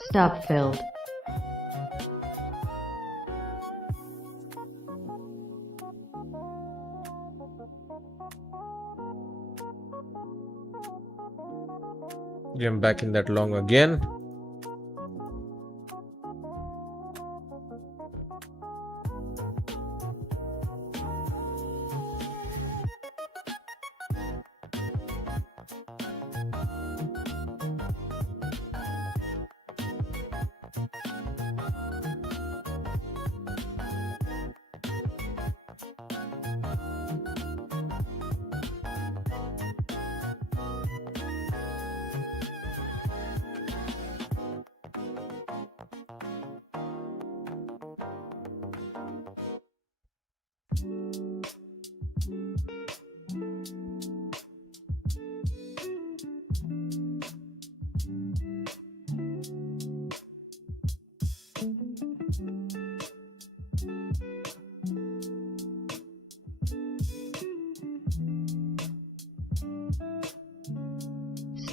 Stop filled. Jump back in that long again.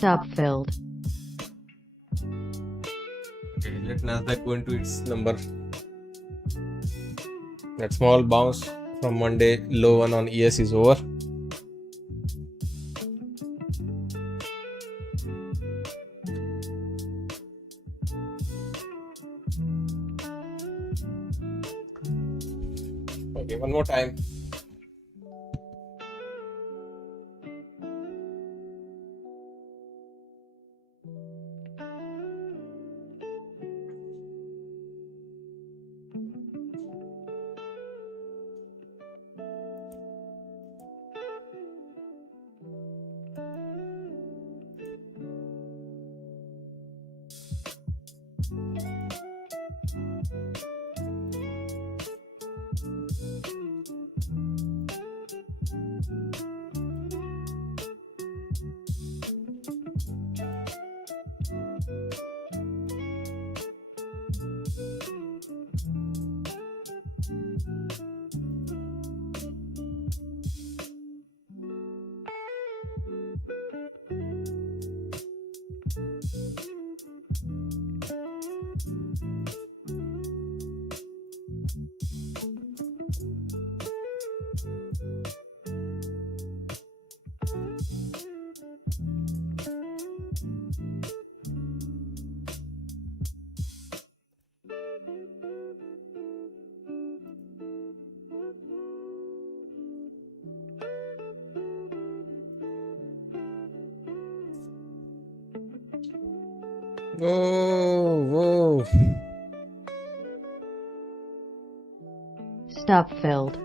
Stop filled. Okay, let Nasdaq go into its number. That small bounce from Monday low 1 on ES is over. Okay, one more time. Whoa, whoa. Stop filled.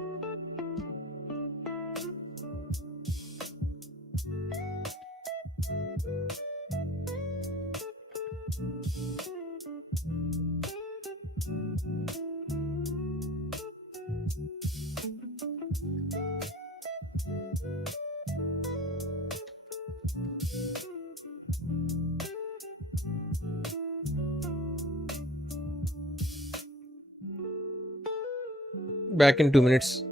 Back in 2 minutes.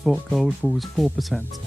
Spot gold falls 4%.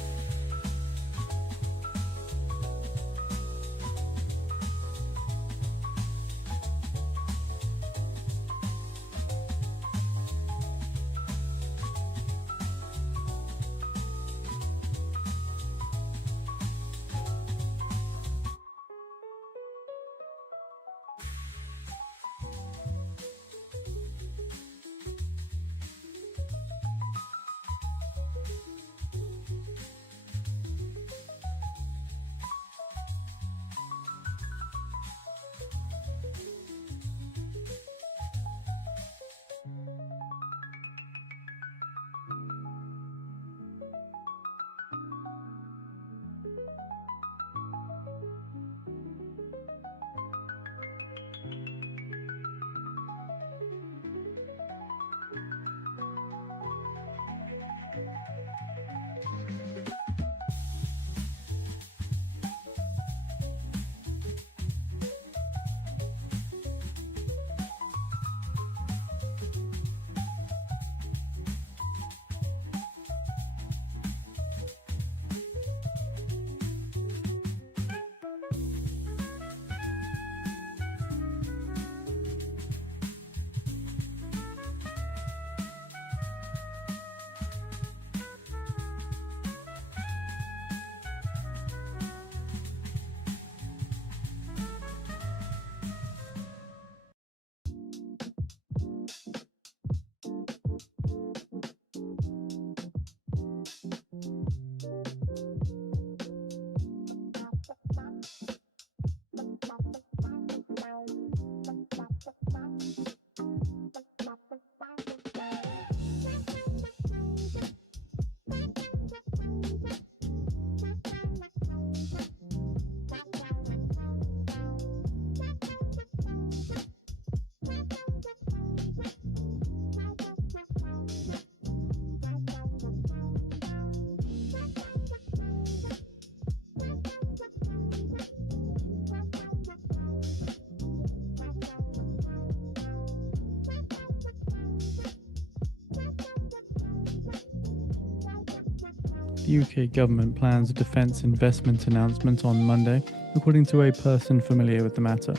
The UK government plans a defence investment announcement on Monday, according to a person familiar with the matter.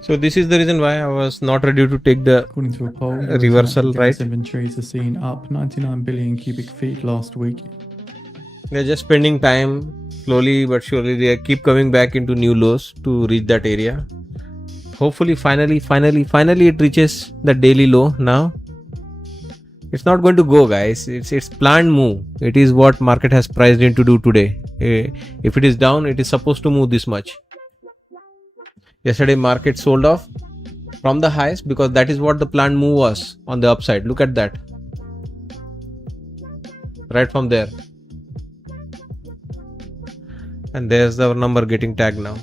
So this is the reason why I was not ready to take the According to a poll, reversal, US right? inventories are seen up 99 billion cubic feet last week. They're just spending time. Slowly but surely they keep coming back into new lows to reach that area. Hopefully finally it reaches the daily low now. It's not going to go, guys. It's planned move. It is what market has priced in to do today. If it is down, it is supposed to move this much. Yesterday market sold off from the highs because that is what the planned move was on the upside. Look at that. Right from there. And there's the number getting tagged now.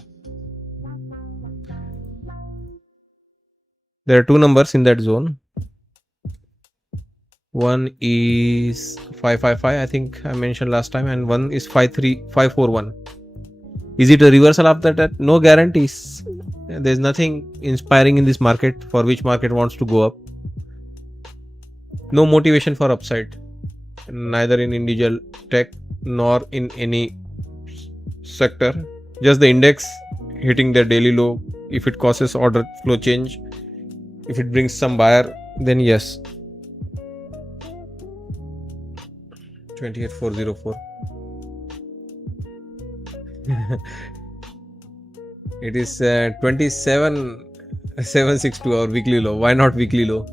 There are two numbers in that zone. One is 555, I think I mentioned last time, and one is 541. Is it a reversal after that? No guarantees. There's nothing inspiring in this market for which market wants to go up. No motivation for upside, neither in individual tech nor in any sector. Just the index hitting their daily low. If it causes order flow change, if it brings some buyer, then yes. 28404. It is 27762, our weekly low. Why not weekly low?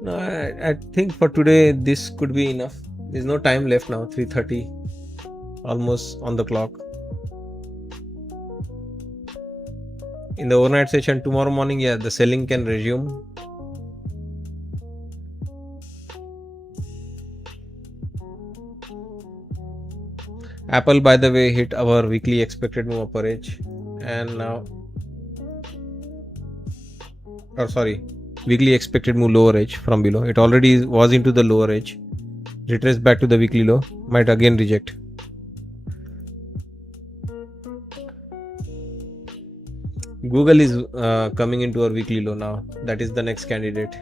No, I think for today this could be enough. There's no time left now. 3:30, almost on the clock. In the overnight session tomorrow morning, yeah, the selling can resume. Apple, by the way, hit our weekly expected move upper edge, and now, weekly expected move lower edge from below. It already was into the lower edge. Retrace back to the weekly low, might again reject. Google is coming into our weekly low now. That is the next candidate.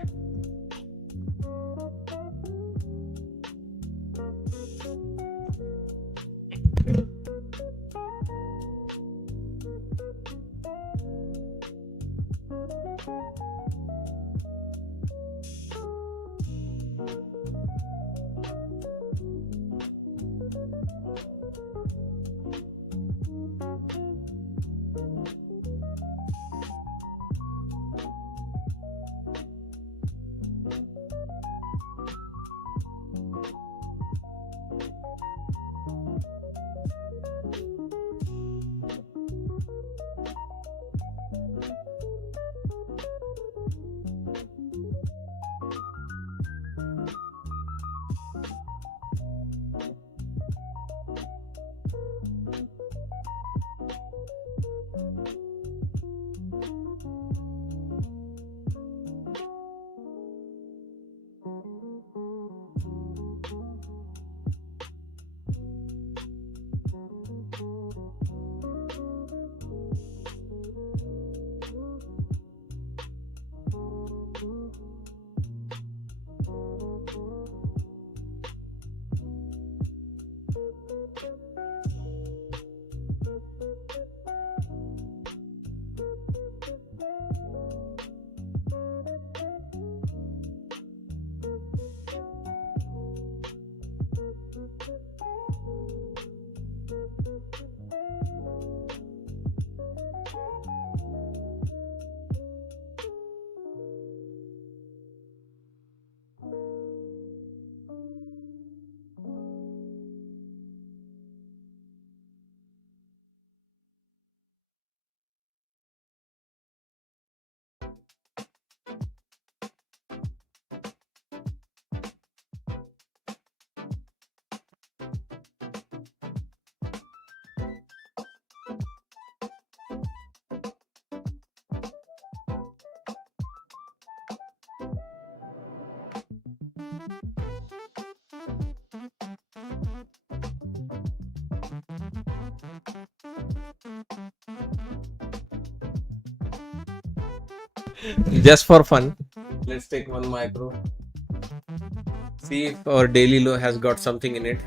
Just for fun, let's take one micro. See if our daily low has got something in it.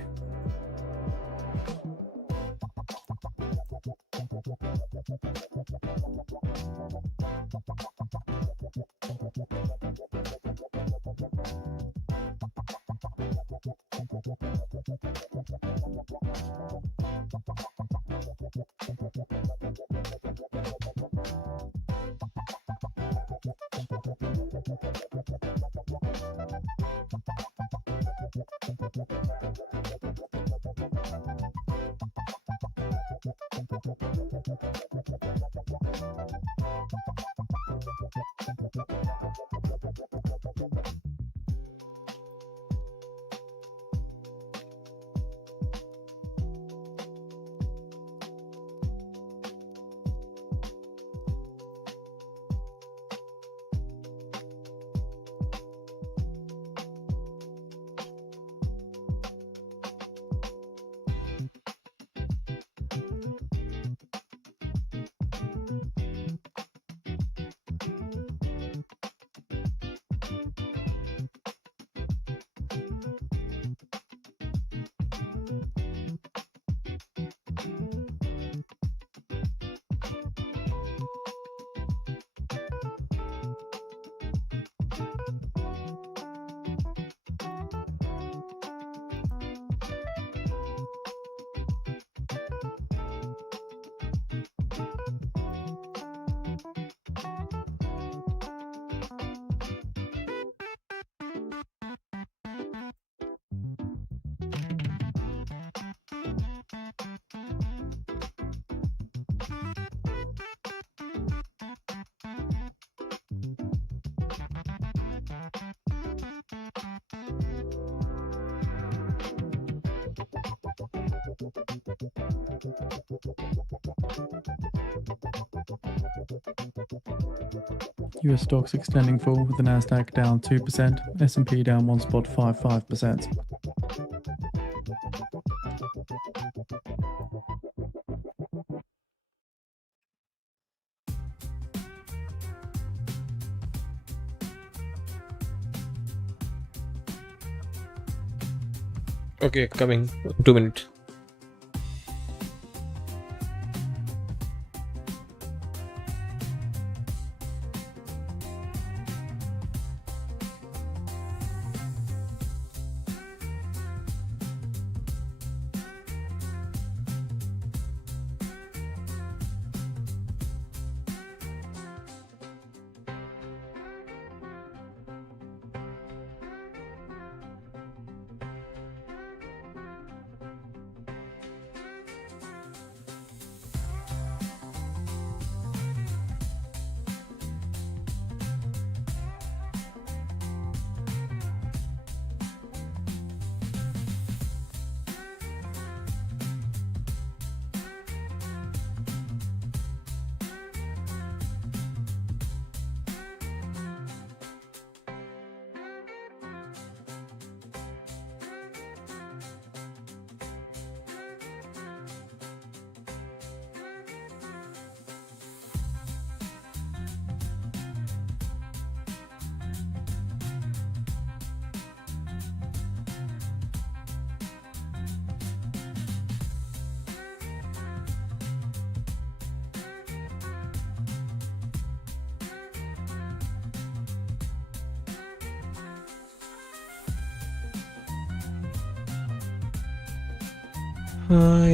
US stocks extending fall with the Nasdaq down 2%, S&P down 1.55%. Okay, coming 2 minutes.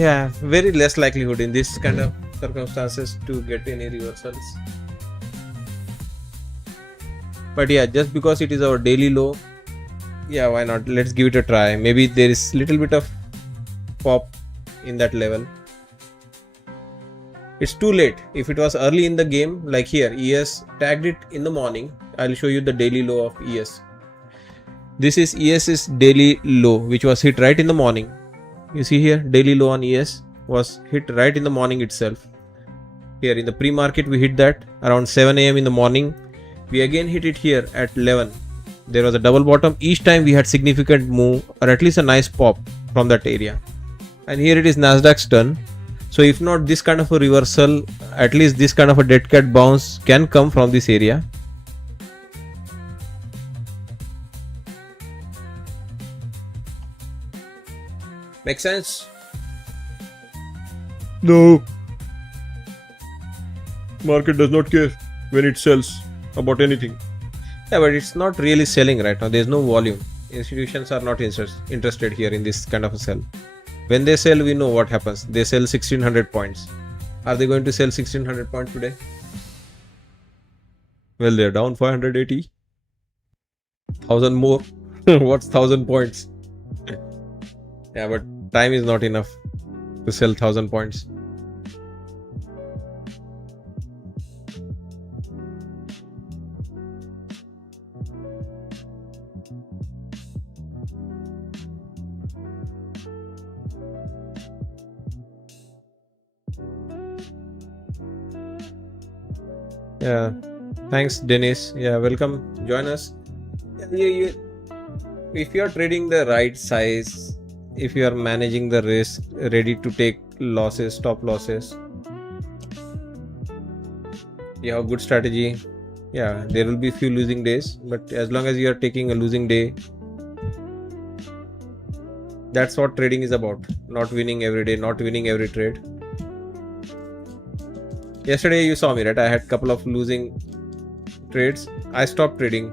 Yeah, very less likelihood in this kind of circumstances to get any reversals. But yeah, just because it is our daily low, yeah, why not? Let's give it a try. Maybe there is little bit of pop in that level. It's too late. If it was early in the game, like here, ES tagged it in the morning. I'll show you the daily low of ES. This is ES's daily low, which was hit right in the morning. You see here, daily low on ES was hit right in the morning itself. Here in the pre-market, we hit that around 7 a.m. in the morning. We again hit it here at 11 there was a double bottom. Each time we had significant move or at least a nice pop from that area. And here it is Nasdaq's turn. So if not this kind of a reversal, at least this kind of a dead cat bounce can come from this area. Make sense? No. Market does not care when it sells about anything. Yeah, but it's not really selling right now. There's no volume. Institutions are not interested here in this kind of a sell. When they sell, we know what happens. They sell 1600 points. Are they going to sell 1600 points today? Well, they're down 580. 1000 more. What's 1000 points? Yeah, but time is not enough to sell 1000 points. Yeah, thanks Dennis. Yeah, welcome. Join us. If you are trading the right size, if you are managing the risk, ready to take losses, stop losses, you have a good strategy. Yeah, there will be few losing days, but as long as you are taking a losing day, that's what trading is about. Not winning every day, not winning every trade. Yesterday you saw me, right? I had a couple of losing trades. I stopped trading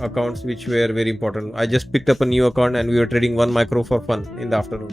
accounts which were very important. I just picked up a new account and we were trading 1 micro for fun in the afternoon.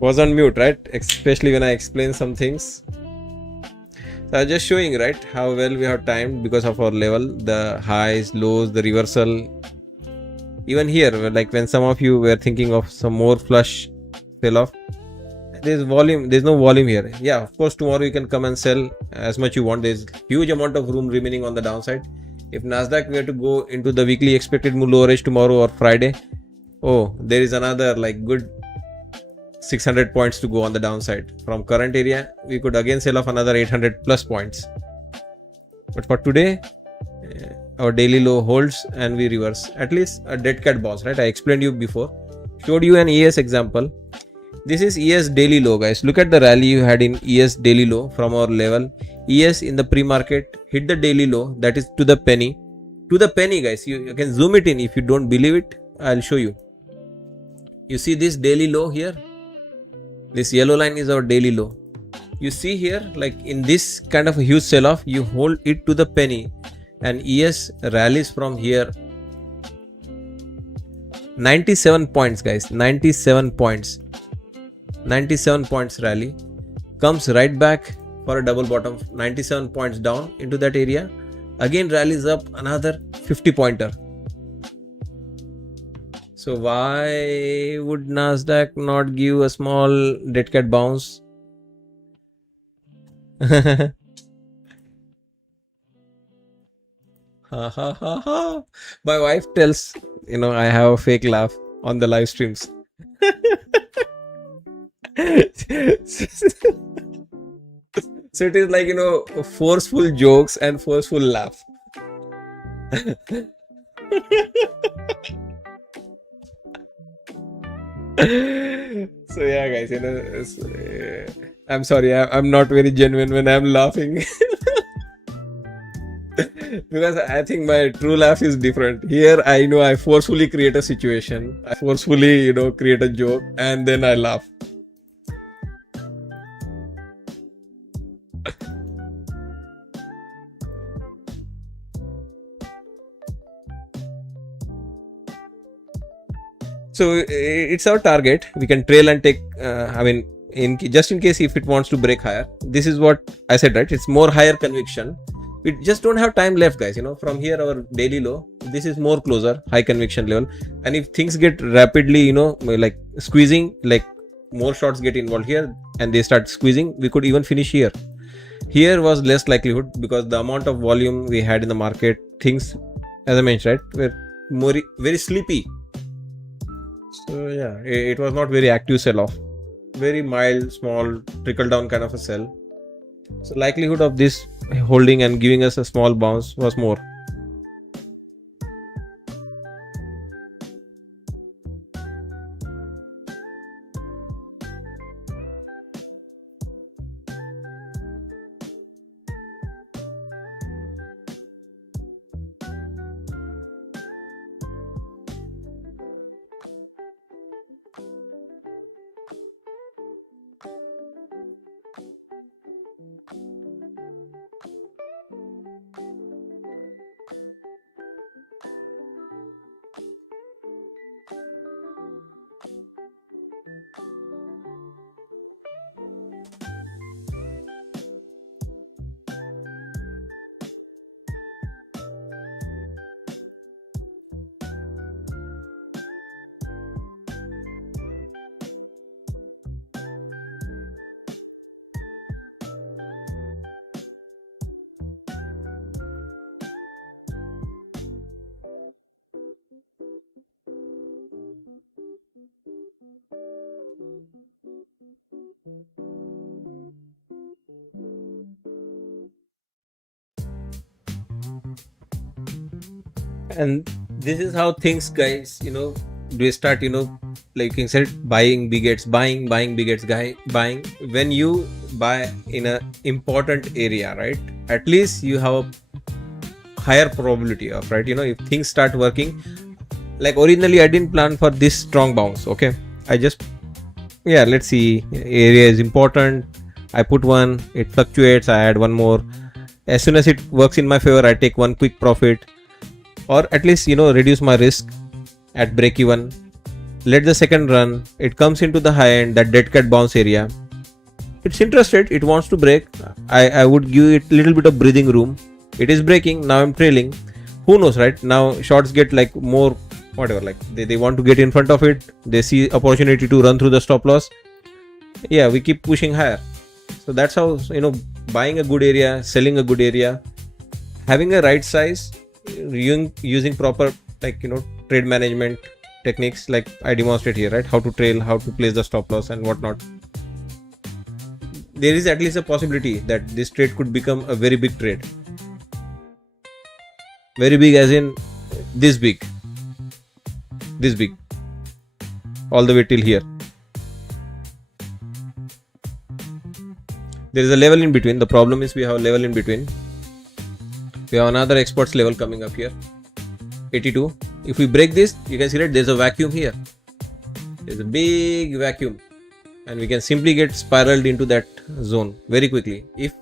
Was on mute, right? Especially when I explain some things. So I was just showing, right, how well we have timed because of our level, the highs, lows, the reversal. Even here, like when some of you were thinking of some more flush sell off, there's no volume here. Yeah, of course, tomorrow you can come and sell as much you want. There's huge amount of room remaining on the downside. If Nasdaq were to go into the weekly expected move lower edge tomorrow or Friday, oh, there is another like good 600 points to go on the downside. From current area, we could again sell off another 800 plus points. But for today, our daily low holds and we reverse. At least a dead cat bounce, right? I explained you before. Showed you an ES example. This is ES daily low, guys. Look at the rally you had in ES daily low from our level. ES in the pre-market hit the daily low, that is to the penny. To the penny, guys. You can zoom it in. If you don't believe it, I'll show you. You see this daily low here? This yellow line is our daily low. You see here, like in this kind of a huge sell-off, you hold it to the penny and ES rallies from here. 97 points, guys. 97 points. 97 points rally. Comes right back for a double bottom. 97 points down into that area. Again rallies up another 50 pointer. So why would Nasdaq not give a small dead cat bounce? Ha ha ha ha. My wife tells, I have a fake laugh on the live streams. So it is like, forceful jokes and forceful laugh. So yeah, guys, I'm sorry, I'm not very genuine when I'm laughing. Because I think my true laugh is different. Here, I forcefully create a situation. I forcefully, create a joke and then I laugh. So it's our target. We can trail and take, just in case if it wants to break higher. This is what I said, right? It's more higher conviction. We just don't have time left, guys. From here, our daily low, this is more closer, high conviction level. And if things get rapidly, like squeezing, like more shots get involved here and they start squeezing, we could even finish here. Here was less likelihood because the amount of volume we had in the market, things, as I mentioned, right, were very sleepy. So yeah, it was not very active sell-off. Very mild, small, trickle down kind of a sell. So likelihood of this holding and giving us a small bounce was more. And this is how things, guys, do start, like you said, buying bigots, buying bigots, buying. When you buy in a important area, right, at least you have a higher probability of, right, if things start working. Like originally I didn't plan for this strong bounce. Okay, let's see, area is important, I put one, it fluctuates, I add one more. As soon as it works in my favor, I take one quick profit, or at least reduce my risk at break even. let the second run, it comes into the high end, that dead cat bounce area. It's interested, it wants to break. I would give it a little bit of breathing room. It is breaking, now I'm trailing. Who knows, right? Now shorts get like more, whatever, like they want to get in front of it. They see opportunity to run through the stop loss. Yeah, we keep pushing higher. So that's how, buying a good area, selling a good area, having a right size, using proper, trade management techniques like I demonstrate here, right? How to trail, how to place the stop loss and whatnot. There is at least a possibility that this trade could become a very big trade. Very big as in this big. This big. All the way till here. There is a level in between. The problem is we have a level in between. We have another experts level coming up here. 82. If we break this, you can see that there's a vacuum here. There's a big vacuum. And we can simply get spiraled into that zone very quickly if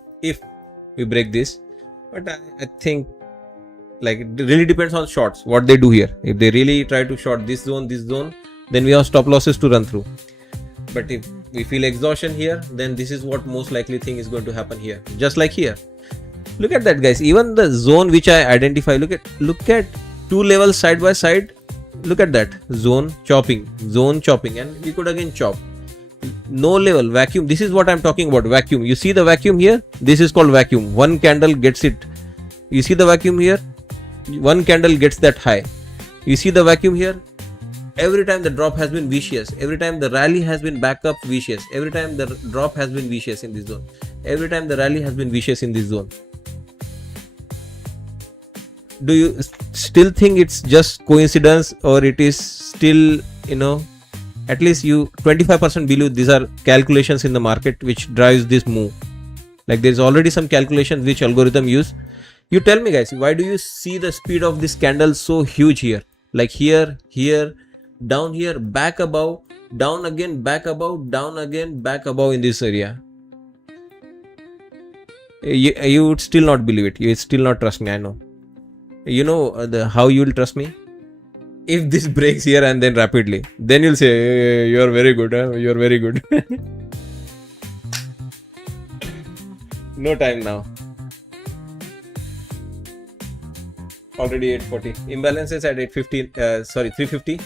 we break this. But I think it really depends on shorts, what they do here. If they really try to short this zone, then we have stop losses to run through. But if we feel exhaustion here, then this is what most likely thing is going to happen here. Just like here. Look at that, guys. Even the zone which I identify, look at two levels side by side. Look at that. Zone chopping, and we could again chop. No level, vacuum. This is what I'm talking about, vacuum. You see the vacuum here? This is called vacuum. One candle gets it. You see the vacuum here? One candle gets that high. You see the vacuum here? Every time the drop has been vicious. Every time the rally has been back up vicious. Every time the drop has been vicious in this zone. Every time the rally has been vicious in this zone. Do you still think it's just coincidence, or it is still, at least you 25% believe these are calculations in the market which drives this move? Like there's already some calculations which algorithm use. You tell me, guys, why do you see the speed of this candle so huge here? Like here, down here, back above, down again, back above, down again, back above in this area. You would still not believe it. You would still not trust me, I know. You know how you will trust me? If this breaks here and then rapidly, then you'll say, hey, you're very good, huh? You're very good. No time now. Already 840. Imbalance is at 850. 350.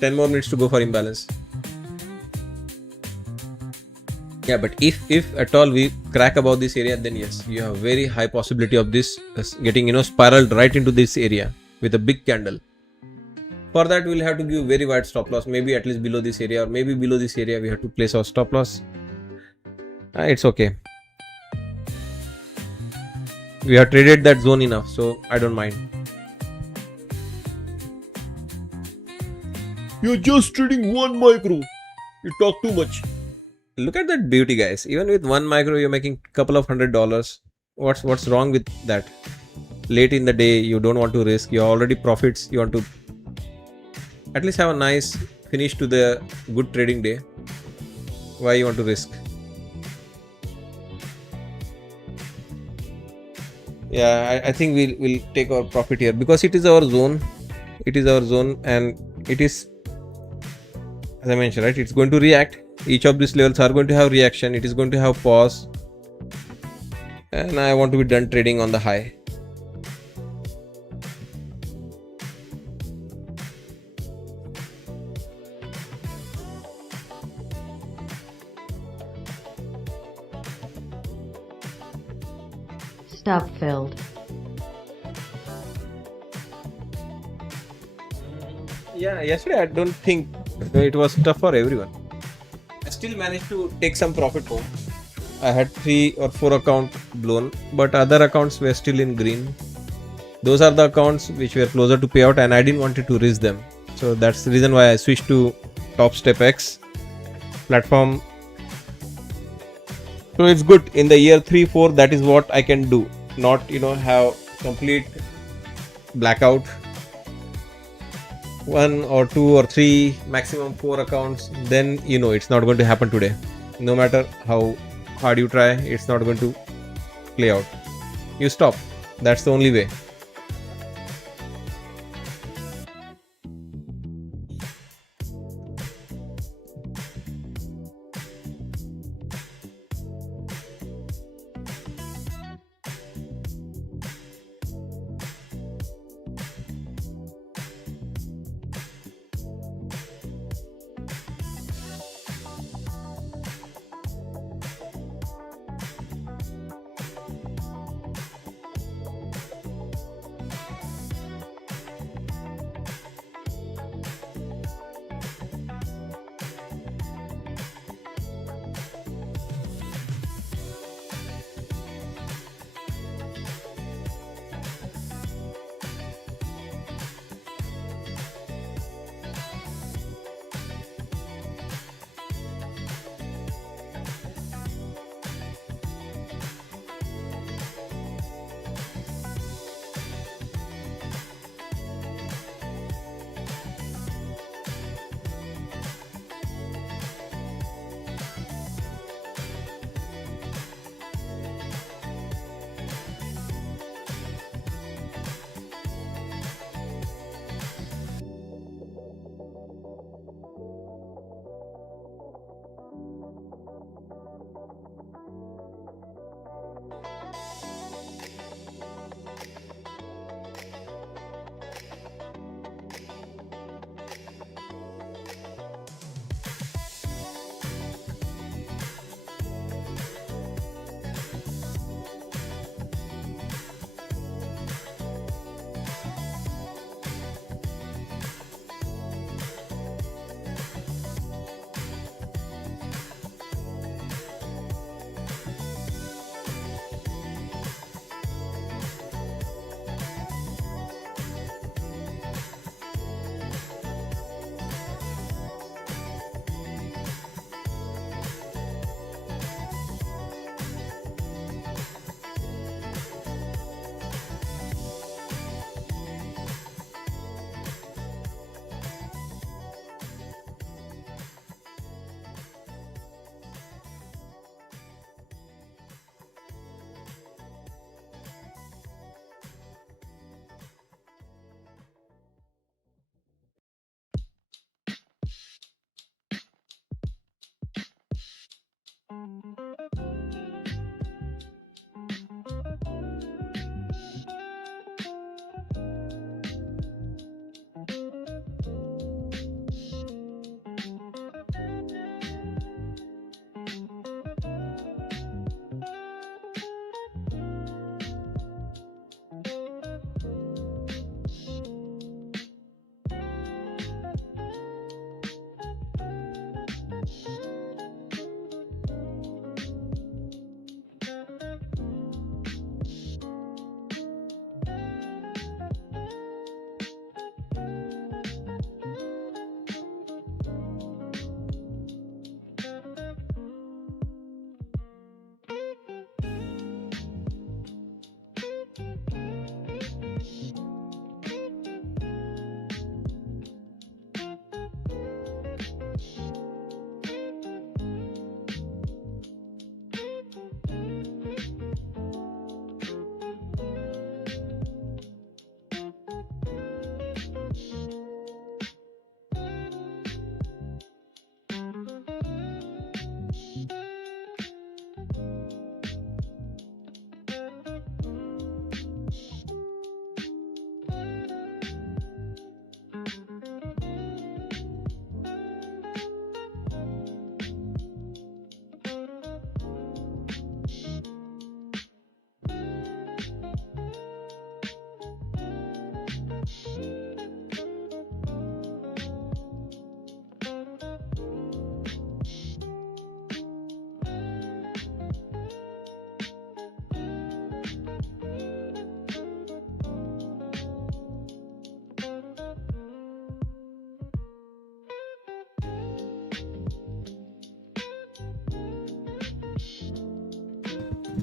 10 more minutes to go for imbalance. Yeah, but if at all we crack above this area, then yes, you have very high possibility of this getting spiraled right into this area with a big candle. For that, we'll have to give very wide stop loss, maybe at least below this area, or maybe below this area we have to place our stop loss. It's okay. We have traded that zone enough, so I don't mind. You're just trading one micro. You talk too much. Look at that beauty, guys. Even with one micro, you're making a couple of $100. What's wrong with that? Late in the day, you don't want to risk. You're already profits. You want to at least have a nice finish to the good trading day. Why you want to risk? Yeah, I think we'll take our profit here because it is our zone. It is our zone, and it is, as I mentioned, right? It's going to react. Each of these levels are going to have reaction. It is going to have pause, and I want to be done trading on the high. Stop filled. Yeah, yesterday I don't think it was tough for everyone. I still managed to take some profit home. I had 3 or 4 accounts blown, but other accounts were still in green. Those are the accounts which were closer to payout, and I didn't want to risk them. So that's the reason why I switched to Top Step X platform. So it's good in the year 3-4. That is what I can do. Not have complete blackout. 1 or 2 or 3, maximum 4 accounts. Then it's not going to happen today. No matter how hard you try, it's not going to play out. You stop. That's the only way.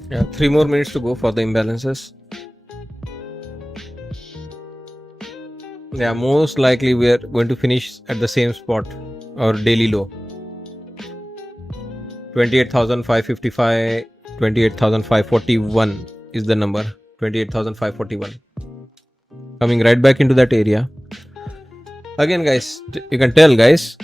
Yeah, 3 more minutes to go for the imbalances. Yeah, most likely we are going to finish at the same spot, our daily low. 28,555, 28,541 is the number. 28,541. Coming right back into that area. Again, guys, you can tell, guys.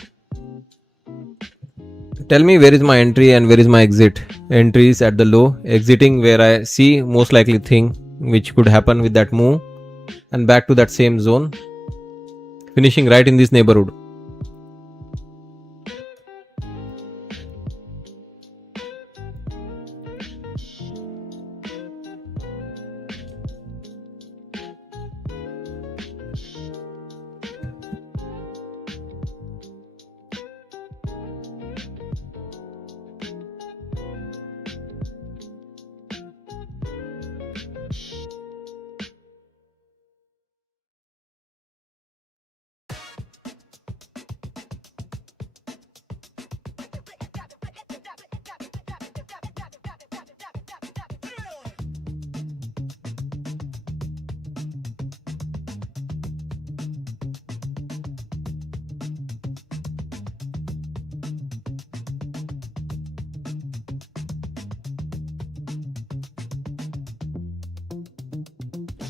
Tell me where is my entry and where is my exit. Entry is at the low, exiting where I see most likely thing which could happen with that move, and back to that same zone, finishing right in this neighborhood.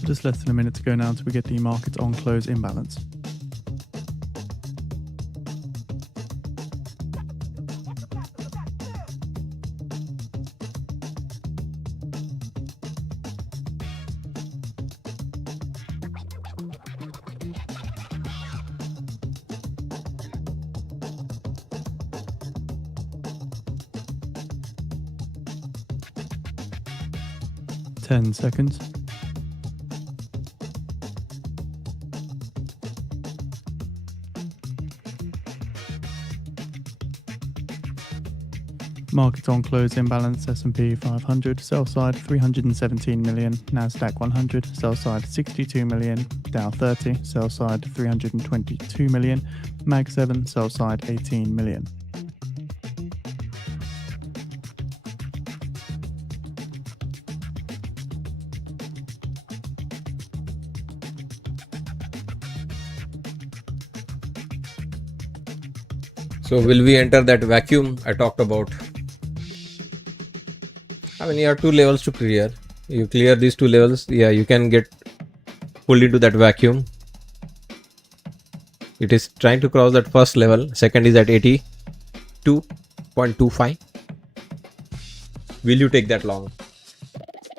Just less than a minute to go now until we get the market on close imbalance. Ten seconds. Market on close imbalance. S&P 500 sell side 317 million, Nasdaq 100 sell side 62 million, Dow 30 sell side 322 million, Mag 7 sell side 18 million. So will we enter that vacuum I talked about? I mean, you have 2 levels to clear. You clear these 2 levels, yeah, you can get pulled into that vacuum. It is trying to cross that first level. Second is at 82.25. Will you take that long?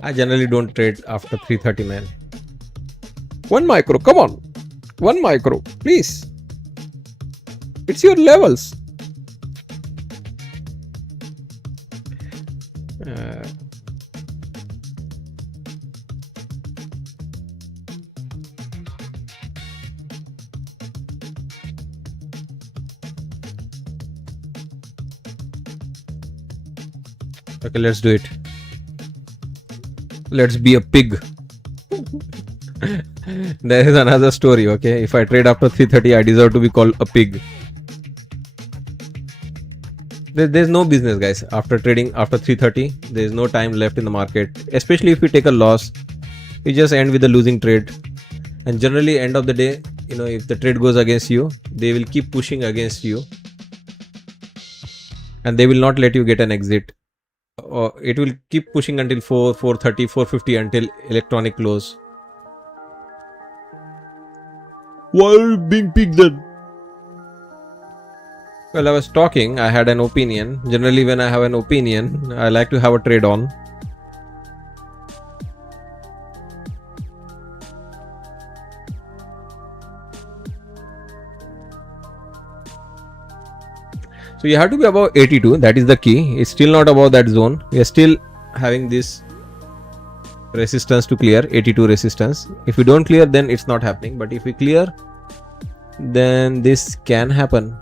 I generally don't trade after 330, man. 1 micro, come on. 1 micro, please. It's your levels. Okay, let's do it. Let's be a pig. There is another story, okay? If I trade after 330, I deserve to be called a pig. There's no business, guys. After trading after 330, there's no time left in the market. Especially if you take a loss, you just end with a losing trade. And generally, end of the day, you know, if the trade goes against you, they will keep pushing against you. And they will not let you get an exit. Or it will keep pushing until 430, 450 until electronic close. Why are you being pig then? Well, I was talking, I had an opinion. Generally, when I have an opinion, I like to have a trade on. So you have to be above 82, that is the key. It's still not above that zone. We are still having this resistance to clear, 82 resistance. If we don't clear, then it's not happening. But if we clear, then this can happen.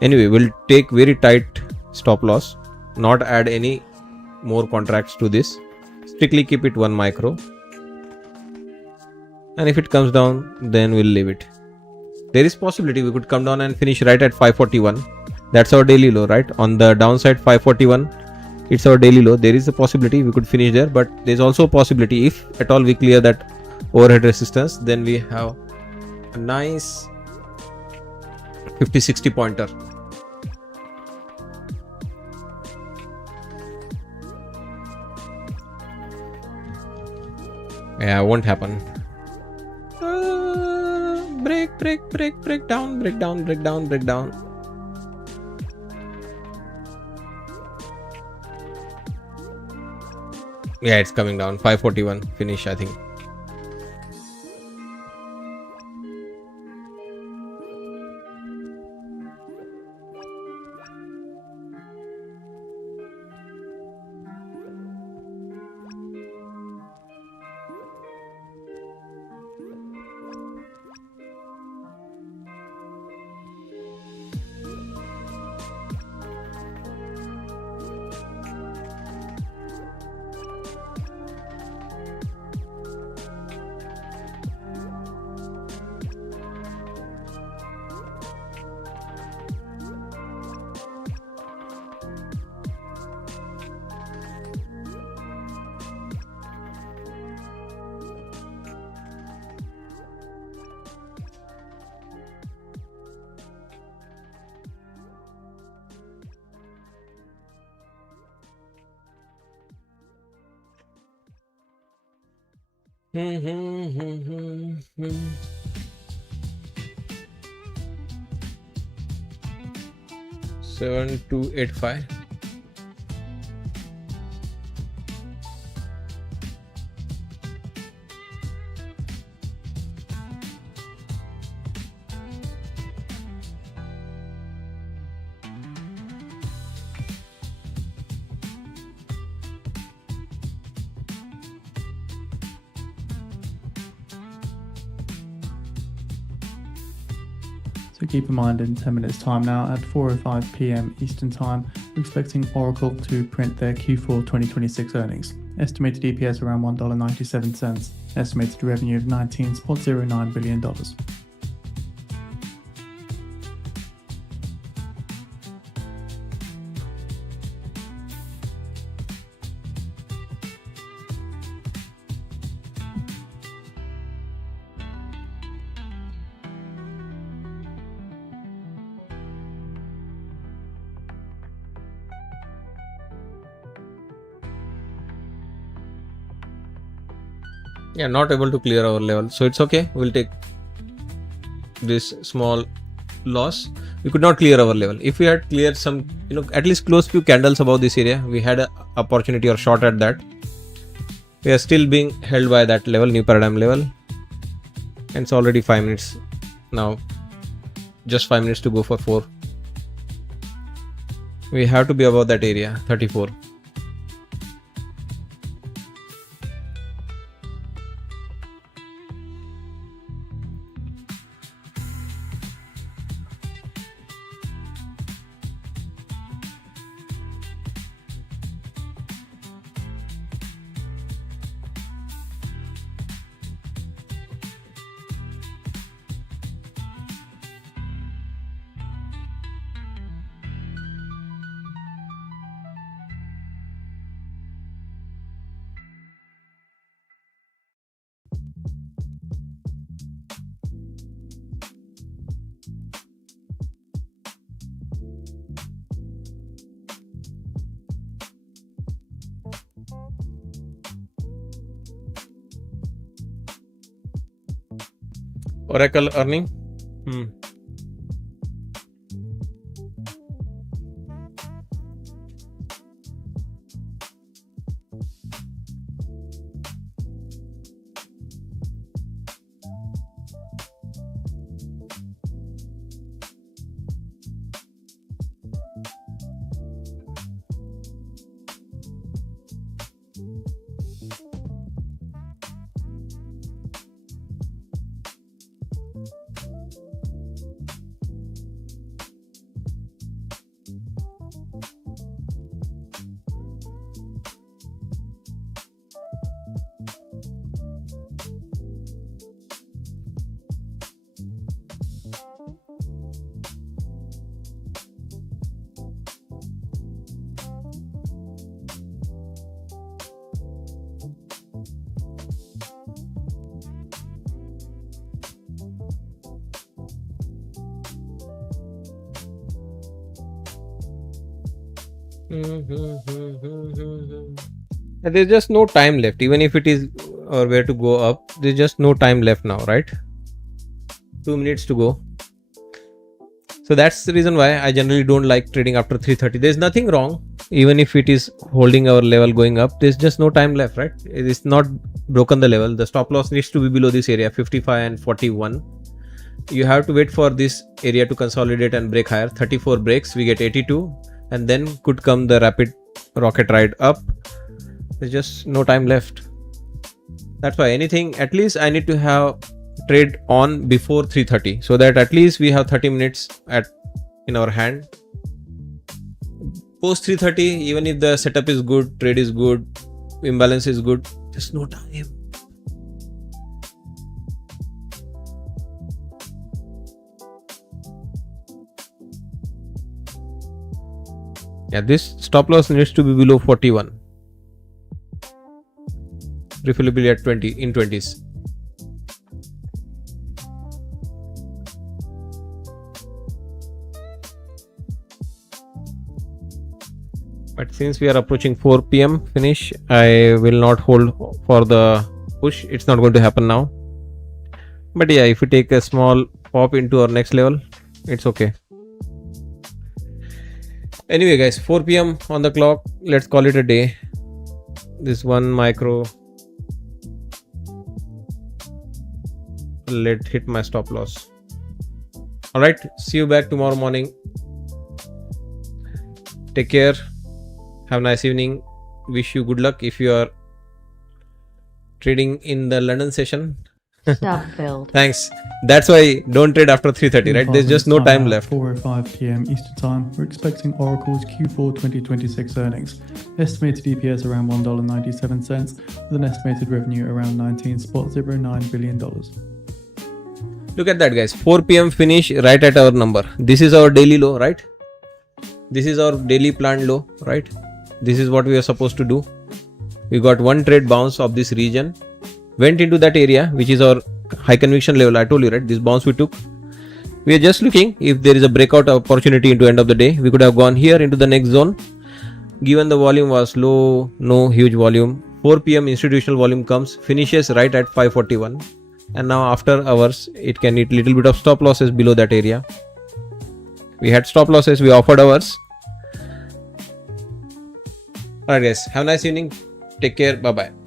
Anyway, we'll take very tight stop loss, not add any more contracts to this. Strictly keep it 1 micro. And if it comes down, then we'll leave it. There is possibility we could come down and finish right at 541. That's our daily low, right? On the downside 541, it's our daily low. There is a possibility we could finish there, but there's also a possibility if at all we clear that overhead resistance, then we have a nice 50-60 pointer. Yeah, won't happen. Break down. Yeah, it's coming down. 541 finish, I think. Seven two eight five. So keep in mind in 10 minutes time now at 4:05 p.m. Eastern time, we're expecting Oracle to print their Q4 2026 earnings. Estimated EPS around $1.97, estimated revenue of $19.09 billion. Yeah, not able to clear our level, so it's okay. We'll take this small loss. We could not clear our level. If we had cleared some, at least close few candles above this area, we had a opportunity or short at that. We are still being held by that level, new paradigm level, and it's already 5 minutes now. Just 5 minutes to go for 4. We have to be above that area, 34. Oracle earning. There's just no time left. Even if it is or where to go up, there's just no time left now, right? 2 minutes to go. So that's the reason why I generally don't like trading after 3:30. There's nothing wrong. Even if it is holding our level going up, there's just no time left, right? It is not broken the level. The stop loss needs to be below this area, 55 and 41. You have to wait for this area to consolidate and break higher. 34 breaks, we get 82, and then could come the rapid rocket ride up. There's just no time left. That's why anything, at least I need to have trade on before 3:30, so that at least we have 30 minutes in our hand. Post 3:30, even if the setup is good, trade is good, imbalance is good, just no time. Yeah, this stop loss needs to be below 41. Preferably at 20 in 20s. But since we are approaching 4 p.m. finish, I will not hold for the push. It's not going to happen now. But yeah, if we take a small pop into our next level, it's okay. Anyway guys, 4 p.m. on the clock. Let's call it a day. This one micro. Let hit my stop loss. Alright, see you back tomorrow morning. Take care. Have a nice evening. Wish you good luck if you are trading in the London session. Subfilled. Thanks. That's why don't trade after 3:30, right? There's just no time left. 4:05 p.m. Eastern Time. We're expecting Oracle's Q4 2026 earnings. Estimated EPS around $1.97 with an estimated revenue around $19.09 billion. Look at that, guys. 4 p.m. finish right at our number. This is our daily low, right? This is our daily planned low, right? This is what we are supposed to do. We got one trade bounce of this region, went into that area, which is our high conviction level. I told you, right? This bounce we took. We are just looking if there is a breakout opportunity into end of the day. We could have gone here into the next zone. Given the volume was low, no huge volume. 4 p.m. institutional volume comes, finishes right at 541. And now after hours, it can hit little bit of stop losses below that area. We had stop losses, we offered ours. Alright guys, have a nice evening. Take care. Bye bye.